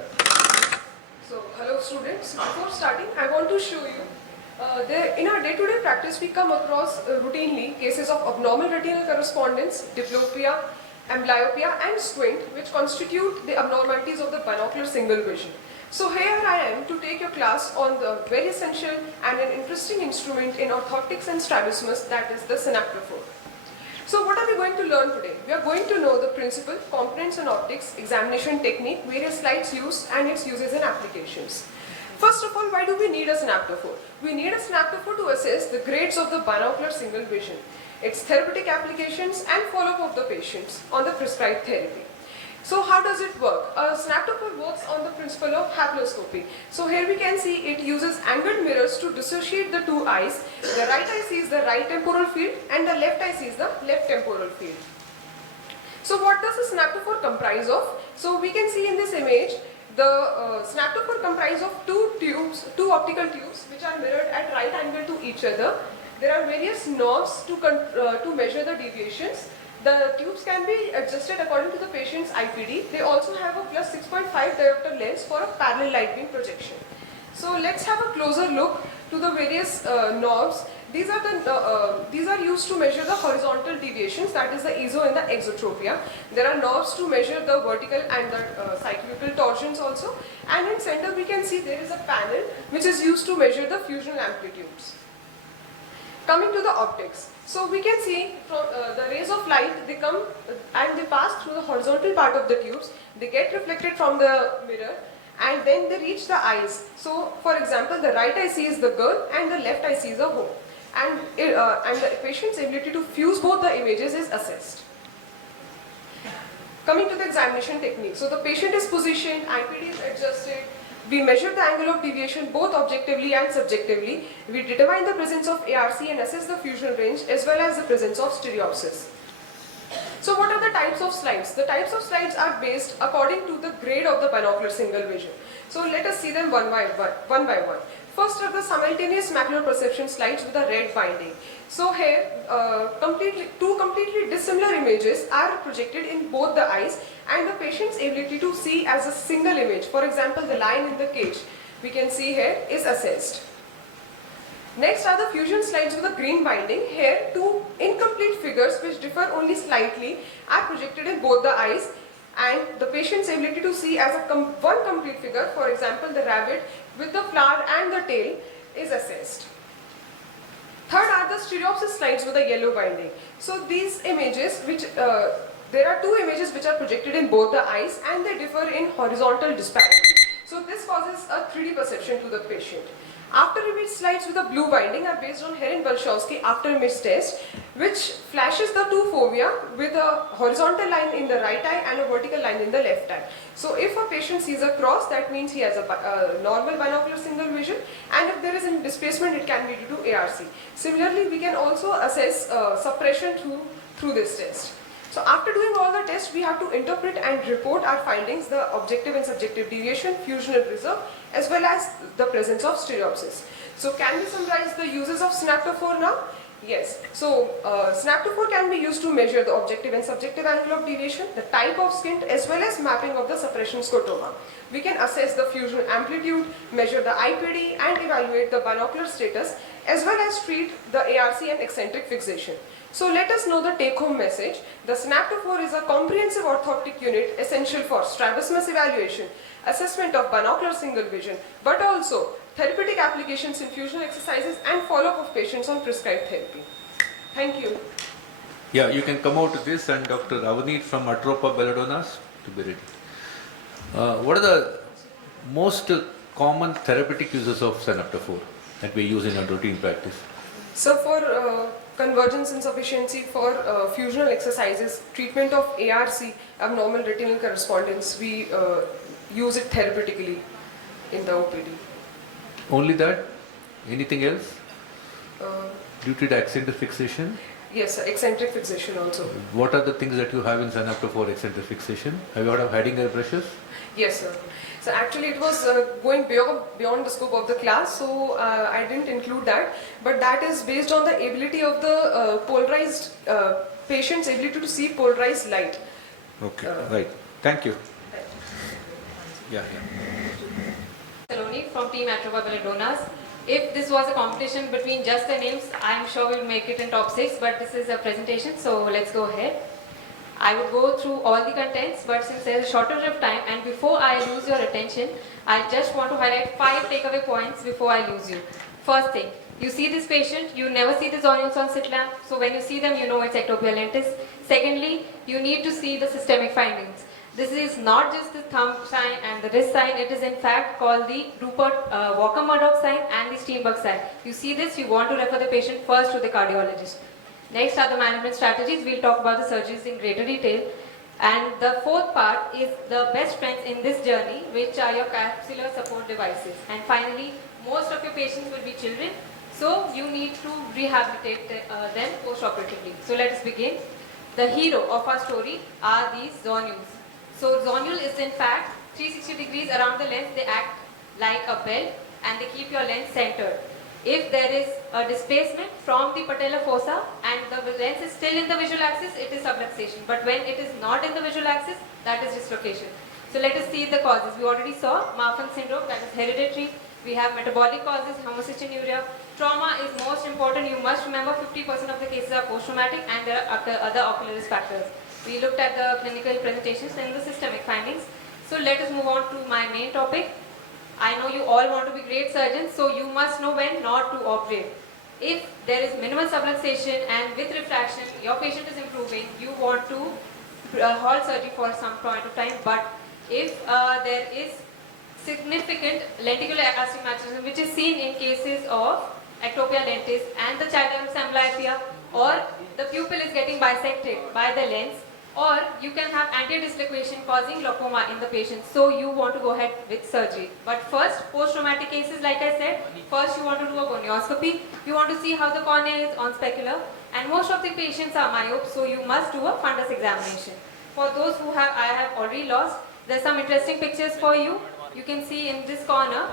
So, hello students. Before starting, I want to show you. In our day-to-day practice, we come across routinely cases of abnormal retinal correspondence, diplopia, amblyopia, and squint, which constitute the abnormalities of the binocular single vision. So here I am to take your class on the very essential and an interesting instrument in orthotics and strabismus, that is the synaptophore. So what are we going to learn today? We are going to know the principle, components and optics, examination technique, various slides used and its uses and applications. First of all, why do we need a synaptophore? We need a synaptophore to assess the grades of the binocular single vision, its therapeutic applications and follow-up of the patients on the prescribed therapy. So how does it work? A synaptophore works on the principle of haploscopy. So here we can see it uses angled mirrors to dissociate the two eyes. The right eye sees the right temporal field and the left eye sees the left temporal field. So what does a synaptophore comprise of? So we can see in this image, the synaptophore comprises of two optical tubes which are mirrored at right angle to each other. There are various knobs to measure the deviations. The tubes can be adjusted according to the patient's IPD. They also have a plus 6.5 diopter lens for a parallel light beam projection. So let's have a closer look to the various knobs. These are used to measure the horizontal deviations, that is the iso and the exotropia. There are knobs to measure the vertical and the cyclical torsions also. And in center we can see there is a panel which is used to measure the fusional amplitudes. Coming to the optics. So we can see from the rays of light, they come and they pass through the horizontal part of the tubes, they get reflected from the mirror and then they reach the eyes. So for example, the right eye sees the girl and the left eye sees a home, and the patient's ability to fuse both the images is assessed. Coming to the examination technique. So the patient is positioned, IPD is adjusted, we measure the angle of deviation both objectively and subjectively. We determine the presence of ARC and assess the fusion range as well as the presence of stereopsis. So what are the types of slides? The types of slides are based according to the grade of the binocular single vision. So let us see them one by one. First are the simultaneous macular perception slides with a red binding. So here, two completely dissimilar images are projected in both the eyes and the patient's ability to see as a single image. For example, the line in the cage we can see here is assessed. Next are the fusion slides with a green binding. Here, two incomplete figures which differ only slightly are projected in both the eyes and the patient's ability to see as one complete figure, for example the rabbit with the flower and the tail, is assessed. Third are the stereopsis slides with a yellow binding. So these images there are two images which are projected in both the eyes and they differ in horizontal disparity. So this causes a 3D perception to the patient. After image slides with a blue binding are based on Heron-Balchowski after image test, which flashes the two fovea with a horizontal line in the right eye and a vertical line in the left eye. So if a patient sees a cross, that means he has a normal binocular single vision, and if there is a displacement, it can be due to ARC. Similarly, we can also assess suppression through this test. So after doing all the tests, we have to interpret and report our findings, the objective and subjective deviation, fusional reserve, as well as the presence of stereopsis. So can we summarize the uses of synaptophore now? Yes. So synaptophore can be used to measure the objective and subjective angle of deviation, the type of squint, as well as mapping of the suppression scotoma. We can assess the fusion amplitude, measure the IPD, and evaluate the binocular status, as well as treat the ARC and eccentric fixation. So let us know the take-home message. The synaptophore is a comprehensive orthoptic unit essential for strabismus evaluation, assessment of binocular single vision, but also therapeutic applications in fusion exercises and follow-up of patients on prescribed therapy. Thank you. Yeah, you can come out to this, and Dr. Avneet from Atropa Belladonna's to be ready. What are the most common therapeutic uses of synaptophore that we use in our routine practice? So for convergence insufficiency, for fusional exercises, treatment of ARC, abnormal retinal correspondence, we use it therapeutically in the OPD. Only that? Anything else? Do you treat eccentric fixation? Yes, eccentric fixation also. What are the things that you have in synaptophore eccentric fixation? Have you heard of Heidinger brushes? Yes, sir. So actually it was going beyond the scope of the class, so I didn't include that. But that is based on the ability of the polarized patient's ability to see polarized light. Okay, right. Thank you. Yeah. Saloni from Team Atropa Belladonna's. If this was a competition between just the names, I am sure we'll make it in top 6, but this is a presentation, so let's go ahead. I would go through all the contents, but since there's a shortage of time and before I lose your attention, I just want to highlight 5 takeaway points before I lose you. First thing, you see this patient, you never see the zonules on slit lamp, so when you see them, you know it's ectopia lentis. Secondly, you need to see the systemic findings. This is not just the thumb sign and the wrist sign, it is in fact called the Rupert Walker-Murdoch sign and the Steenberg sign. You see this, you want to refer the patient first to the cardiologist. Next are the management strategies. We'll talk about the surgeries in greater detail. And the fourth part is the best friends in this journey, which are your capsular support devices. And finally, most of your patients will be children, so you need to rehabilitate them post-operatively. So let us begin. The hero of our story are these zonules. So zonule is in fact 360 degrees around the lens. They act like a belt and they keep your lens centered. If there is a displacement from the patella fossa and the lens is still in the visual axis, it is subluxation. But when it is not in the visual axis, that is dislocation. So let us see the causes. We already saw Marfan syndrome, that is hereditary. We have metabolic causes, homocystinuria. Trauma is most important. You must remember 50% of the cases are post-traumatic and there are other ocular risk factors. We looked at the clinical presentations and the systemic findings. So let us move on to my main topic. I know you all want to be great surgeons, so you must know when not to operate. If there is minimal subluxation and with refraction, your patient is improving, you want to halt surgery for some point of time. But if there is significant lenticular astigmatism, which is seen in cases of ectopia lentis and the childhood amblyopia, or the pupil is getting bisected by the lens, Or you can have anterior dislocation causing glaucoma in the patient, so you want to go ahead with surgery. But first, post-traumatic cases, like I said, first you want to do a gonioscopy, you want to see how the cornea is on specular, and most of the patients are myopes, so you must do a fundus examination. For those who I have already lost, there's some interesting pictures for you. You can see in this corner,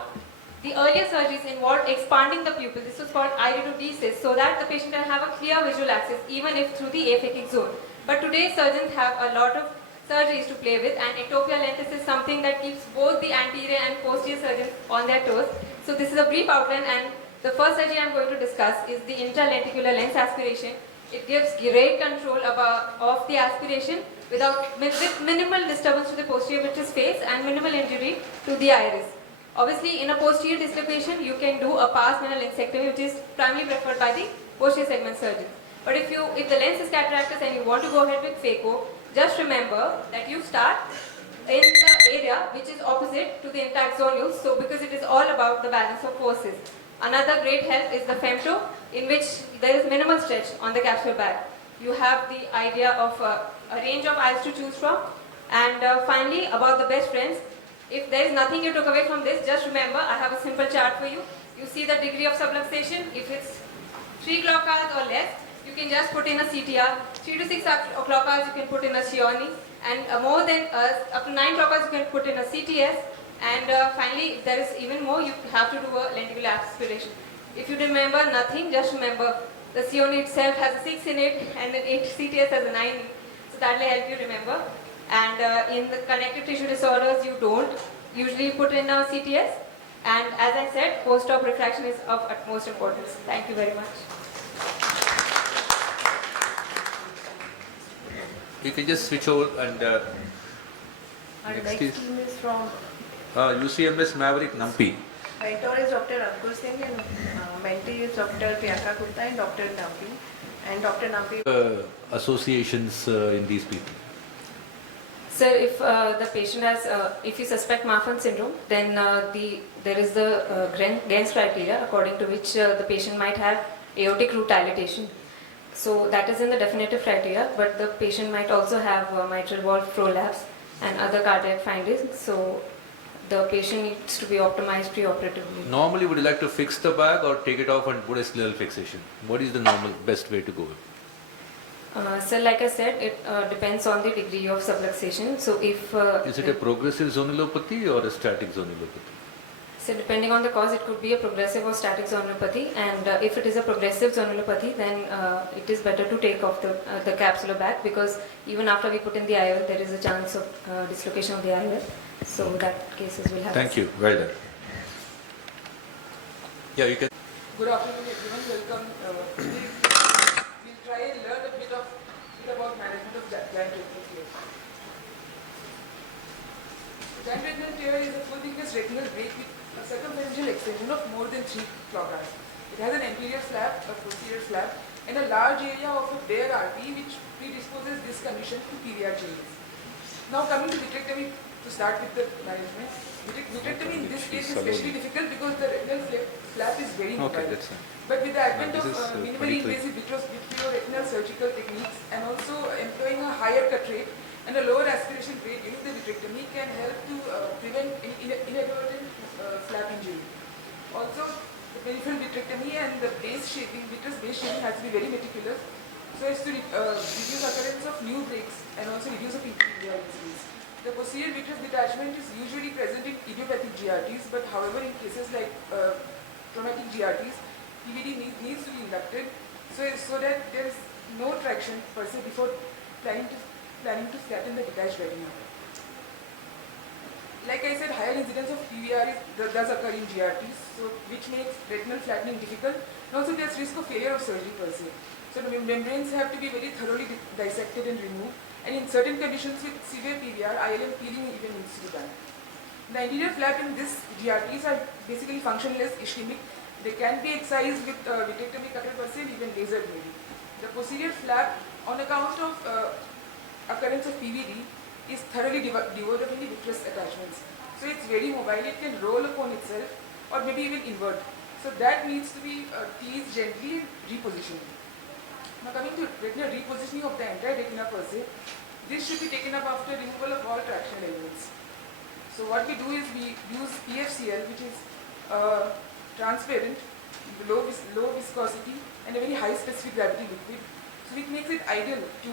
the earlier surgeries involved expanding the pupil. This was called iridodesis, so that the patient can have a clear visual access, even if through the aphakic zone. But today surgeons have a lot of surgeries to play with, and ectopia lentis is something that keeps both the anterior and posterior surgeons on their toes. So this is a brief outline, and the first surgery I am going to discuss is the intralenticular lens aspiration. It gives great control of the aspiration with minimal disturbance to the posterior vitreous face and minimal injury to the iris. Obviously, in a posterior dislocation, you can do a pars minor lensectomy, which is primarily preferred by the posterior segment surgeons. But if the lens is cataractous and you want to go ahead with phaco, just remember that you start in the area which is opposite to the intact zonules, so because it is all about the balance of forces. Another great help is the femto, in which there is minimal stretch on the capsule bag. You have the idea of a range of eyes to choose from. And finally, about the best friends, if there is nothing you took away from this, just remember I have a simple chart for you. You see the degree of subluxation. If it's 3 clock hours or less, you can just put in a CTR. 3 to 6 clock hours you can put in a Chioni, and more than up to 9 clock hours you can put in a CTS. And finally, if there is even more, you have to do a lenticular aspiration. If you remember nothing, just remember the Chioni itself has a 6 in it and an 8 CTS has a 9 in it. So that will help you remember. And in the connective tissue disorders, you don't usually put in a CTS. And as I said, post-op refraction is of utmost importance. Thank you very much. You can just switch over and Our next next is team is from UCMS Maverick Nampi. mentor is Dr. Abgur Singh and mentee is Dr. Priyanka Gupta and Dr. Nampi. And Dr. Nampi. Associations in these people. Sir, if the patient has, if you suspect Marfan syndrome, then there is the Gens criteria according to which the patient might have aortic root dilatation. So that is in the definitive criteria, but the patient might also have mitral valve prolapse and other cardiac findings. So the patient needs to be optimized preoperatively. Normally, would you like to fix the bag or take it off and put a scleral fixation? What is the normal best way to go? So like I said, it depends on the degree of subluxation. So if is it a progressive zonulopathy or a static zonulopathy? So depending on the cause, it could be a progressive or static zonulopathy, and if it is a progressive zonulopathy, then it is better to take off the capsular bag, because even after we put in the IOL, there is a chance of dislocation of the IOL. So that cases will happen. Thank you. Well done. Yeah, you can. Good afternoon, everyone. Welcome. Today we'll try and learn a bit about management of giant retinal tear. Giant retinal tear is a full-thickness retinal break with a circumferential extension of more than 3 clock hours. It has an anterior slab, a posterior slab, and a large area of a bare artery which predisposes this condition to PVR changes. Now coming to vitrectomy, to start with the management. Vitrectomy in this case is especially difficult because the retinal flap is very mobile. But with the advent of minimally invasive vitreoretinal surgical techniques and also employing a higher cut rate and a lower aspiration rate during the vitrectomy can help to prevent inadvertent flap injury. Also, the peripheral vitrectomy and the base shaping, vitreous base shaping has to be very meticulous so as to reduce occurrence of new breaks and also reduce the PVR injuries. The posterior vitreous detachment is usually present in idiopathic GRTs, but however in cases like traumatic GRTs, PVD needs to be inducted so that there is no traction per se before planning to flatten the detached retina. Like I said, higher incidence of PVR does occur in GRTs, so which makes retinal flattening difficult, and also there is risk of failure of surgery per se. So the membranes have to be very thoroughly dissected and removed, and in certain conditions with severe PVR, ILM peeling even needs to be done. The anterior flap in this GRTs are basically functionless, ischemic. They can be excised with vitrectomy cutter per se, even lasered maybe. The posterior flap, on account of occurrence of PVD, is thoroughly devoid of any vitreous attachments. So it's very mobile, it can roll upon itself or maybe even invert. So that needs to be teased gently and repositioned. Now coming to retinal repositioning of the entire retina per se, this should be taken up after removal of all tractional elements. So what we do is we use PFCL, which is transparent, low viscosity and a very high specific gravity liquid. So it makes it ideal to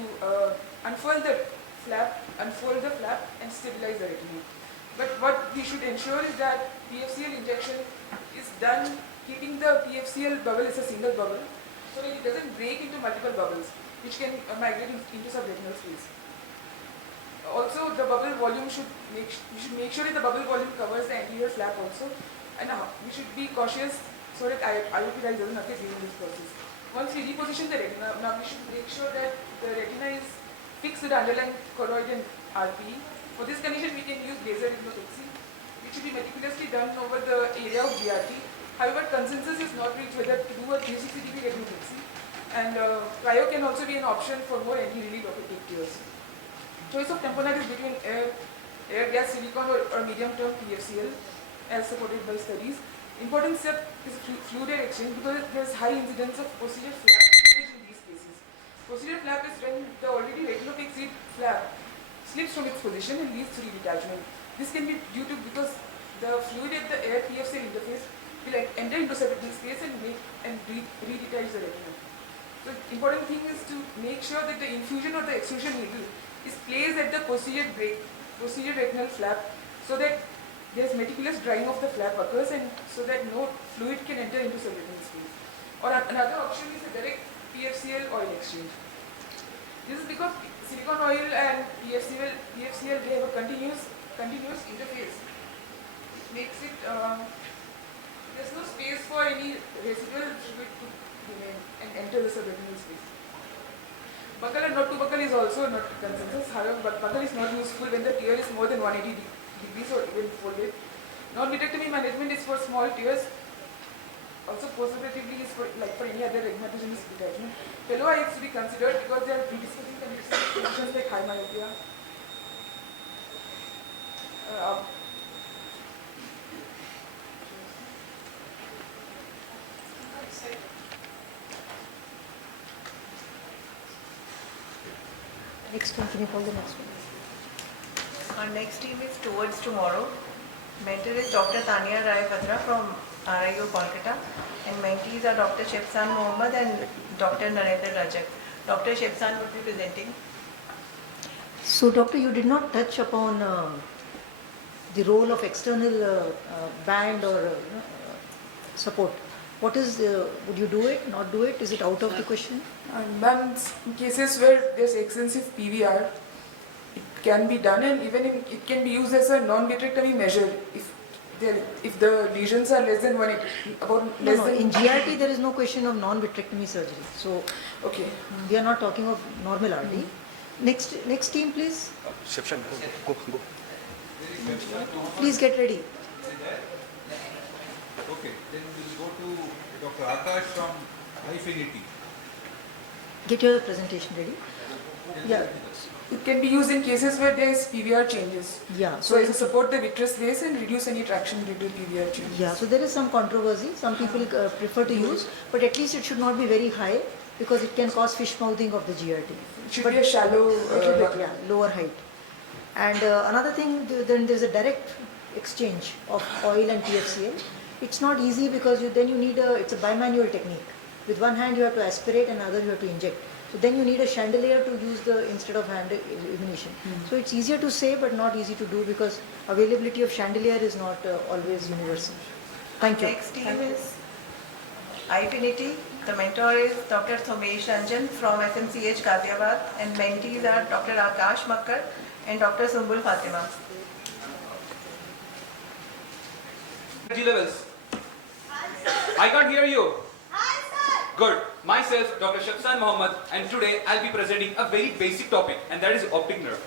unfold the flap and stabilize the retina. But what we should ensure is that PFCL injection is done keeping the PFCL bubble as a single bubble so that it doesn't break into multiple bubbles which can migrate into subretinal space. Also, the bubble volume we should make sure that the bubble volume covers the anterior flap also, and we should be cautious so that IOP rise doesn't occur during this process. Once we reposition the retina, now we should make sure that the retina is fixed to the underlying choroid and RPE. For this condition, we can use laser rhinopexy, which should be meticulously done over the area of GRT. However, consensus is not reached whether to do a 360 degree retinopexy, and cryo can also be an option for more anti-relief optic tears. Choice of tamponade is between air gas silicone or medium-term PFCL, as supported by studies. Important step is fluid air exchange because there is high incidence of posterior flap slippage in these cases. Posterior flap is when the already retinopexied flap slips from its position and leads to redetachment. This can be due to because the fluid at the air PFCL interface will enter into subretinal space and redetach the retina. So important thing is to make sure that the infusion or the extrusion needle is placed at the posterior retinal flap so that there is meticulous drying of the flap occurs and so that no fluid can enter into subretinal space. Or another option is a direct PFCL oil exchange. This is because silicone oil and PFCL they have a continuous interface. It makes it there's no space for any residual fluid to remain and enter the subretinal space. Buccal and not to buccal is also not consensus. However, but buccal is not useful when the tear is more than 180 degrees or even folded. Non-vitrectomy management is for small tears. Also, postoperatively is for any other regmatogenous detachment. Fellow eye is to be considered because they are predisposing conditions like high myopia. Next one, can you call the next one? Our next team is Towards Tomorrow. Mentor is Dr. Tania Rai Vadra from RIO Kolkata, and mentees are Dr. Shebsan Mohammed and Dr. Narendra Rajak. Dr. Shebsan would be presenting. So, doctor, you did not touch upon the role of external band or support. What is, would you do it, not do it? Is it out of the question? Ma'am, in cases where there's extensive PVR, it can be done, and even it can be used as a non-vitrectomy measure if the lesions are less than 180. In GRT there is no question of non-vitrectomy surgery. So, okay, we are not talking of normal RD. Next team, please. Go. Please get ready. Okay, then we'll go to Dr. Akash from Infinity. Get your presentation ready. Yeah. It can be used in cases where there is PVR changes. Yeah. So as to support the vitreous base and reduce any traction due to PVR changes. Yeah, so there is some controversy. Some people prefer to use, but at least it should not be very high because it can cause fish mouthing of the GRT. It should be a shallow, lower height. And another thing, then there is a direct exchange of oil and PFCL. It's not easy because then you need it's a bimanual technique. With one hand you have to aspirate and other you have to inject. So then you need a chandelier to use instead of hand illumination. So it's easier to say but not easy to do because availability of chandelier is not always universal. Thank you. Next team is Infinity. The mentor is Dr. Thomesh Ranjan from SMCH Ghaziabad, and mentees are Dr. Akash Makkar and Dr. Sumbul Fatima. Energy levels. I can't hear you. Good. Myself, Dr. Shebsan Mohammed, and today I'll be presenting a very basic topic, and that is optic nerve.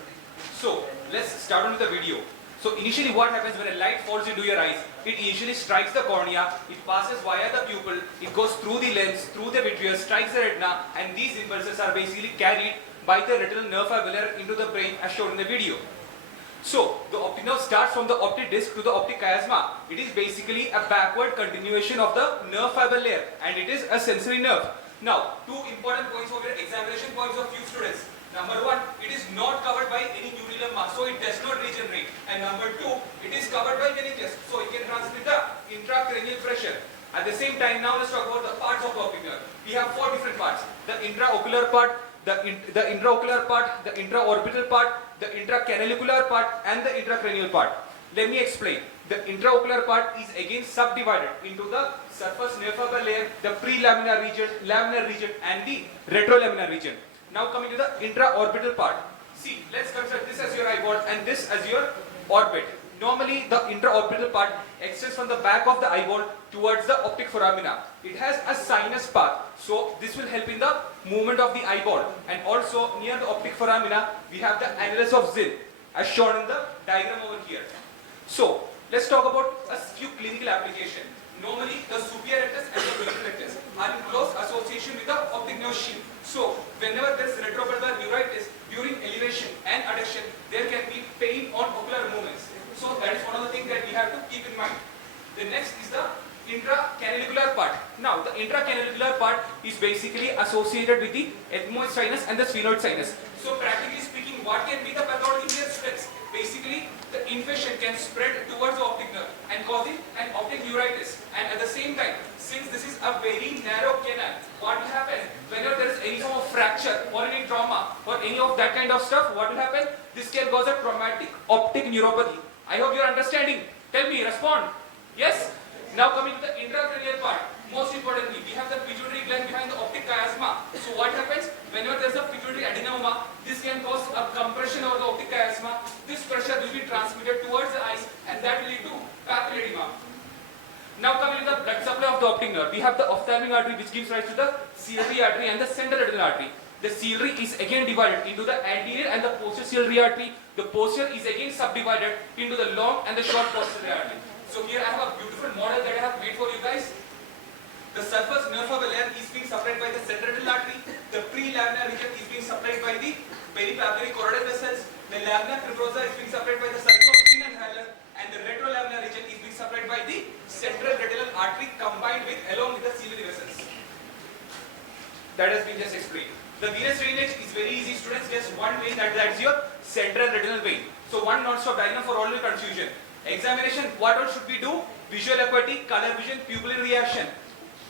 So, let's start on with the video. So, initially what happens when a light falls into your eyes? It initially strikes the cornea, it passes via the pupil, it goes through the lens, through the vitreous, strikes the retina, and these impulses are basically carried by the retinal nerve fiber into the brain as shown in the video. So, the optic nerve starts from the optic disc to the optic chiasma. It is basically a backward continuation of the nerve fiber layer, and it is a sensory nerve. Now, two important points for your examination points of few students. Number one, it is not covered by any neural mass, so it does not regenerate. And number two, it is covered by meninges, so it can transmit the intracranial pressure. At the same time, now let's talk about the parts of the optic nerve. We have four different parts: the intraocular part, the intraocular part, the intraorbital part, the intracanalicular part, and the intracranial part. Let me explain. The intraocular part is again subdivided into the surface nerve fiber layer, the prelaminar region, laminar region, and the retrolaminar region. Now coming to the intraorbital part. See, let's consider this as your eyeball and this as your orbit. Normally, the intraorbital part extends from the back of the eyeball towards the optic foramina. It has a sinus path, so this will help in the movement of the eyeball. And also near the optic foramina, we have the annulus of Zill, as shown in the diagram over here. So let's talk about a few clinical applications. Normally, the superior rectus and the middle rectus are in close association with the optic nerve sheath. So whenever there is retrobulbar neuritis during elevation and adduction, there can be pain on ocular movements. So that is one of the things that we have to keep in mind. The next is the intracanalicular part. Now the intracanalicular part is basically associated with the ethmoid sinus and the sphenoid sinus. So practically speaking, what can be the pathology here, students? Basically, the infection can spread towards the optic nerve and causing an optic neuritis. And at the same time, since this is a very narrow canal, what will happen whenever there is any form of fracture or any trauma or any of that kind of stuff? What will happen? This can cause a traumatic optic neuropathy. I hope you are understanding. Tell me, respond. Yes? Now coming to the intracranial part. Most importantly, we have the pituitary gland behind the optic chiasma. So what happens? Whenever there is a pituitary adenoma, this can cause a compression over the optic chiasma. This pressure will be transmitted towards the eyes and that will lead to papillary edema. Now coming to the blood supply of the optic nerve. We have the ophthalmic artery which gives rise to the ciliary artery and the central retinal artery. The ciliary is again divided into the anterior and the posterior ciliary artery. The posterior is again subdivided into the long and the short posterior artery. So here I have a beautiful model that I have made for you guys. The surface nerve fiber layer is being supplied by the central retinal artery. The prelaminar region is being supplied by the peripapillary choroidal vessels. The lamina fibrosa is being supplied by the circle of thin and halar, and the retrolaminar region is being supplied by the central retinal artery combined with along with the ciliary vessels. That has been just explained. The venous drainage is very easy, students. Just one vein, that's your central retinal vein. So one non-stop diagram for all your confusion. Examination, what all should we do? Visual acuity, color vision, pupillary reaction.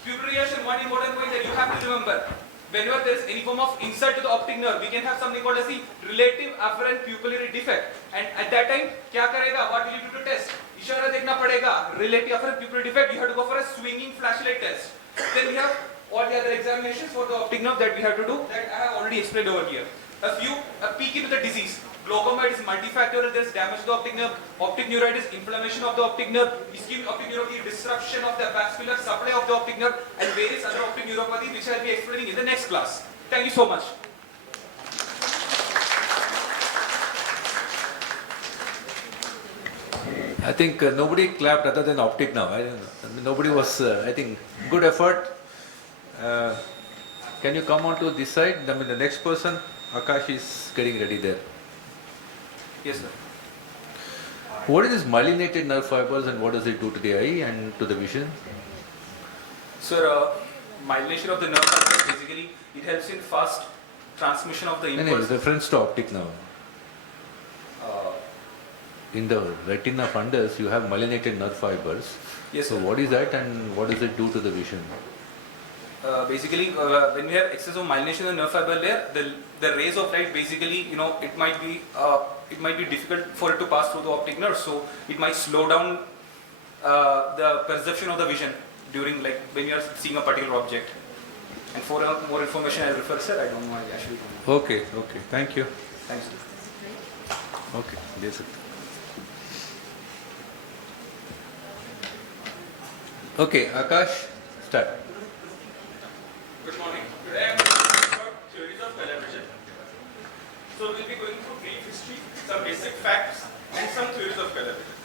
Pupillary reaction, one important point that you have to remember. Whenever there is any form of insult to the optic nerve, we can have something called as the relative afferent pupillary defect. And at that time, क्या करेगा? What will you do to test? इशारा देखना पड़ेगा. Relative afferent pupillary defect, you have to go for a swinging flashlight test. Then we have all the other examinations for the optic nerve that we have to do that I have already explained over here. A peek into the disease. Glaucoma is multifactorial, there is damage to the optic nerve, optic neuritis, inflammation of the optic nerve, ischemic optic neuropathy, disruption of the vascular supply of the optic nerve, and various other optic neuropathy which I will be explaining in the next class. Thank you so much. I think nobody clapped other than optic now. I mean, nobody was, I think, good effort. Can you come on to this side? I mean, the next person, Akash, is getting ready there. Yes, sir. What is this myelinated nerve fibers and what does it do to the eye and to the vision? Sir, myelination of the nerve fibers, basically, it helps in fast transmission of the impulse. No, reference to optic now. In the retina fundus, you have myelinated nerve fibers. Yes, so sir. what is that and what does it do to the vision? Basically, when we have excess of myelination in the nerve fiber layer, the rays of light basically, it might be difficult for it to pass through the optic nerve, so it might slow down the perception of the vision during, like, when you are seeing a particular object. And for more information, I refer, sir. I don't know. I actually don't know. Okay, thank you. Thanks. Okay, yes. Okay, Akash, start. Good morning. Today I am going to talk about theories of color vision. So we'll be going through brief history, some basic facts, and some theories of color vision.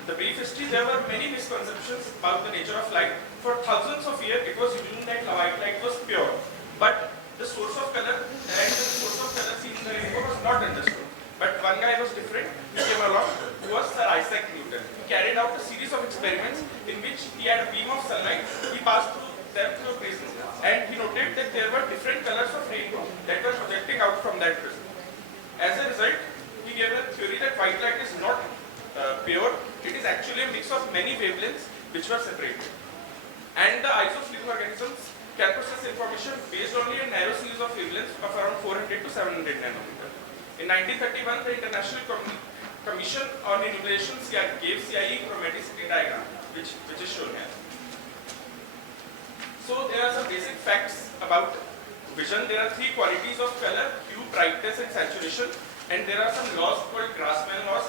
In the brief history, there were many misconceptions about the nature of light. For thousands of years, it was assumed that white light was pure, but the source of color and the source of color seen in the rainbow was not understood. But one guy was different. He came along, who was Sir Isaac Newton. He carried out a series of experiments in which he had a beam of sunlight. He passed through them through a prism, and he noted that there were different colors of rainbow that were projecting out from that prism. As a result, he gave a theory that white light is not pure, it is actually a mix of many wavelengths which were separated. And the eyes of living organisms can process information based only a narrow series of wavelengths of around 400 to 700 nanometer. In 1931, the International Commission on Enumeration gave CIE chromaticity diagram, which is shown here. So there are some basic facts about vision. There are three qualities of color: hue, brightness, and saturation. And there are some laws called Grassmann laws,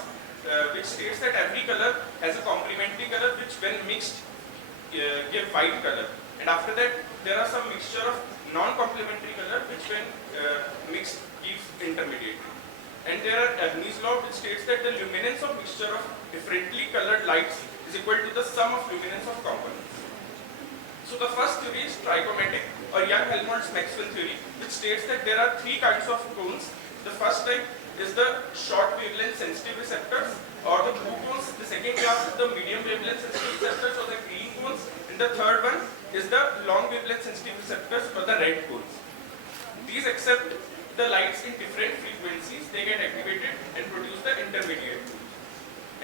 which states that every color has a complementary color, which when mixed give white color. And after that, there are some mixture of non-complementary color, which when mixed gives intermediate. And there are Ebony's law, which states that the luminance of mixture of differently colored lights is equal to the sum of luminance of components. So the first theory is trichromatic, or Young-Helmholtz Maxwell theory, which states that there are three kinds of cones. The first type is the short wavelength sensitive receptors, or the blue cones. The second class is the medium wavelength sensitive receptors, or the green cones. And the third one is the long wavelength sensitive receptors, or the red cones. These accept the lights in different frequencies, they get activated and produce the intermediate.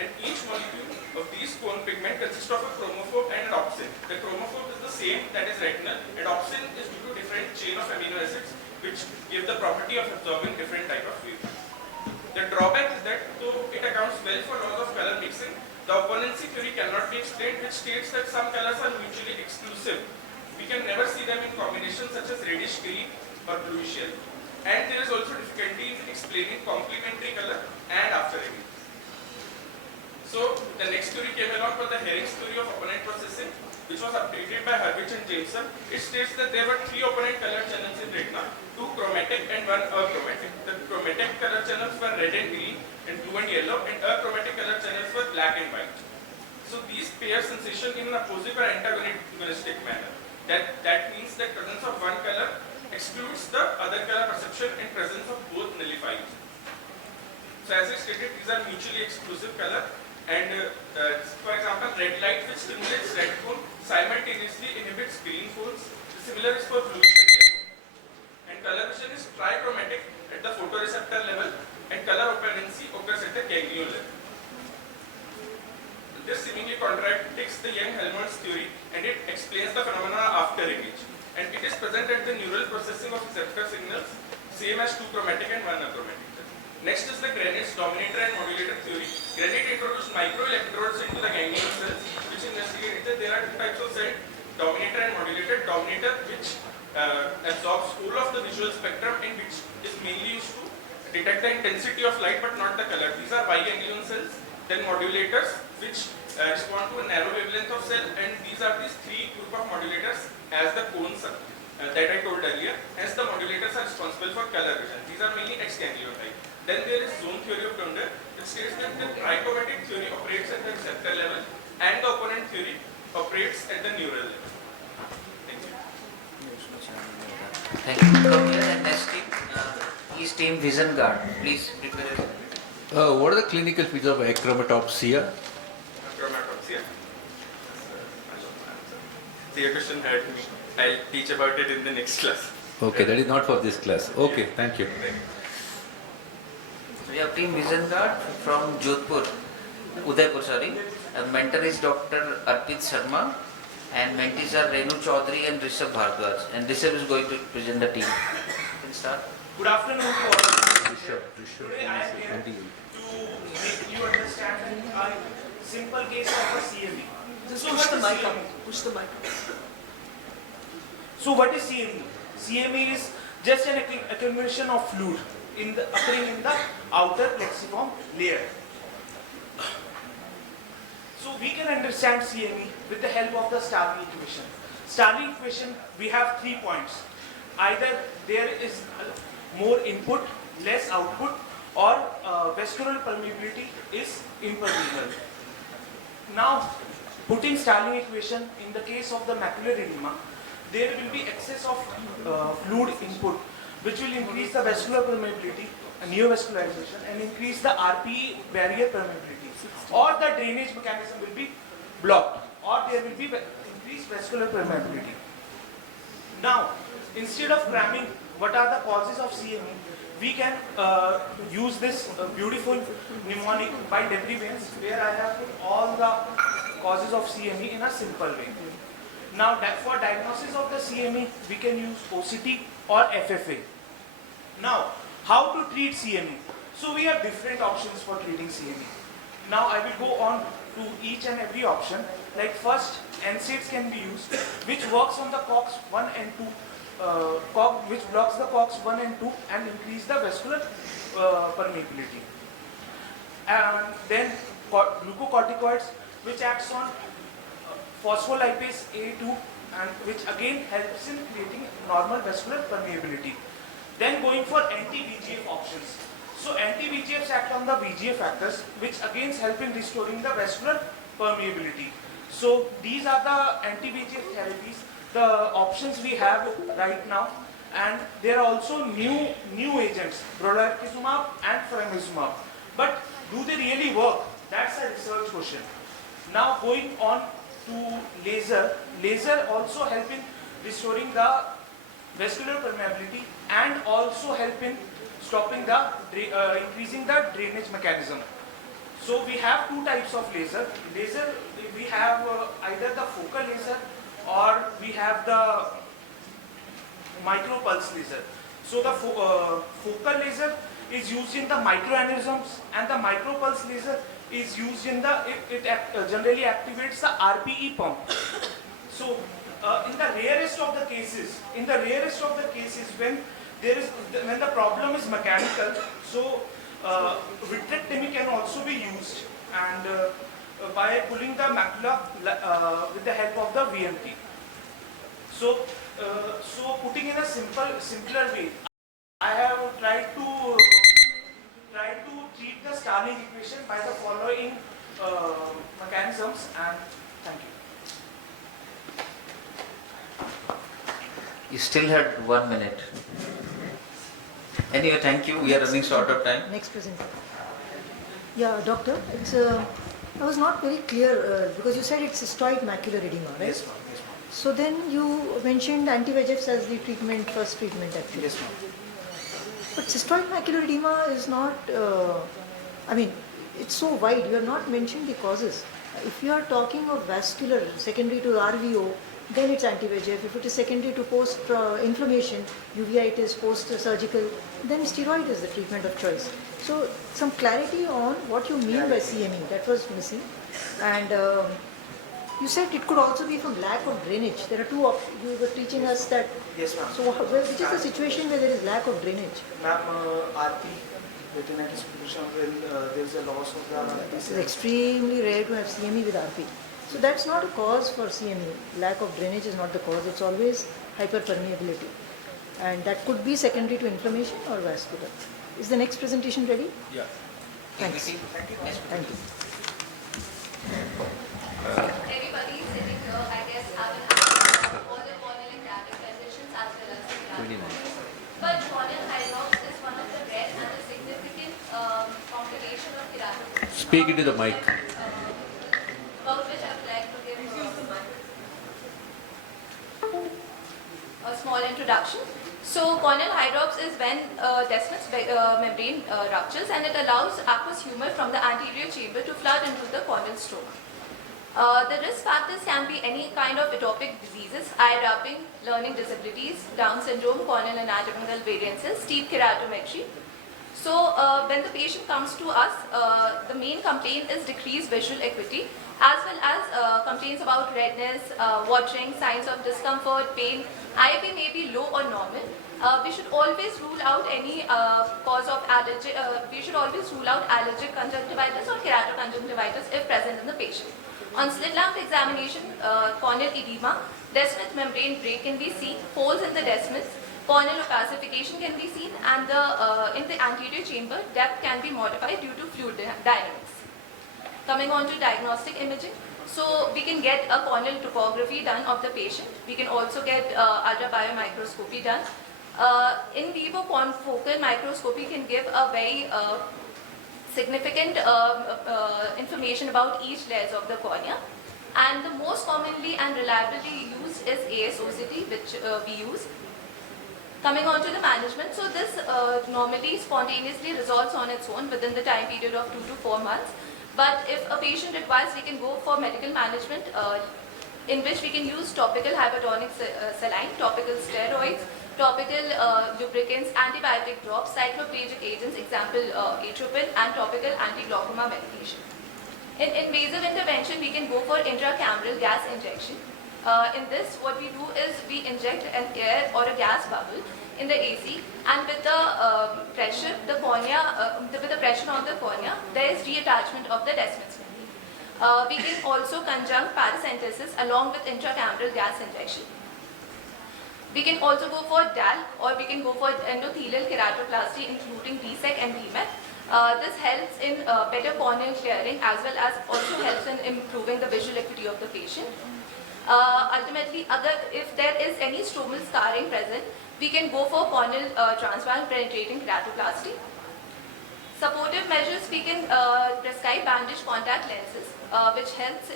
And each molecule of these cone pigment consists of a chromophobe and an opsin. The chromophobe is the same, that is retinal, and opsin is due to different chain of amino acids which give the property of absorbing different type of wavelength. The drawback is that though it accounts well for laws of color mixing, the opponency theory cannot be explained, which states that some colors are mutually exclusive. We can never see them in combinations such as reddish green or bluish yellow. And there is also difficulty in explaining complementary color and after reading. So the next theory came along for the Herring's theory of opponent processing, which was updated by Hurwitz and Jameson. It states that there were three opponent color channels in retina, two chromatic and one achromatic. The chromatic color channels were red and green, and blue and yellow, and achromatic color channels were black and white. So these pair sensation in an opposite or antagonistic manner. That means that presence of one color excludes the other color perception and presence of both nullifies. So as I stated, these are mutually exclusive color, and for example, red light which stimulates red cone simultaneously inhibits green cones. The similar is for bluish and yellow. And color vision is trichromatic at the photoreceptor level, and color opponency occurs at the ganglion level. This seemingly contradicts the Young-Helmholtz theory, and it explains the phenomena after image. And it is present at the neural processing of receptor signals, same as two chromatic and one achromatic. Next is the Granite's dominator and modulator theory. Granite introduced microelectrodes into the ganglion cells, which investigated that there are two types of cell, dominator and modulator. Dominator, which absorbs whole of the visual spectrum and which is mainly used to detect the intensity of light but not the color. These are Y ganglion cells. Then modulators, which respond to a narrow wavelength of cell, and these are these three group of modulators as the cones that I told earlier. Hence the modulators are responsible for color vision. These are mainly X ganglion type. Then there is zone theory of Donder, which states that the trichromatic theory operates at the receptor level and the opponent theory operates at the neural level. Thank you. Thank you. From here, the next team is team Vision Guard. Please prepare. What are the clinical features of achromatopsia? Achromatopsia. So your question hurt me. I'll teach about it in the next class. Okay, that is not for this class. Okay, thank you. We have team Vision Guard from Jodhpur, Udaipur, sorry. Mentor is Dr. Arpit Sharma, and mentees are Renu Chaudhary and Rishabh Bhardwaj. And Rishabh is going to present the team. You can start. Good afternoon to all. Rishabh. Today I am here to make you understand a simple case of a CME. Just push the mic up. Push the mic up. So what is CME? CME is just an accumulation of fluid occurring in the outer plexiform layer. So we can understand CME with the help of the Starling equation. Starling equation, we have 3 points. Either there is more input, less output, or vascular permeability is impermeable. Now, putting Starling equation in the case of the macular edema, there will be excess of fluid input, which will increase the vascular permeability, neovascularization, and increase the RPE barrier permeability. Or the drainage mechanism will be blocked, or there will be increased vascular permeability. Now, instead of cramming what are the causes of CME, we can use this beautiful mnemonic by Debrivens, where I have put all the causes of CME in a simple way. Now, for diagnosis of the CME, we can use OCT or FFA. Now, how to treat CME? So we have different options for treating CME. Now I will go on to each and every option. Like first, NSAIDs can be used, which works on the COX-1 and 2, which blocks the COX-1 and 2 and increase the vascular permeability. And then glucocorticoids, which acts on phospholipase A2 and which again helps in creating normal vascular permeability. Then going for anti-VEGF options. So anti-VEGFs act on the VEGF factors, which again help in restoring the vascular permeability. So these are the anti-VEGF therapies, the options we have right now. And there are also new agents, brodalkizumab and faricimab. But do they really work? That's a research question. Now going on to laser. Laser also help in restoring the vascular permeability and also help in stopping the increasing the drainage mechanism. So we have two types of laser. Laser, we have either the focal laser or we have the micropulse laser. So the focal laser is used in the microaneurysms and the micropulse laser is used in the, it generally activates the RPE pump. So in the rarest of the cases, when the problem is mechanical, so vitrectomy can also be used, and by pulling the macula with the help of the VMT. So, putting in a simpler way, I have tried to treat the Starling equation by the following mechanisms, and thank you. You still had 1 minute. Anyway, thank you. We are running short of time. Next presentation. Yeah, doctor, it's I was not very clear because you said it's cystoid macular edema, right? Yes, ma'am. Yes, ma'am. So then you mentioned anti-VEGFs as the first treatment actually. Yes, ma'am. But cystoid macular edema is not, I mean, it's so wide, you have not mentioned the causes. If you are talking of vascular, secondary to RVO, then it's anti-VEGF. If it is secondary to post-inflammation, uveitis, post-surgical, then steroid is the treatment of choice. So some clarity on what you mean by CME, that was missing. And you said it could also be from lack of drainage. There are two you were teaching us that. Yes, ma'am. So which is the situation where there is lack of drainage? Ma'am, RP, retinitis pigmentosa, when there is a loss of the RP. It's extremely rare to have CME with RP. So that's not a cause for CME. Lack of drainage is not the cause. It's always hyperpermeability. And that could be secondary to inflammation or vascular. Is the next presentation ready? Yeah. Thanks. Thank you. Thank you. Everybody sitting here, I guess, have an idea of all the corneal and diabetic conditions as well as the diabetes. But corneal hydrops is one of the rare and a significant complication of keratoconus. Speak into the mic. About which I would like to give a small introduction. So corneal hydrops is when Descemet's membrane ruptures and it allows aqueous humor from the anterior chamber to flood into the corneal stroma. The risk factors can be any kind of atopic diseases, eye wrapping, learning disabilities, Down syndrome, corneal anatomical variances, steep keratometry. So when the patient comes to us, the main complaint is decreased visual acuity, as well as complaints about redness, watering, signs of discomfort, pain. IAP may be low or normal. We should always rule out any cause of allergy. We should always rule out allergic conjunctivitis or keratoconjunctivitis if present in the patient. On slit lamp examination, corneal edema, Descemet's membrane break can be seen, holes in the Descemet's, corneal opacification can be seen, and in the anterior chamber, depth can be modified due to fluid dynamics. Coming on to diagnostic imaging, so we can get a corneal topography done of the patient. We can also get ultrabiomicroscopy done. In vivo confocal microscopy can give a very significant information about each layers of the cornea. And the most commonly and reliably used is ASOCT, which we use. Coming on to the management, so this normally spontaneously resolves on its own within the time period of 2 to 4 months. But if a patient requires, we can go for medical management in which we can use topical hypertonic saline, topical steroids, topical lubricants, antibiotic drops, cycloplegic agents, example atropine, and topical anti-glaucoma medication. In invasive intervention, we can go for intracameral gas injection. In this, what we do is we inject an air or a gas bubble in the AC, and with the pressure, the cornea, with the pressure on the cornea, there is reattachment of the Descemet's membrane. We can also conjunct paracentesis along with intracameral gas injection. We can also go for DAL, or we can go for endothelial keratoplasty, including DSEC and DMET. This helps in better corneal clearing, as well as also helps in improving the visual acuity of the patient. Ultimately, if there is any stromal scarring present, we can go for corneal transvaal penetrating keratoplasty. Supportive measures, we can prescribe bandage contact lenses, which helps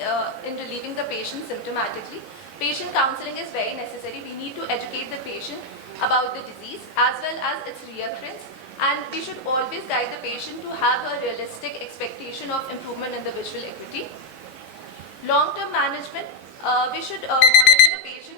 in relieving the patient symptomatically. Patient counseling is very necessary. We need to educate the patient about the disease as well as its reoccurrence, and we should always guide the patient to have a realistic expectation of improvement in the visual acuity. Long-term management, we should monitor the patient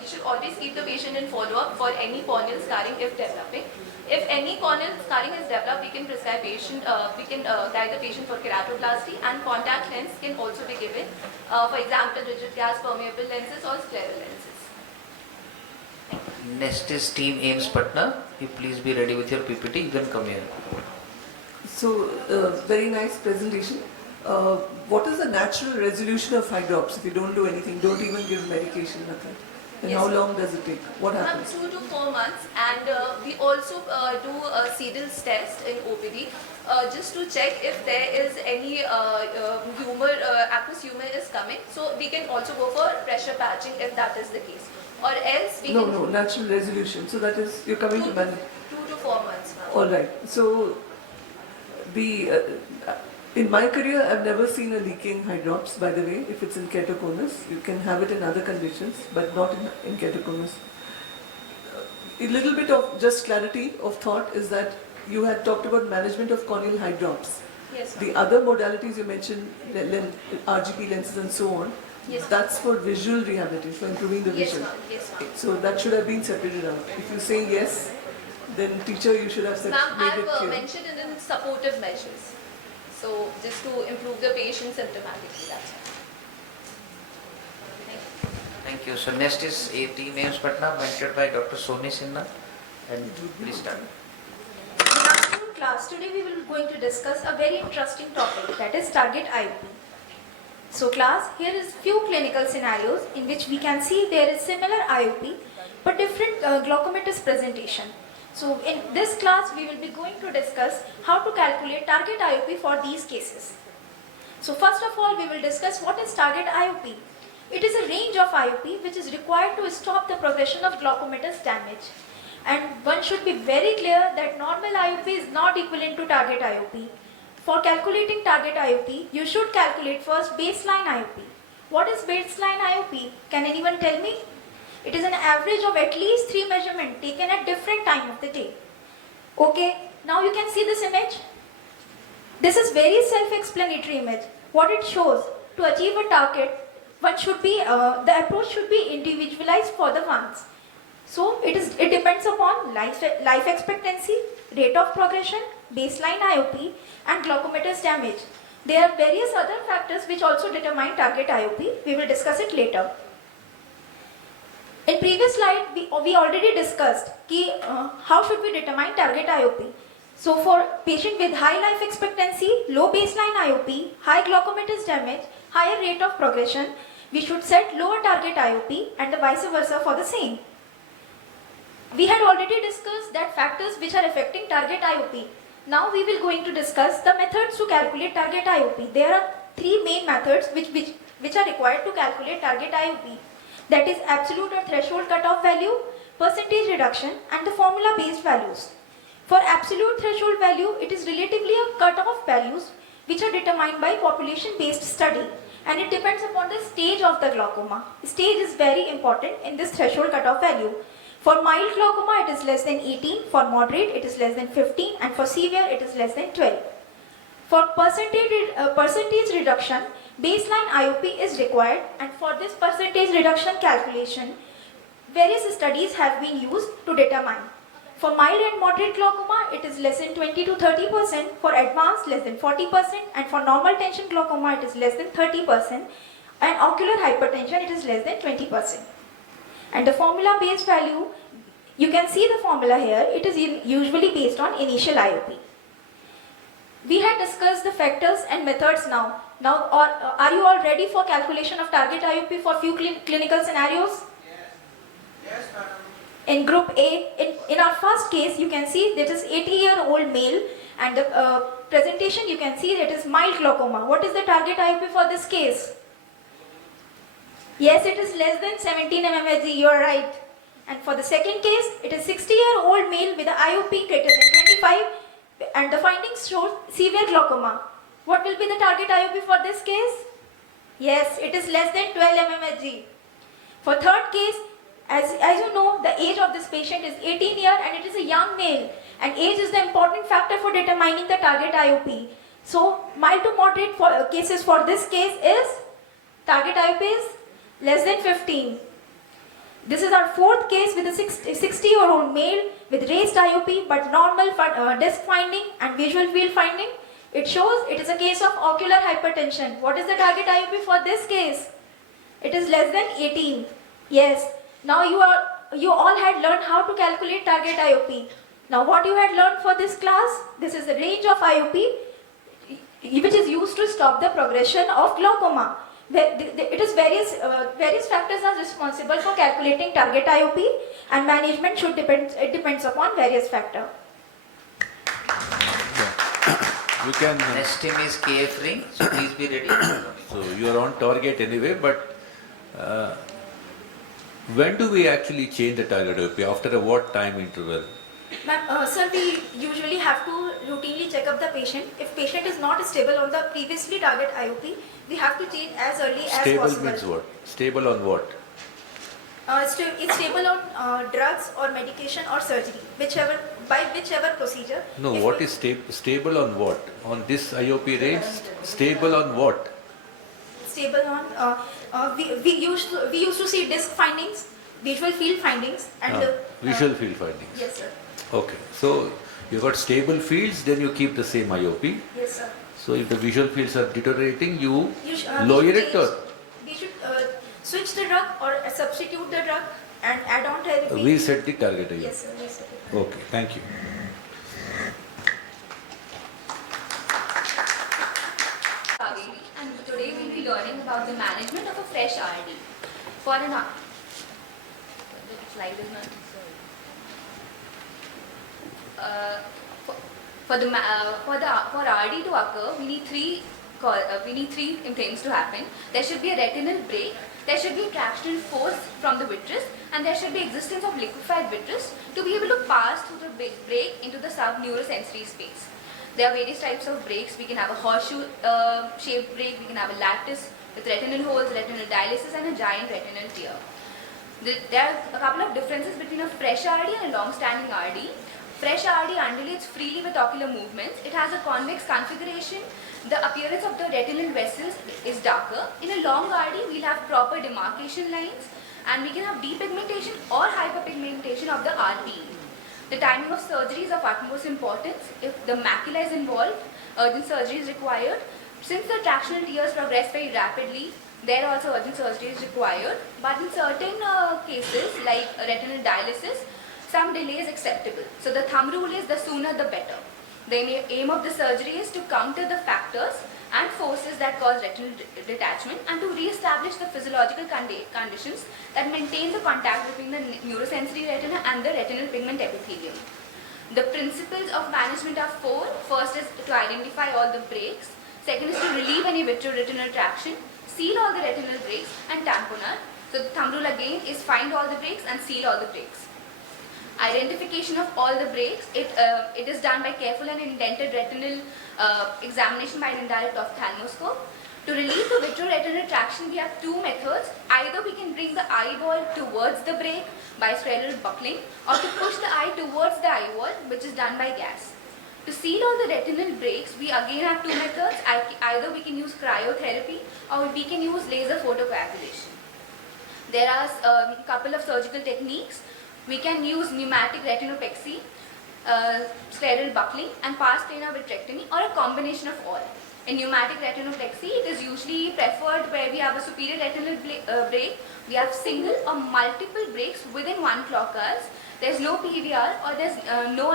we should always keep the patient in follow-up for any corneal scarring if developing. If any corneal scarring is developed, we can prescribe guide the patient for keratoplasty, and contact lens can also be given. For example, rigid gas permeable lenses or scleral lenses. Next is Team AIMS Patna. You please be ready with your PPT. You can come here. So, very nice presentation. What is the natural resolution of eye drops if you don't do anything, don't even give medication, nothing? And Yes, how sir. long does it take? What happens? 2 to 4 months, and we also do a Seedles test in OPD just to check if there is any aqueous humor is coming. So we can also go for pressure patching if that is the case, or else we No, can no, natural resolution. So that is, you're coming to manage. 2 to 4 months. All right. So, in my career, I've never seen a leaking eye drops, by the way, if it's in keratoconus. You can have it in other conditions, but not in keratoconus. A little bit of just clarity of thought is that you had talked about management of corneal eye drops. Yes, The other modalities you mentioned, RGP lenses and so on, Yes, that's for visual rehabilitation, for improving the Yes, vision. ma'am. Yes, ma'am. So that should have been separated out. If you say yes, then teacher, you should have Ma'am, made it I've clear. mentioned it in supportive measures. So just to improve the patient symptomatically, that's it. Thank you. So next is Team AIMS Patna, mentored by Dr. Soni Sinha. And please start. Good afternoon, class. Today we will going to discuss a very interesting topic, that is target IOP. So class, here is few clinical scenarios in which we can see there is similar IOP but different glaucomatous presentation. So in this class we will be going to discuss how to calculate target IOP for these cases. So first of all we will discuss what is target IOP. It is a range of IOP which is required to stop the progression of glaucomatous damage. And one should be very clear that normal IOP is not equivalent to target IOP. For calculating target IOP, you should calculate first baseline IOP. What is baseline IOP? Can anyone tell me? It is an average of at least 3 measurements taken at different time of the day. Okay, now you can see this image. This is very self-explanatory image. What it shows, to achieve a target, the approach should be individualized for the ones. So it depends upon life expectancy, rate of progression, baseline IOP and glaucomatous damage. There are various other factors which also determine target IOP. We will discuss it later. In previous slide, we already discussed how should we determine target IOP. So for patient with high life expectancy, low baseline IOP, high glaucomatous damage, higher rate of progression, we should set lower target IOP and the vice versa for the same. We had already discussed that factors which are affecting target IOP. Now we will going to discuss the methods to calculate target IOP. There are 3 main methods which are required to calculate target IOP. That is absolute or threshold cutoff value, percentage reduction and the formula based values. For absolute threshold value, it is relatively a cutoff values which are determined by population based study. and it depends upon the stage of the glaucoma. Stage is very important in this threshold cutoff value. For mild glaucoma, it is less than 18, for moderate, it is less than 15, and for severe, it is less than 12. For percentage reduction, baseline IOP is required, and for this percentage reduction calculation, various studies have been used to determine. For mild and moderate glaucoma, it is less than 20 to 30%, for advanced less than 40%, and for normal tension glaucoma, it is less than 30%, and ocular hypertension, it is less than 20%. And the formula based value, you can see the formula here, it is usually based on initial IOP. We had discussed the factors and methods now. Now, are you all ready for calculation of target IOP for few clinical scenarios? Yes, madam. In group A, in our first case, you can see that is 80-year-old male, and the presentation you can see that is mild glaucoma. What is the target IOP for this case? Yes, it is less than 17 mmHg, you are right. And for the second case, it is 60-year-old male with an IOP greater than 25, and the findings show severe glaucoma. What will be the target IOP for this case? Yes, it is less than 12 mmHg. For third case, as you know, the age of this patient is 18 years and it is a young male, and age is the important factor for determining the target IOP. So mild to moderate cases for this case is, target IOP is less than 15. This is our fourth case with a 60-year-old male with raised IOP but normal disc finding and visual field finding. It shows it is a case of ocular hypertension. What is the target IOP for this case? It is less than 18. Yes. Now you all had learned how to calculate target IOP. Now what you had learned for this class, this is the range of IOP which is used to stop the progression of glaucoma. It is various factors are responsible for calculating target IOP, and management depends upon various factors. You can. Next team is KF ring, so please be ready. So you are on target anyway, but when do we actually change the target IOP? After what time interval? Sir, we usually have to routinely check up the patient. If patient is not stable on the previously target IOP, we have to change as early as possible. Stable means what? Stable on what? It's stable on drugs or medication or surgery, by whichever procedure. No, what is stable on what? On this IOP range? Stable on what? Stable on, we used to see disc findings, visual field findings, and visual field findings. Yes, sir. Okay, so you got stable fields, then you keep the same IOP. Yes, sir. So if the visual fields are deteriorating, you lower it, or we should switch the drug or substitute the drug and add on therapy. we set the target IOP. Yes, sir. We set it. Okay, thank you. And today we'll be learning about the management of a fresh RD. For an slide is not for RD to occur, we need three things to happen. There should be a retinal break, there should be tractional force from the vitreous, and there should be existence of liquefied vitreous to be able to pass through the break into the subneurosensory space. There are various types of breaks. We can have a horseshoe shaped break, we can have a lattice with retinal holes, retinal dialysis, and a giant retinal tear. There are a couple of differences between a fresh RD and a long-standing RD. Fresh RD undulates freely with ocular movements. It has a convex configuration. The appearance of the retinal vessels is darker. In a long RD, we'll have proper demarcation lines, and we can have depigmentation or hyperpigmentation of the RPE. The timing of surgery is of utmost importance. If the macula is involved, urgent surgery is required. Since the tractional tears progress very rapidly, there also urgent surgery is required. But in certain cases, like retinal dialysis, some delay is acceptable. So the thumb rule is the sooner the better. The aim of the surgery is to counter the factors and forces that cause retinal detachment and to re-establish the physiological conditions that maintain the contact between the neurosensory retina and the retinal pigment epithelium. The principles of management are four. First is to identify all the breaks. Second is to relieve any vitreoretinal traction, seal all the retinal breaks, and tamponade. So the thumb rule again is find all the breaks and seal all the breaks. Identification of all the breaks, it is done by careful and indented retinal examination by an indirect ophthalmoscope. To relieve the vitreoretinal traction, we have two methods. Either we can bring the eyeball towards the break by scleral buckling, or to push the eye towards the eyeball, which is done by gas. To seal all the retinal breaks, we again have two methods. Either we can use cryotherapy or we can use laser photocoagulation. There are a couple of surgical techniques. We can use pneumatic retinopexy, scleral buckling, and pars plana vitrectomy, or a combination of all. In pneumatic retinopexy, it is usually preferred where we have a superior retinal break. We have single or multiple breaks within 1 clock hours. There's no PVR or there's no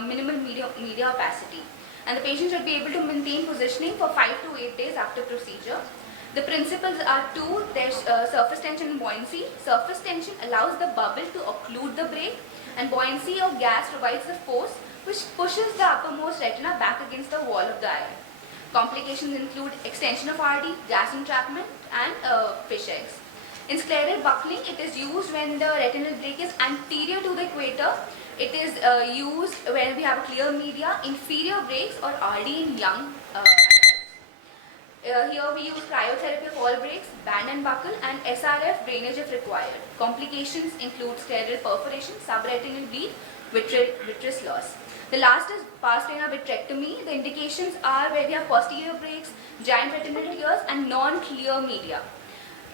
minimal media opacity. And the patient should be able to maintain positioning for 5 to 8 days after procedure. The principles are two. There's surface tension and buoyancy. Surface tension allows the bubble to occlude the break, and buoyancy or gas provides the force which pushes the uppermost retina back against the wall of the eye. Complications include extension of RD, gas entrapment, and fish eggs. In scleral buckling, it is used when the retinal break is anterior to the equator. It is used when we have a clear media, inferior breaks, or RD in young adults. Here we use cryotherapy of all breaks, band and buckle, and SRF drainage if required. Complications include scleral perforation, subretinal bleed, vitreous loss. The last is pars plana vitrectomy. The indications are where we have posterior breaks, giant retinal tears, and non-clear media.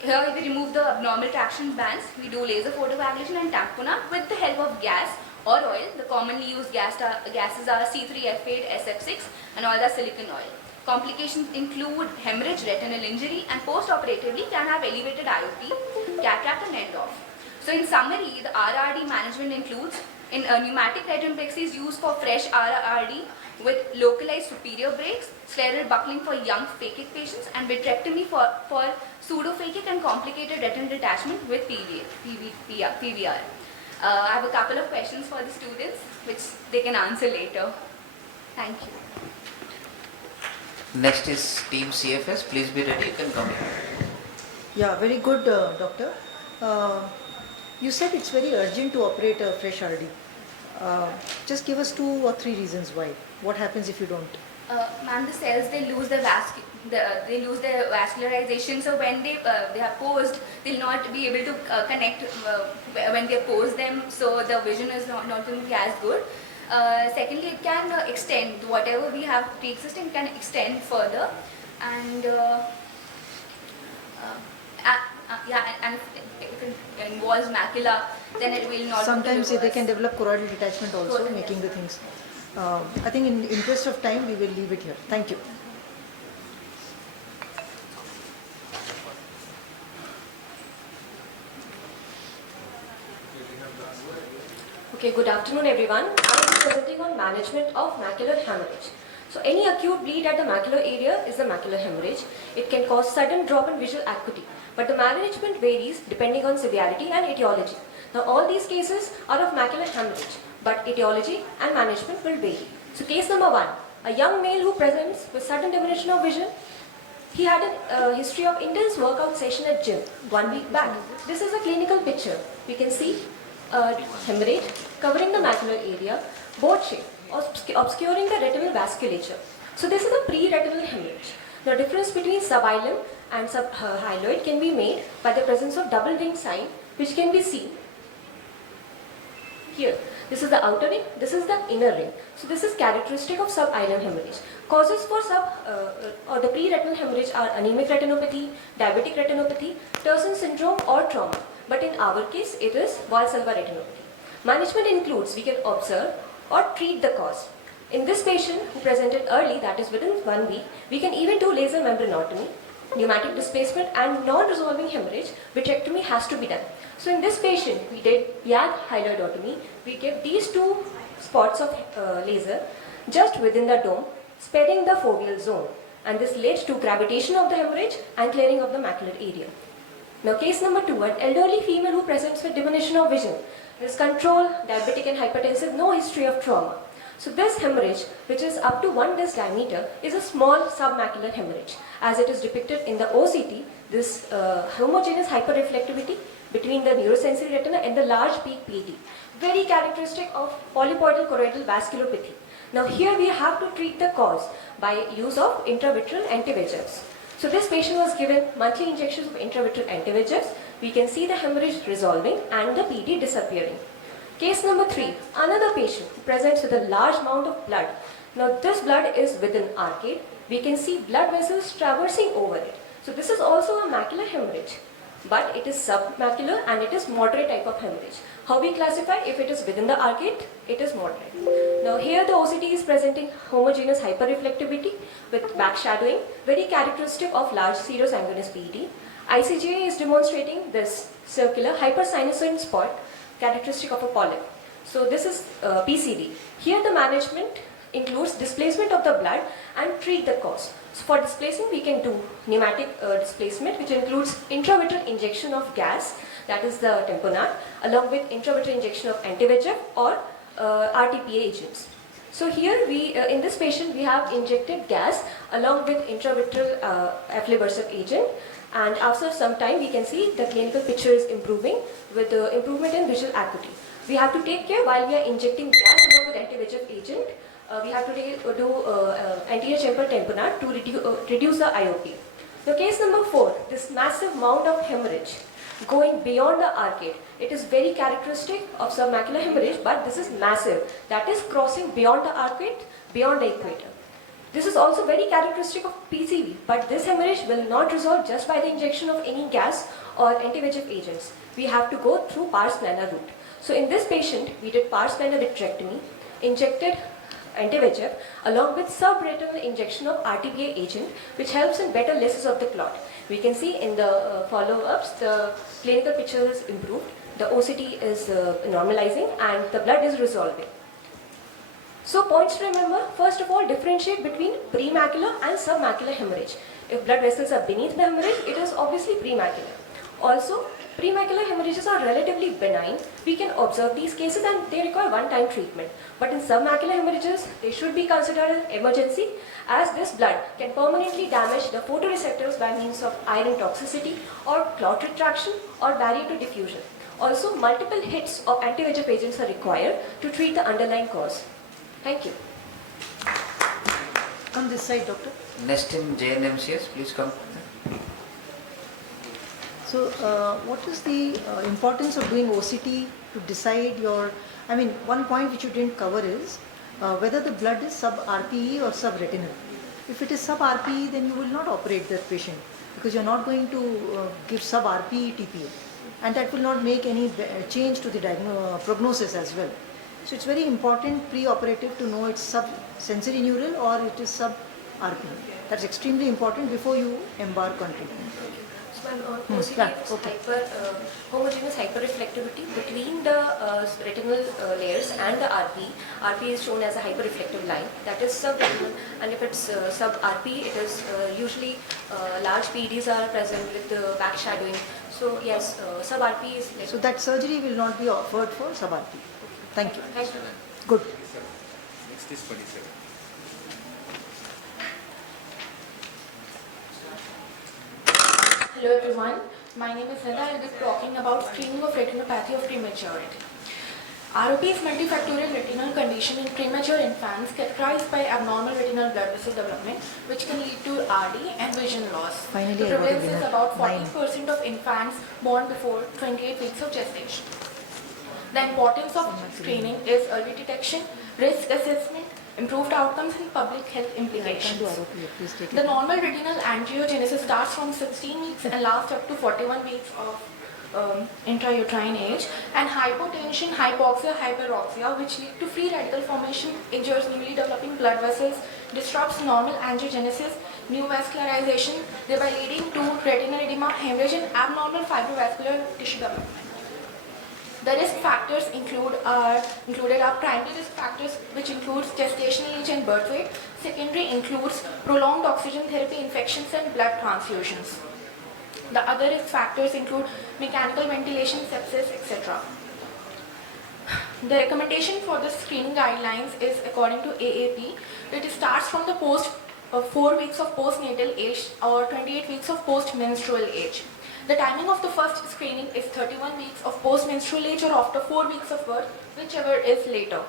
Here we remove the abnormal traction bands. We do laser photocoagulation and tamponade with the help of gas or oil. The commonly used gases are C3F8, SF6, and all the silicon oil. Complications include hemorrhage, retinal injury, and post-operatively can have elevated IOP, cataract, and end off. So in summary, the RRD management includes in pneumatic retinopexy is used for fresh RRD with localized superior breaks, scleral buckling for young phakic patients, and vitrectomy for pseudophakic and complicated retinal detachment with PVR. I have a couple of questions for the students which they can answer later. Thank you. Next is Team CFS. Please be ready. You can come here. Yeah, very good, doctor. You said it's very urgent to operate a fresh RD. Just give us 2 or 3 reasons why. What happens if you don't? Ma'am, the cells, they lose their vascularization, so when they are posed, they'll not be able to connect when they pose them, so the vision is not going to be as good. Secondly, it can extend whatever we have pre-existing, can extend further, and and if it involves macula, then it will not. Sometimes they can develop choroidal detachment also, making the things. I think in interest of time, we will leave it here. Thank you. Okay, good afternoon everyone. I will be presenting on management of macular hemorrhage. So any acute bleed at the macular area is the macular hemorrhage. It can cause sudden drop in visual acuity, but the management varies depending on severity and etiology. Now all these cases are of macular hemorrhage, but etiology and management will vary. So case number 1, a young male who presents with sudden diminution of vision. He had a history of intense workout session at gym 1 week back. This is a clinical picture. We can see hemorrhage covering the macular area, boat shape, obscuring the retinal vasculature. So this is a pre-retinal hemorrhage. The difference between subilam and subhyaloid can be made by the presence of double ring sign, which can be seen here. This is the outer ring, this is the inner ring. So this is characteristic of subilam hemorrhage. Causes for or the pre-retinal hemorrhage are anemic retinopathy, diabetic retinopathy, Terson syndrome, or trauma. But in our case, it is Valsalva retinopathy. Management includes, we can observe or treat the cause. In this patient who presented early, that is within 1 week, we can even do laser membranotomy, pneumatic displacement, and non-resolving hemorrhage. Vitrectomy has to be done. So in this patient, we had hyaloidotomy. We gave these 2 spots of laser just within the dome, sparing the foveal zone. And this led to gravitation of the hemorrhage and clearing of the macular area. Now case number 2, an elderly female who presents with diminution of vision. Is controlled, diabetic and hypertensive, no history of trauma. So this hemorrhage, which is up to 1 disc diameter, is a small submacular hemorrhage. As it is depicted in the OCT, this homogeneous hyperreflectivity between the neurosensory retina and the large peak PET. Very characteristic of polypoidal choroidal vasculopathy. Now here we have to treat the cause by use of intravitreal anti-VEGFs. So this patient was given monthly injections of intravitreal anti-VEGFs. We can see the hemorrhage resolving and the PD disappearing. Case number 3, another patient who presents with a large amount of blood. Now this blood is within arcade. We can see blood vessels traversing over it. So this is also a macular hemorrhage, but it is submacular and it is moderate type of hemorrhage. How we classify? If it is within the arcade, it is moderate. Now here the OCT is presenting homogeneous hyperreflectivity with backshadowing, very characteristic of large serosanguinous PED. ICGA is demonstrating this circular hypersinusoid spot, characteristic of a polyp. So this is PCD. Here the management includes displacement of the blood and treat the cause. So for displacing, we can do pneumatic displacement, which includes intravitreal injection of gas, that is the tamponade, along with intravitreal injection of anti-VEGF or RTPA agents. So here we, in this patient, we have injected gas along with intravitreal aflibercept agent, and after some time we can see the clinical picture is improving with improvement in visual acuity. We have to take care while we are injecting gas along with anti-VEGF agent. We have to do anterior chamber tamponade to reduce the IOP. Now case number 4, this massive amount of hemorrhage going beyond the arcade. It is very characteristic of submacular hemorrhage, but this is massive. That is crossing beyond the arcade, beyond the equator. This is also very characteristic of PCV, but this hemorrhage will not resolve just by the injection of any gas or anti-VEGF agents. We have to go through pars plana route. So in this patient, we did pars plana vitrectomy, injected anti-VEGF along with subretinal injection of RTPA agent, which helps in better lysis of the clot. We can see in the follow-ups, the clinical picture is improved, the OCT is normalizing and the blood is resolving. So points to remember, first of all, differentiate between premacular and submacular hemorrhage. If blood vessels are beneath the hemorrhage, it is obviously premacular. Also, premacular hemorrhages are relatively benign. We can observe these cases and they require one-time treatment. But in submacular hemorrhages, they should be considered an emergency, as this blood can permanently damage the photoreceptors by means of iron toxicity or clot retraction or barrier to diffusion. Also, multiple hits of anti-VEGF agents are required to treat the underlying cause. Thank you. Come this side, doctor. Next in JNMCS, please come. So, what is the importance of doing OCT to decide your, I mean, one point which you didn't cover is whether the blood is sub-RPE or sub-retinal. If it is sub-RPE, then you will not operate that patient because you're not going to give sub-RPE TPA, and that will not make any change to the prognosis as well. So it's very important pre-operative to know it's sub-sensory neural or it is sub-RPE. That's extremely important before you embark on treatment. OCT homogeneous hyperreflectivity between the retinal layers and the RP. RP is shown as a hyperreflective line, that is subretinal, and if it's sub-RP, it is usually large PDs are present with the backshadowing. So yes, sub-RP is... So that surgery will not be offered for sub-RP. Thank you. Thank you. Good. Next is 27. Hello everyone, my name is Nida. I will be talking about screening of retinopathy of prematurity. ROP is multifactorial retinal condition in premature infants characterized by abnormal retinal blood vessel development, which can lead to RD and vision loss. Finally, the prevalence is about 40% of infants born before 28 weeks of gestation. The importance of screening is early detection, risk assessment, improved outcomes and public health implications. The normal retinal angiogenesis starts from 16 weeks and lasts up to 41 weeks of intrauterine age, and hypotension, hypoxia, hyperoxia, which lead to free radical formation, injures newly developing blood vessels, disrupts normal angiogenesis, new vascularization, thereby leading to retinal edema, hemorrhage and abnormal fibrovascular tissue development. The risk factors included are primary risk factors, which includes gestational age and birth weight. Secondary includes prolonged oxygen therapy, infections and blood transfusions. The other risk factors include mechanical ventilation, sepsis, etc. The recommendation for the screening guidelines is according to AAP. It starts from the 4 weeks of postnatal age or 28 weeks of postmenstrual age. The timing of the first screening is 31 weeks of postmenstrual age or after 4 weeks of birth, whichever is later.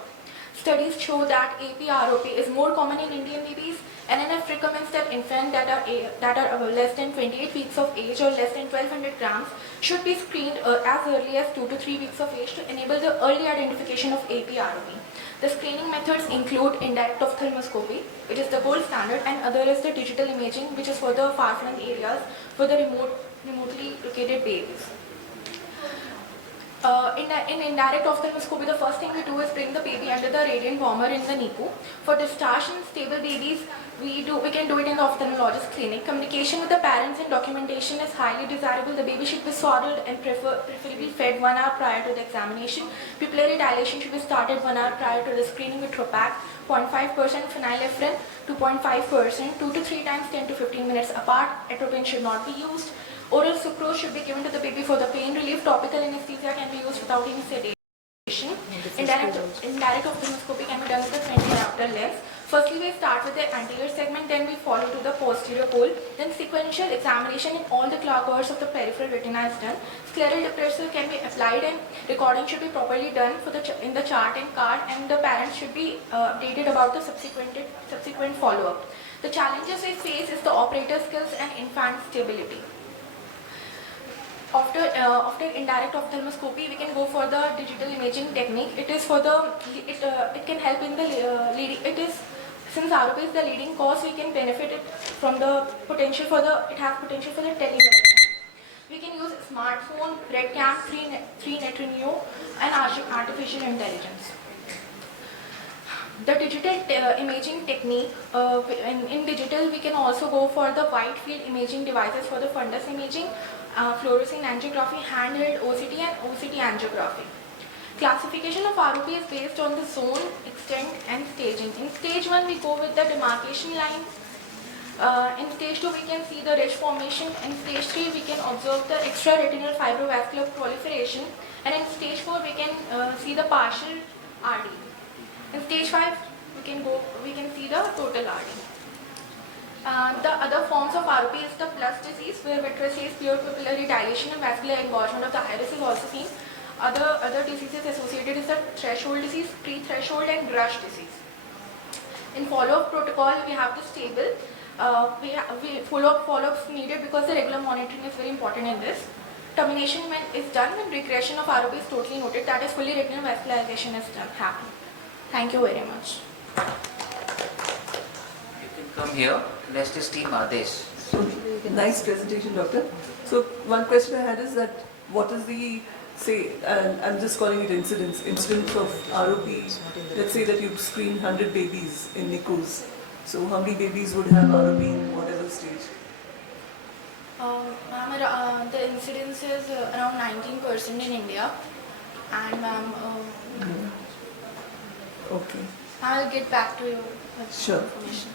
Studies show that APROP is more common in Indian babies. NNF recommends that infants that are less than 28 weeks of age or less than 1200 grams should be screened as early as 2 to 3 weeks of age to enable the early identification of APROP. The screening methods include indirect ophthalmoscopy, which is the gold standard, and other is the digital imaging, which is for the far-flung areas for the remotely located babies. In indirect ophthalmoscopy, the first thing we do is bring the baby under the radiant warmer in the NICU. For discharge in stable babies, we can do it in the ophthalmologist clinic. Communication with the parents and documentation is highly desirable. The baby should be swaddled and preferably fed 1 hour prior to the examination. Pupillary dilation should be started 1 hour prior to the screening with Tropac, 0.5% phenylephrine, 2.5%, 2 to 3 times 10 to 15 minutes apart. Atropine should not be used. Oral sucrose should be given to the baby for the pain relief. Topical anesthesia can be used without any sedation. Indirect ophthalmoscopy can be done with the 20 diopter lens. Firstly, we start with the anterior segment, then we follow to the posterior pole. Then sequential examination in all the glaucomas of the peripheral retina is done. Scleral depressor can be applied and recording should be properly done in the chart and card, and the parents should be updated about the subsequent follow-up. The challenges we face is the operator skills and infant stability. After indirect ophthalmoscopy, we can go for the digital imaging technique. It is for the it can help in the leading. Since ROP is the leading cause, we can benefit it from the potential for the telemedicine. We can use smartphone, red cam, 3 Neo, and artificial intelligence. The digital imaging technique, in digital we can also go for the wide field imaging devices for the fundus imaging, fluorescein angiography, handheld OCT and OCT angiography. Classification of ROP is based on the zone, extent and staging. In stage 1 we go with the demarcation line. In stage 2 we can see the ridge formation. In stage 3 we can observe the extraretinal fibrovascular proliferation, and in stage 4 we can see the partial RD. In stage 5 we can see the total RD. The other forms of ROP is the plus disease, where vitreous haze, pure pupillary dilation and vascular engorgement of the iris is also seen. Other diseases associated is the threshold disease, pre-threshold and Grush disease. In follow-up protocol, we have this table. Follow-ups needed because the regular monitoring is very important in this. Termination is done when regression of ROP is totally noted, that is fully retinal vascularization is happening. Thank you very much. You can come here. Next is Team Adesh. Nice presentation, doctor. So one question I had is that what is the, say, I'm just calling it incidence of ROP. Let's say that you screen 100 babies in NICUs. So how many babies would have ROP in whatever stage? The incidence is around 19% in India, and Okay. I'll get back to you with Sure. information.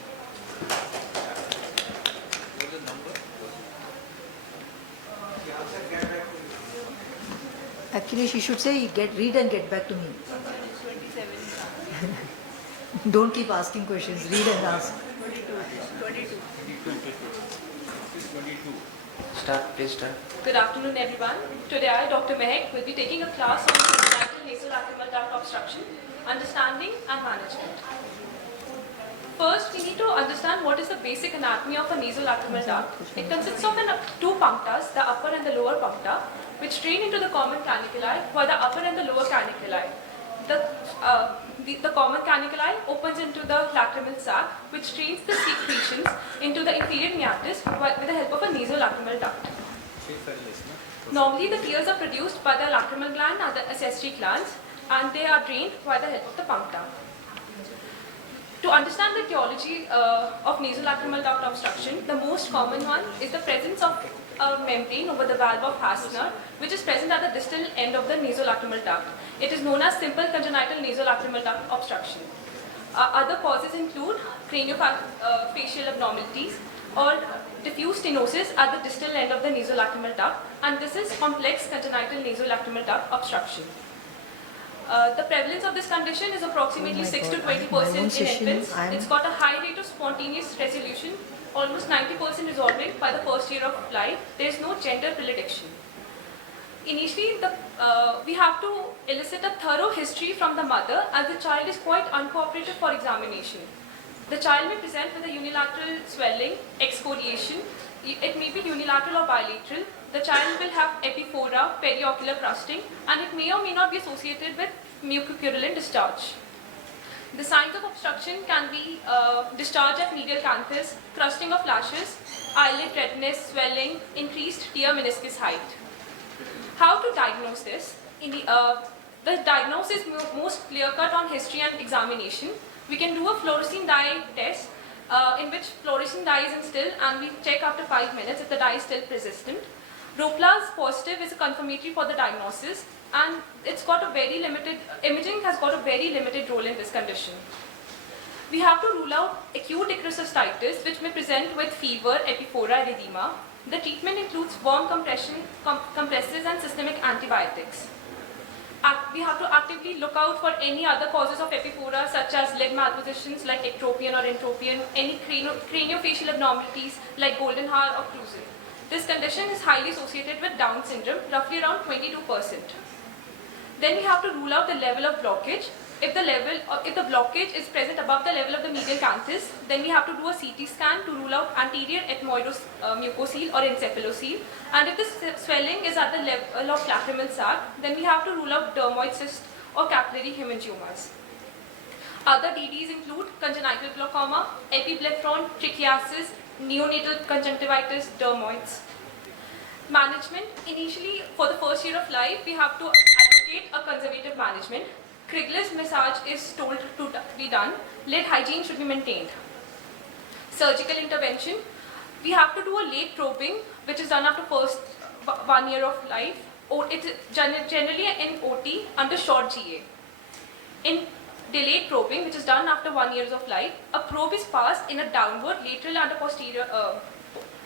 Actually, she should say, read and get back to me. Don't keep asking questions, read and ask. 22. Please start. Good afternoon, everyone. Today I, Dr. Mehek, will be taking a class on congenital nasolacrimal duct obstruction, understanding and management. First, we need to understand what is the basic anatomy of a nasolacrimal duct. It consists of two punctas, the upper and the lower puncta, which drain into the common caniculi, while the upper and the lower caniculi. The common caniculi opens into the lacrimal sac, which drains the secretions into the inferior meatus with the help of a nasolacrimal duct. Normally, the tears are produced by the lacrimal gland and the accessory glands, and they are drained by the help of the puncta. To understand the etiology of nasolacrimal duct obstruction, the most common one is the presence of a membrane over the valve of Hassner, which is present at the distal end of the nasolacrimal duct. It is known as simple congenital nasolacrimal duct obstruction. Other causes include craniofacial abnormalities or diffuse stenosis at the distal end of the nasolacrimal duct, and this is complex congenital nasolacrimal duct obstruction. The prevalence of this condition is approximately 6 to 20% in infants. It's got a high rate of spontaneous resolution, almost 90% resolving by the first year of life. There is no gender predilection. Initially, we have to elicit a thorough history from the mother as the child is quite uncooperative for examination. The child may present with a unilateral swelling, excoriation. It may be unilateral or bilateral. The child will have epiphora, periocular crusting, and it may or may not be associated with mucopurulent discharge. The signs of obstruction can be discharge at medial canthus, crusting of lashes, eyelid redness, swelling, increased tear meniscus height. How to diagnose this? The diagnosis is most clear-cut on history and examination. We can do a fluorescein dye test in which fluorescein dye is instilled and we check after 5 minutes if the dye is still persistent. Roplas positive is a confirmatory for the diagnosis, and it's got a very limited, imaging has got a very limited role in this condition. We have to rule out acute ichthyocystitis cystitis, which may present with fever, epiphora, erythema. The treatment includes warm compresses and systemic antibiotics. We have to actively look out for any other causes of epiphora such as lid malpositions like ectropion or entropion, any craniofacial abnormalities like golden hour or Krusell. This condition is highly associated with Down syndrome, roughly around 22%. Then we have to rule out the level of blockage. If the blockage is present above the level of the medial canthus, then we have to do a CT scan to rule out anterior ethmoidous mucocele or encephalocele. And if the swelling is at the level of lacrimal sac, then we have to rule out dermoid cyst or capillary hemangiomas. Other DDs include congenital glaucoma, epiblephron, trichiasis, neonatal conjunctivitis, dermoids. Management, initially for the first year of life, we have to advocate a conservative management. Krigler's massage is told to be done. Lid hygiene should be maintained. Surgical intervention, we have to do a late probing, which is done after first 1 year of life. It's generally in OT under short GA. In delayed probing, which is done after 1 year of life, a probe is passed in a downward, lateral and a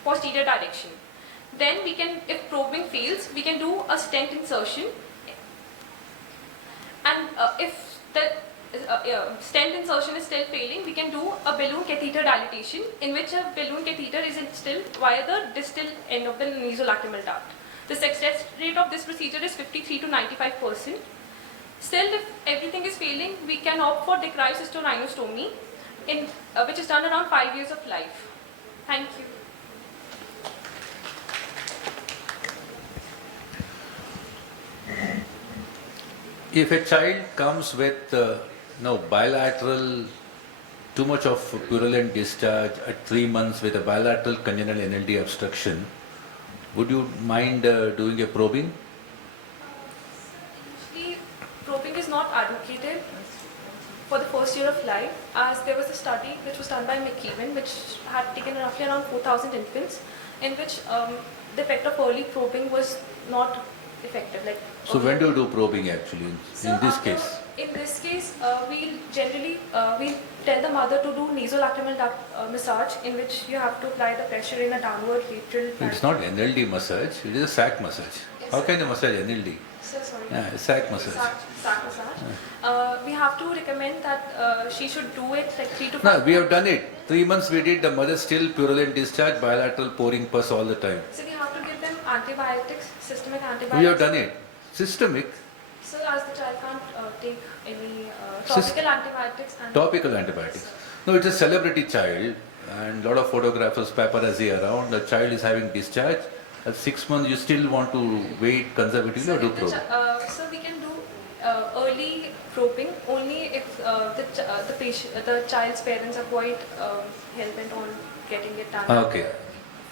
posterior direction. Then we can, if probing fails, we can do a stent insertion. And if the stent insertion is still failing, we can do a balloon catheter dilatation, in which a balloon catheter is instilled via the distal end of the nasolacrimal duct. The success rate of this procedure is 53 to 95%. Still, if everything is failing, we can opt for decryocystorhinostomy, which is done around 5 years of life. Thank you. If a child comes with bilateral, too much of purulent discharge at 3 months with a bilateral congenital NLD obstruction, would you mind doing a probing? Actually, probing is not advocated for the first year of life, as there was a study which was done by McKeown, which had taken roughly around 4,000 infants, in which the effect of early probing was not effective. So when do you do probing actually in this case? In this case, we generally we tell the mother to do nasolacrimal duct massage, in which you have to apply the pressure in a downward lateral. It's not NLD massage, it is a sac massage. Yes, How can you massage NLD? Sir, sorry. Yeah, sac massage. Sac massage. We have to recommend that she should do it like 3 to 5 No, we have done it. 3 months we did, the mother still purulent discharge, bilateral pouring pus all the time. So we have to give them antibiotics, systemic antibiotics. We have done it. Systemic. So as the child can't take any topical antibiotics. Topical antibiotics. No, it's a celebrity child and a lot of photographers, paparazzi around. The child is having discharge. At 6 months, you still want to wait conservatively or do probing? So we can do early probing only if the child's parents are quite hell-bent on getting it done. Okay.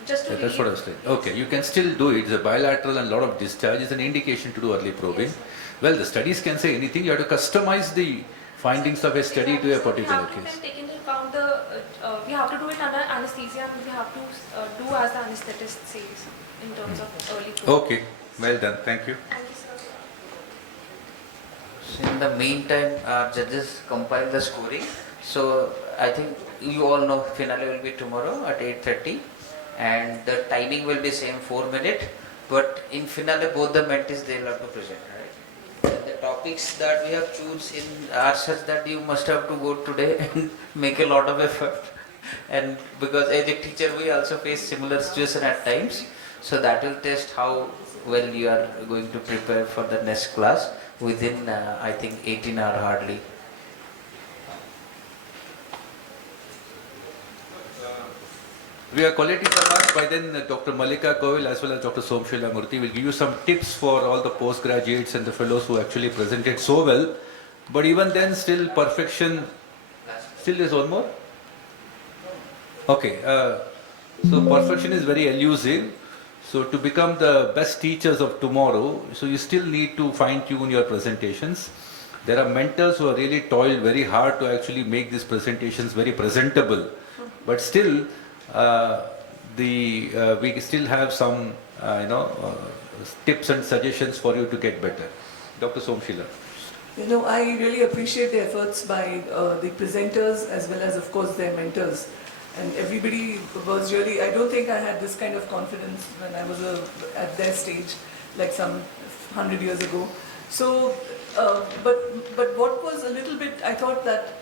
Just to That's what I was saying. Okay, you can still do it. It's a bilateral and a lot of discharge is an indication to do early probing. Yes. Well, the studies can say anything. You have to customize the findings of a study to a particular We case. have to take into account we have to do it under anesthesia, and we have to do as the anesthetist says in terms of early probing. Okay, well done. Thank you. Thank you, sir. So in the meantime, our judges compile the scoring. So I think you all know finale will be tomorrow at 8:30, and the timing will be same 4 minutes. But in finale, both the mentees they will have to present, right? The topics that we have chosen are such that you must have to go today and make a lot of effort. And because as a teacher, we also face similar situation at times. So that will test how well you are going to prepare for the next class within I think 18 hours hardly. We are collecting the marks. By then Dr. Malika Goel as well as Dr. Somshila Murthy will give you some tips for all the postgraduates and the fellows who actually presented so well. But even then still perfection, still there's one more? Okay, so perfection is very elusive. So to become the best teachers of tomorrow, so you still need to fine tune your presentations. There are mentors who are really toiled very hard to actually make these presentations very presentable. But still, we still have some tips and suggestions for you to get better. Dr. Somshila. You know, I really appreciate the efforts by the presenters as well as, of course, their mentors. And everybody was really, I don't think I had this kind of confidence when I was at their stage, like some 100 years ago. So, but what was a little bit, I thought that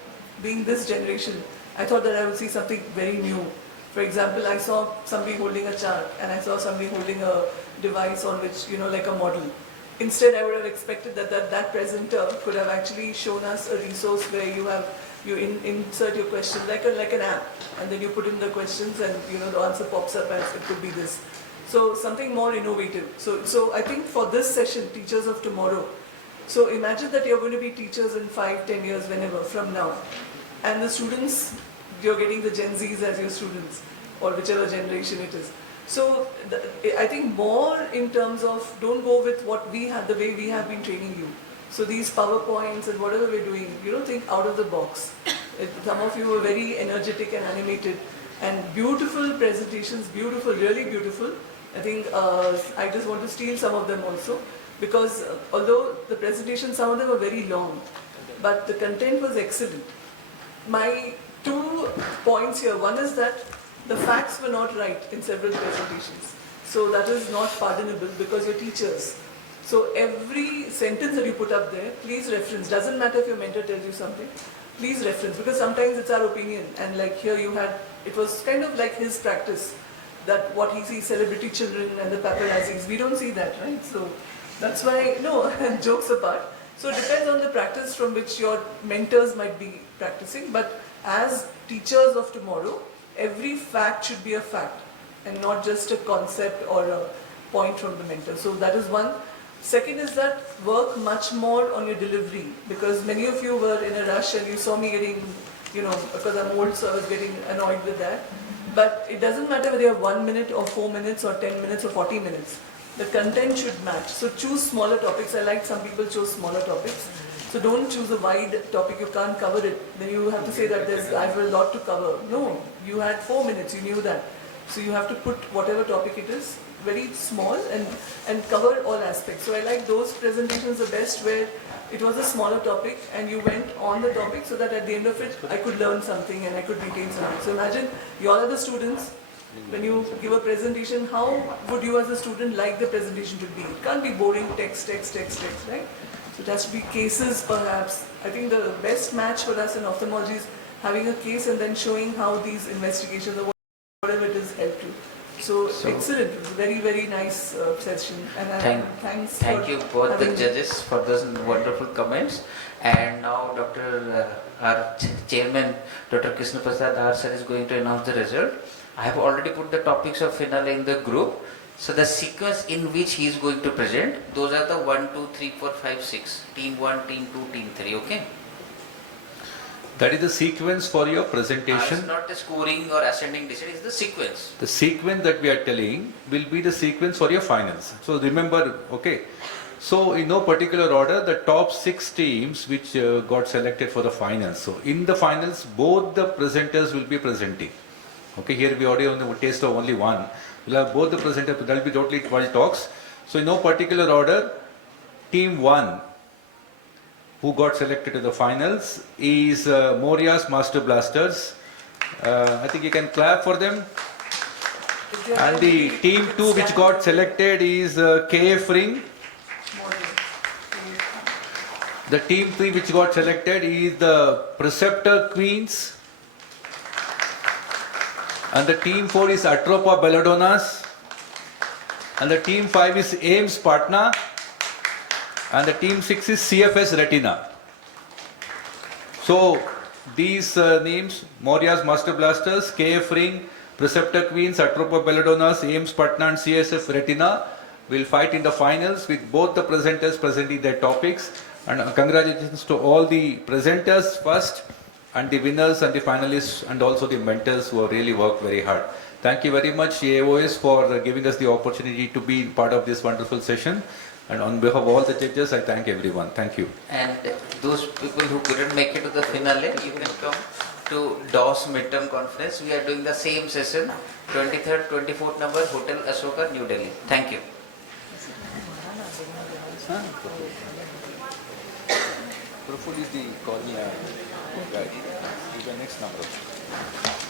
being this generation, I thought that I would see something very new. For example, I saw somebody holding a chart and I saw somebody holding a device on which, like a model. Instead, I would have expected that presenter could have actually shown us a resource where you insert your question like an app, and then you put in the questions and the answer pops up as it could be this. So something more innovative. So I think for this session, Teachers of Tomorrow, so imagine that you're going to be teachers in 5-10 years, whenever from now, and the students, you're getting the Gen Zs as your students, or whichever generation it is. So I think more in terms of, don't go with what we have, the way we have been training you. So these PowerPoints and whatever we're doing, think out of the box. Some of you were very energetic and animated and beautiful presentations, beautiful, really beautiful. I think I just want to steal some of them also, because although the presentations, some of them were very long, but the content was excellent. My 2 points here, one is that the facts were not right in several presentations. So that is not pardonable because you're teachers. So every sentence that you put up there, please reference. Doesn't matter if your mentor tells you something, please reference, because sometimes it's our opinion. And like here you had, it was kind of like his practice, that what he sees, celebrity children and the paparazzis, we don't see that, right? So that's why, no, jokes apart. So it depends on the practice from which your mentors might be practicing, but as teachers of tomorrow, every fact should be a fact and not just a concept or a point from the mentor. So that is one. Second is that work much more on your delivery, because many of you were in a rush and you saw me getting, because I'm old, so I was getting annoyed with that. But it doesn't matter whether you have 1 minute or 4 minutes or 10 minutes or 40 minutes. The content should match. So choose smaller topics. I like some people chose smaller topics. So don't choose a wide topic, you can't cover it. Then you have to say that I have a lot to cover. No, you had 4 minutes, you knew that. So you have to put whatever topic it is, very small and cover all aspects. So I like those presentations the best, where it was a smaller topic and you went on the topic so that at the end of it, I could learn something and I could retain something. So imagine you all are the students. When you give a presentation, how would you as a student like the presentation to be? It can't be boring text, right? So it has to be cases perhaps. I think the best match for us in ophthalmology is having a case and then showing how these investigations or whatever it is helped you. So excellent. It was a very, very nice session. And thank you both the judges for those wonderful comments. And now our chairman, Dr. Krishna Prasad R sir, is going to announce the result. I have already put the topics of finale in the group. So the sequence in which he is going to present, those are the 1, 2, 3, 4, 5, 6. Team 1, Team 2, Team 3, okay? That is the sequence for your presentation. It's not the scoring or ascending descending, it's the sequence. The sequence that we are telling will be the sequence for your finals. So remember, okay. So in no particular order, the top 6 teams which got selected for the finals. So in the finals, both the presenters will be presenting. Okay, here we already on the taste of only one. We'll have both the presenters, that will be totally 12 talks. So in no particular order, team 1 who got selected to the finals is Moria's Master Blasters. I think you can clap for them. And the team 2 which got selected is KF Ring. The team 3 which got selected is the Preceptor Queens. And the team 4 is Atropa Belladonnas. And the team 5 is AIMS Patna. And the team 6 is CFS Retina. So these names, Moria's Master Blasters, KF Ring, Preceptor Queens, Atropa Belladonnas, AIMS Patna and CSF Retina will fight in the finals with both the presenters presenting their topics. And congratulations to all the presenters first, and the winners and the finalists, and also the mentors who have really worked very hard. Thank you very much, AIOS, for giving us the opportunity to be part of this wonderful session. And on behalf of all the judges, I thank everyone. Thank you. And those people who couldn't make it to the finale, you can come to DOS midterm conference. We are doing the same session, 23rd, 24th number, Hotel Ashoka, New Delhi. Thank you. Proful is the cornea guy. He's the next number.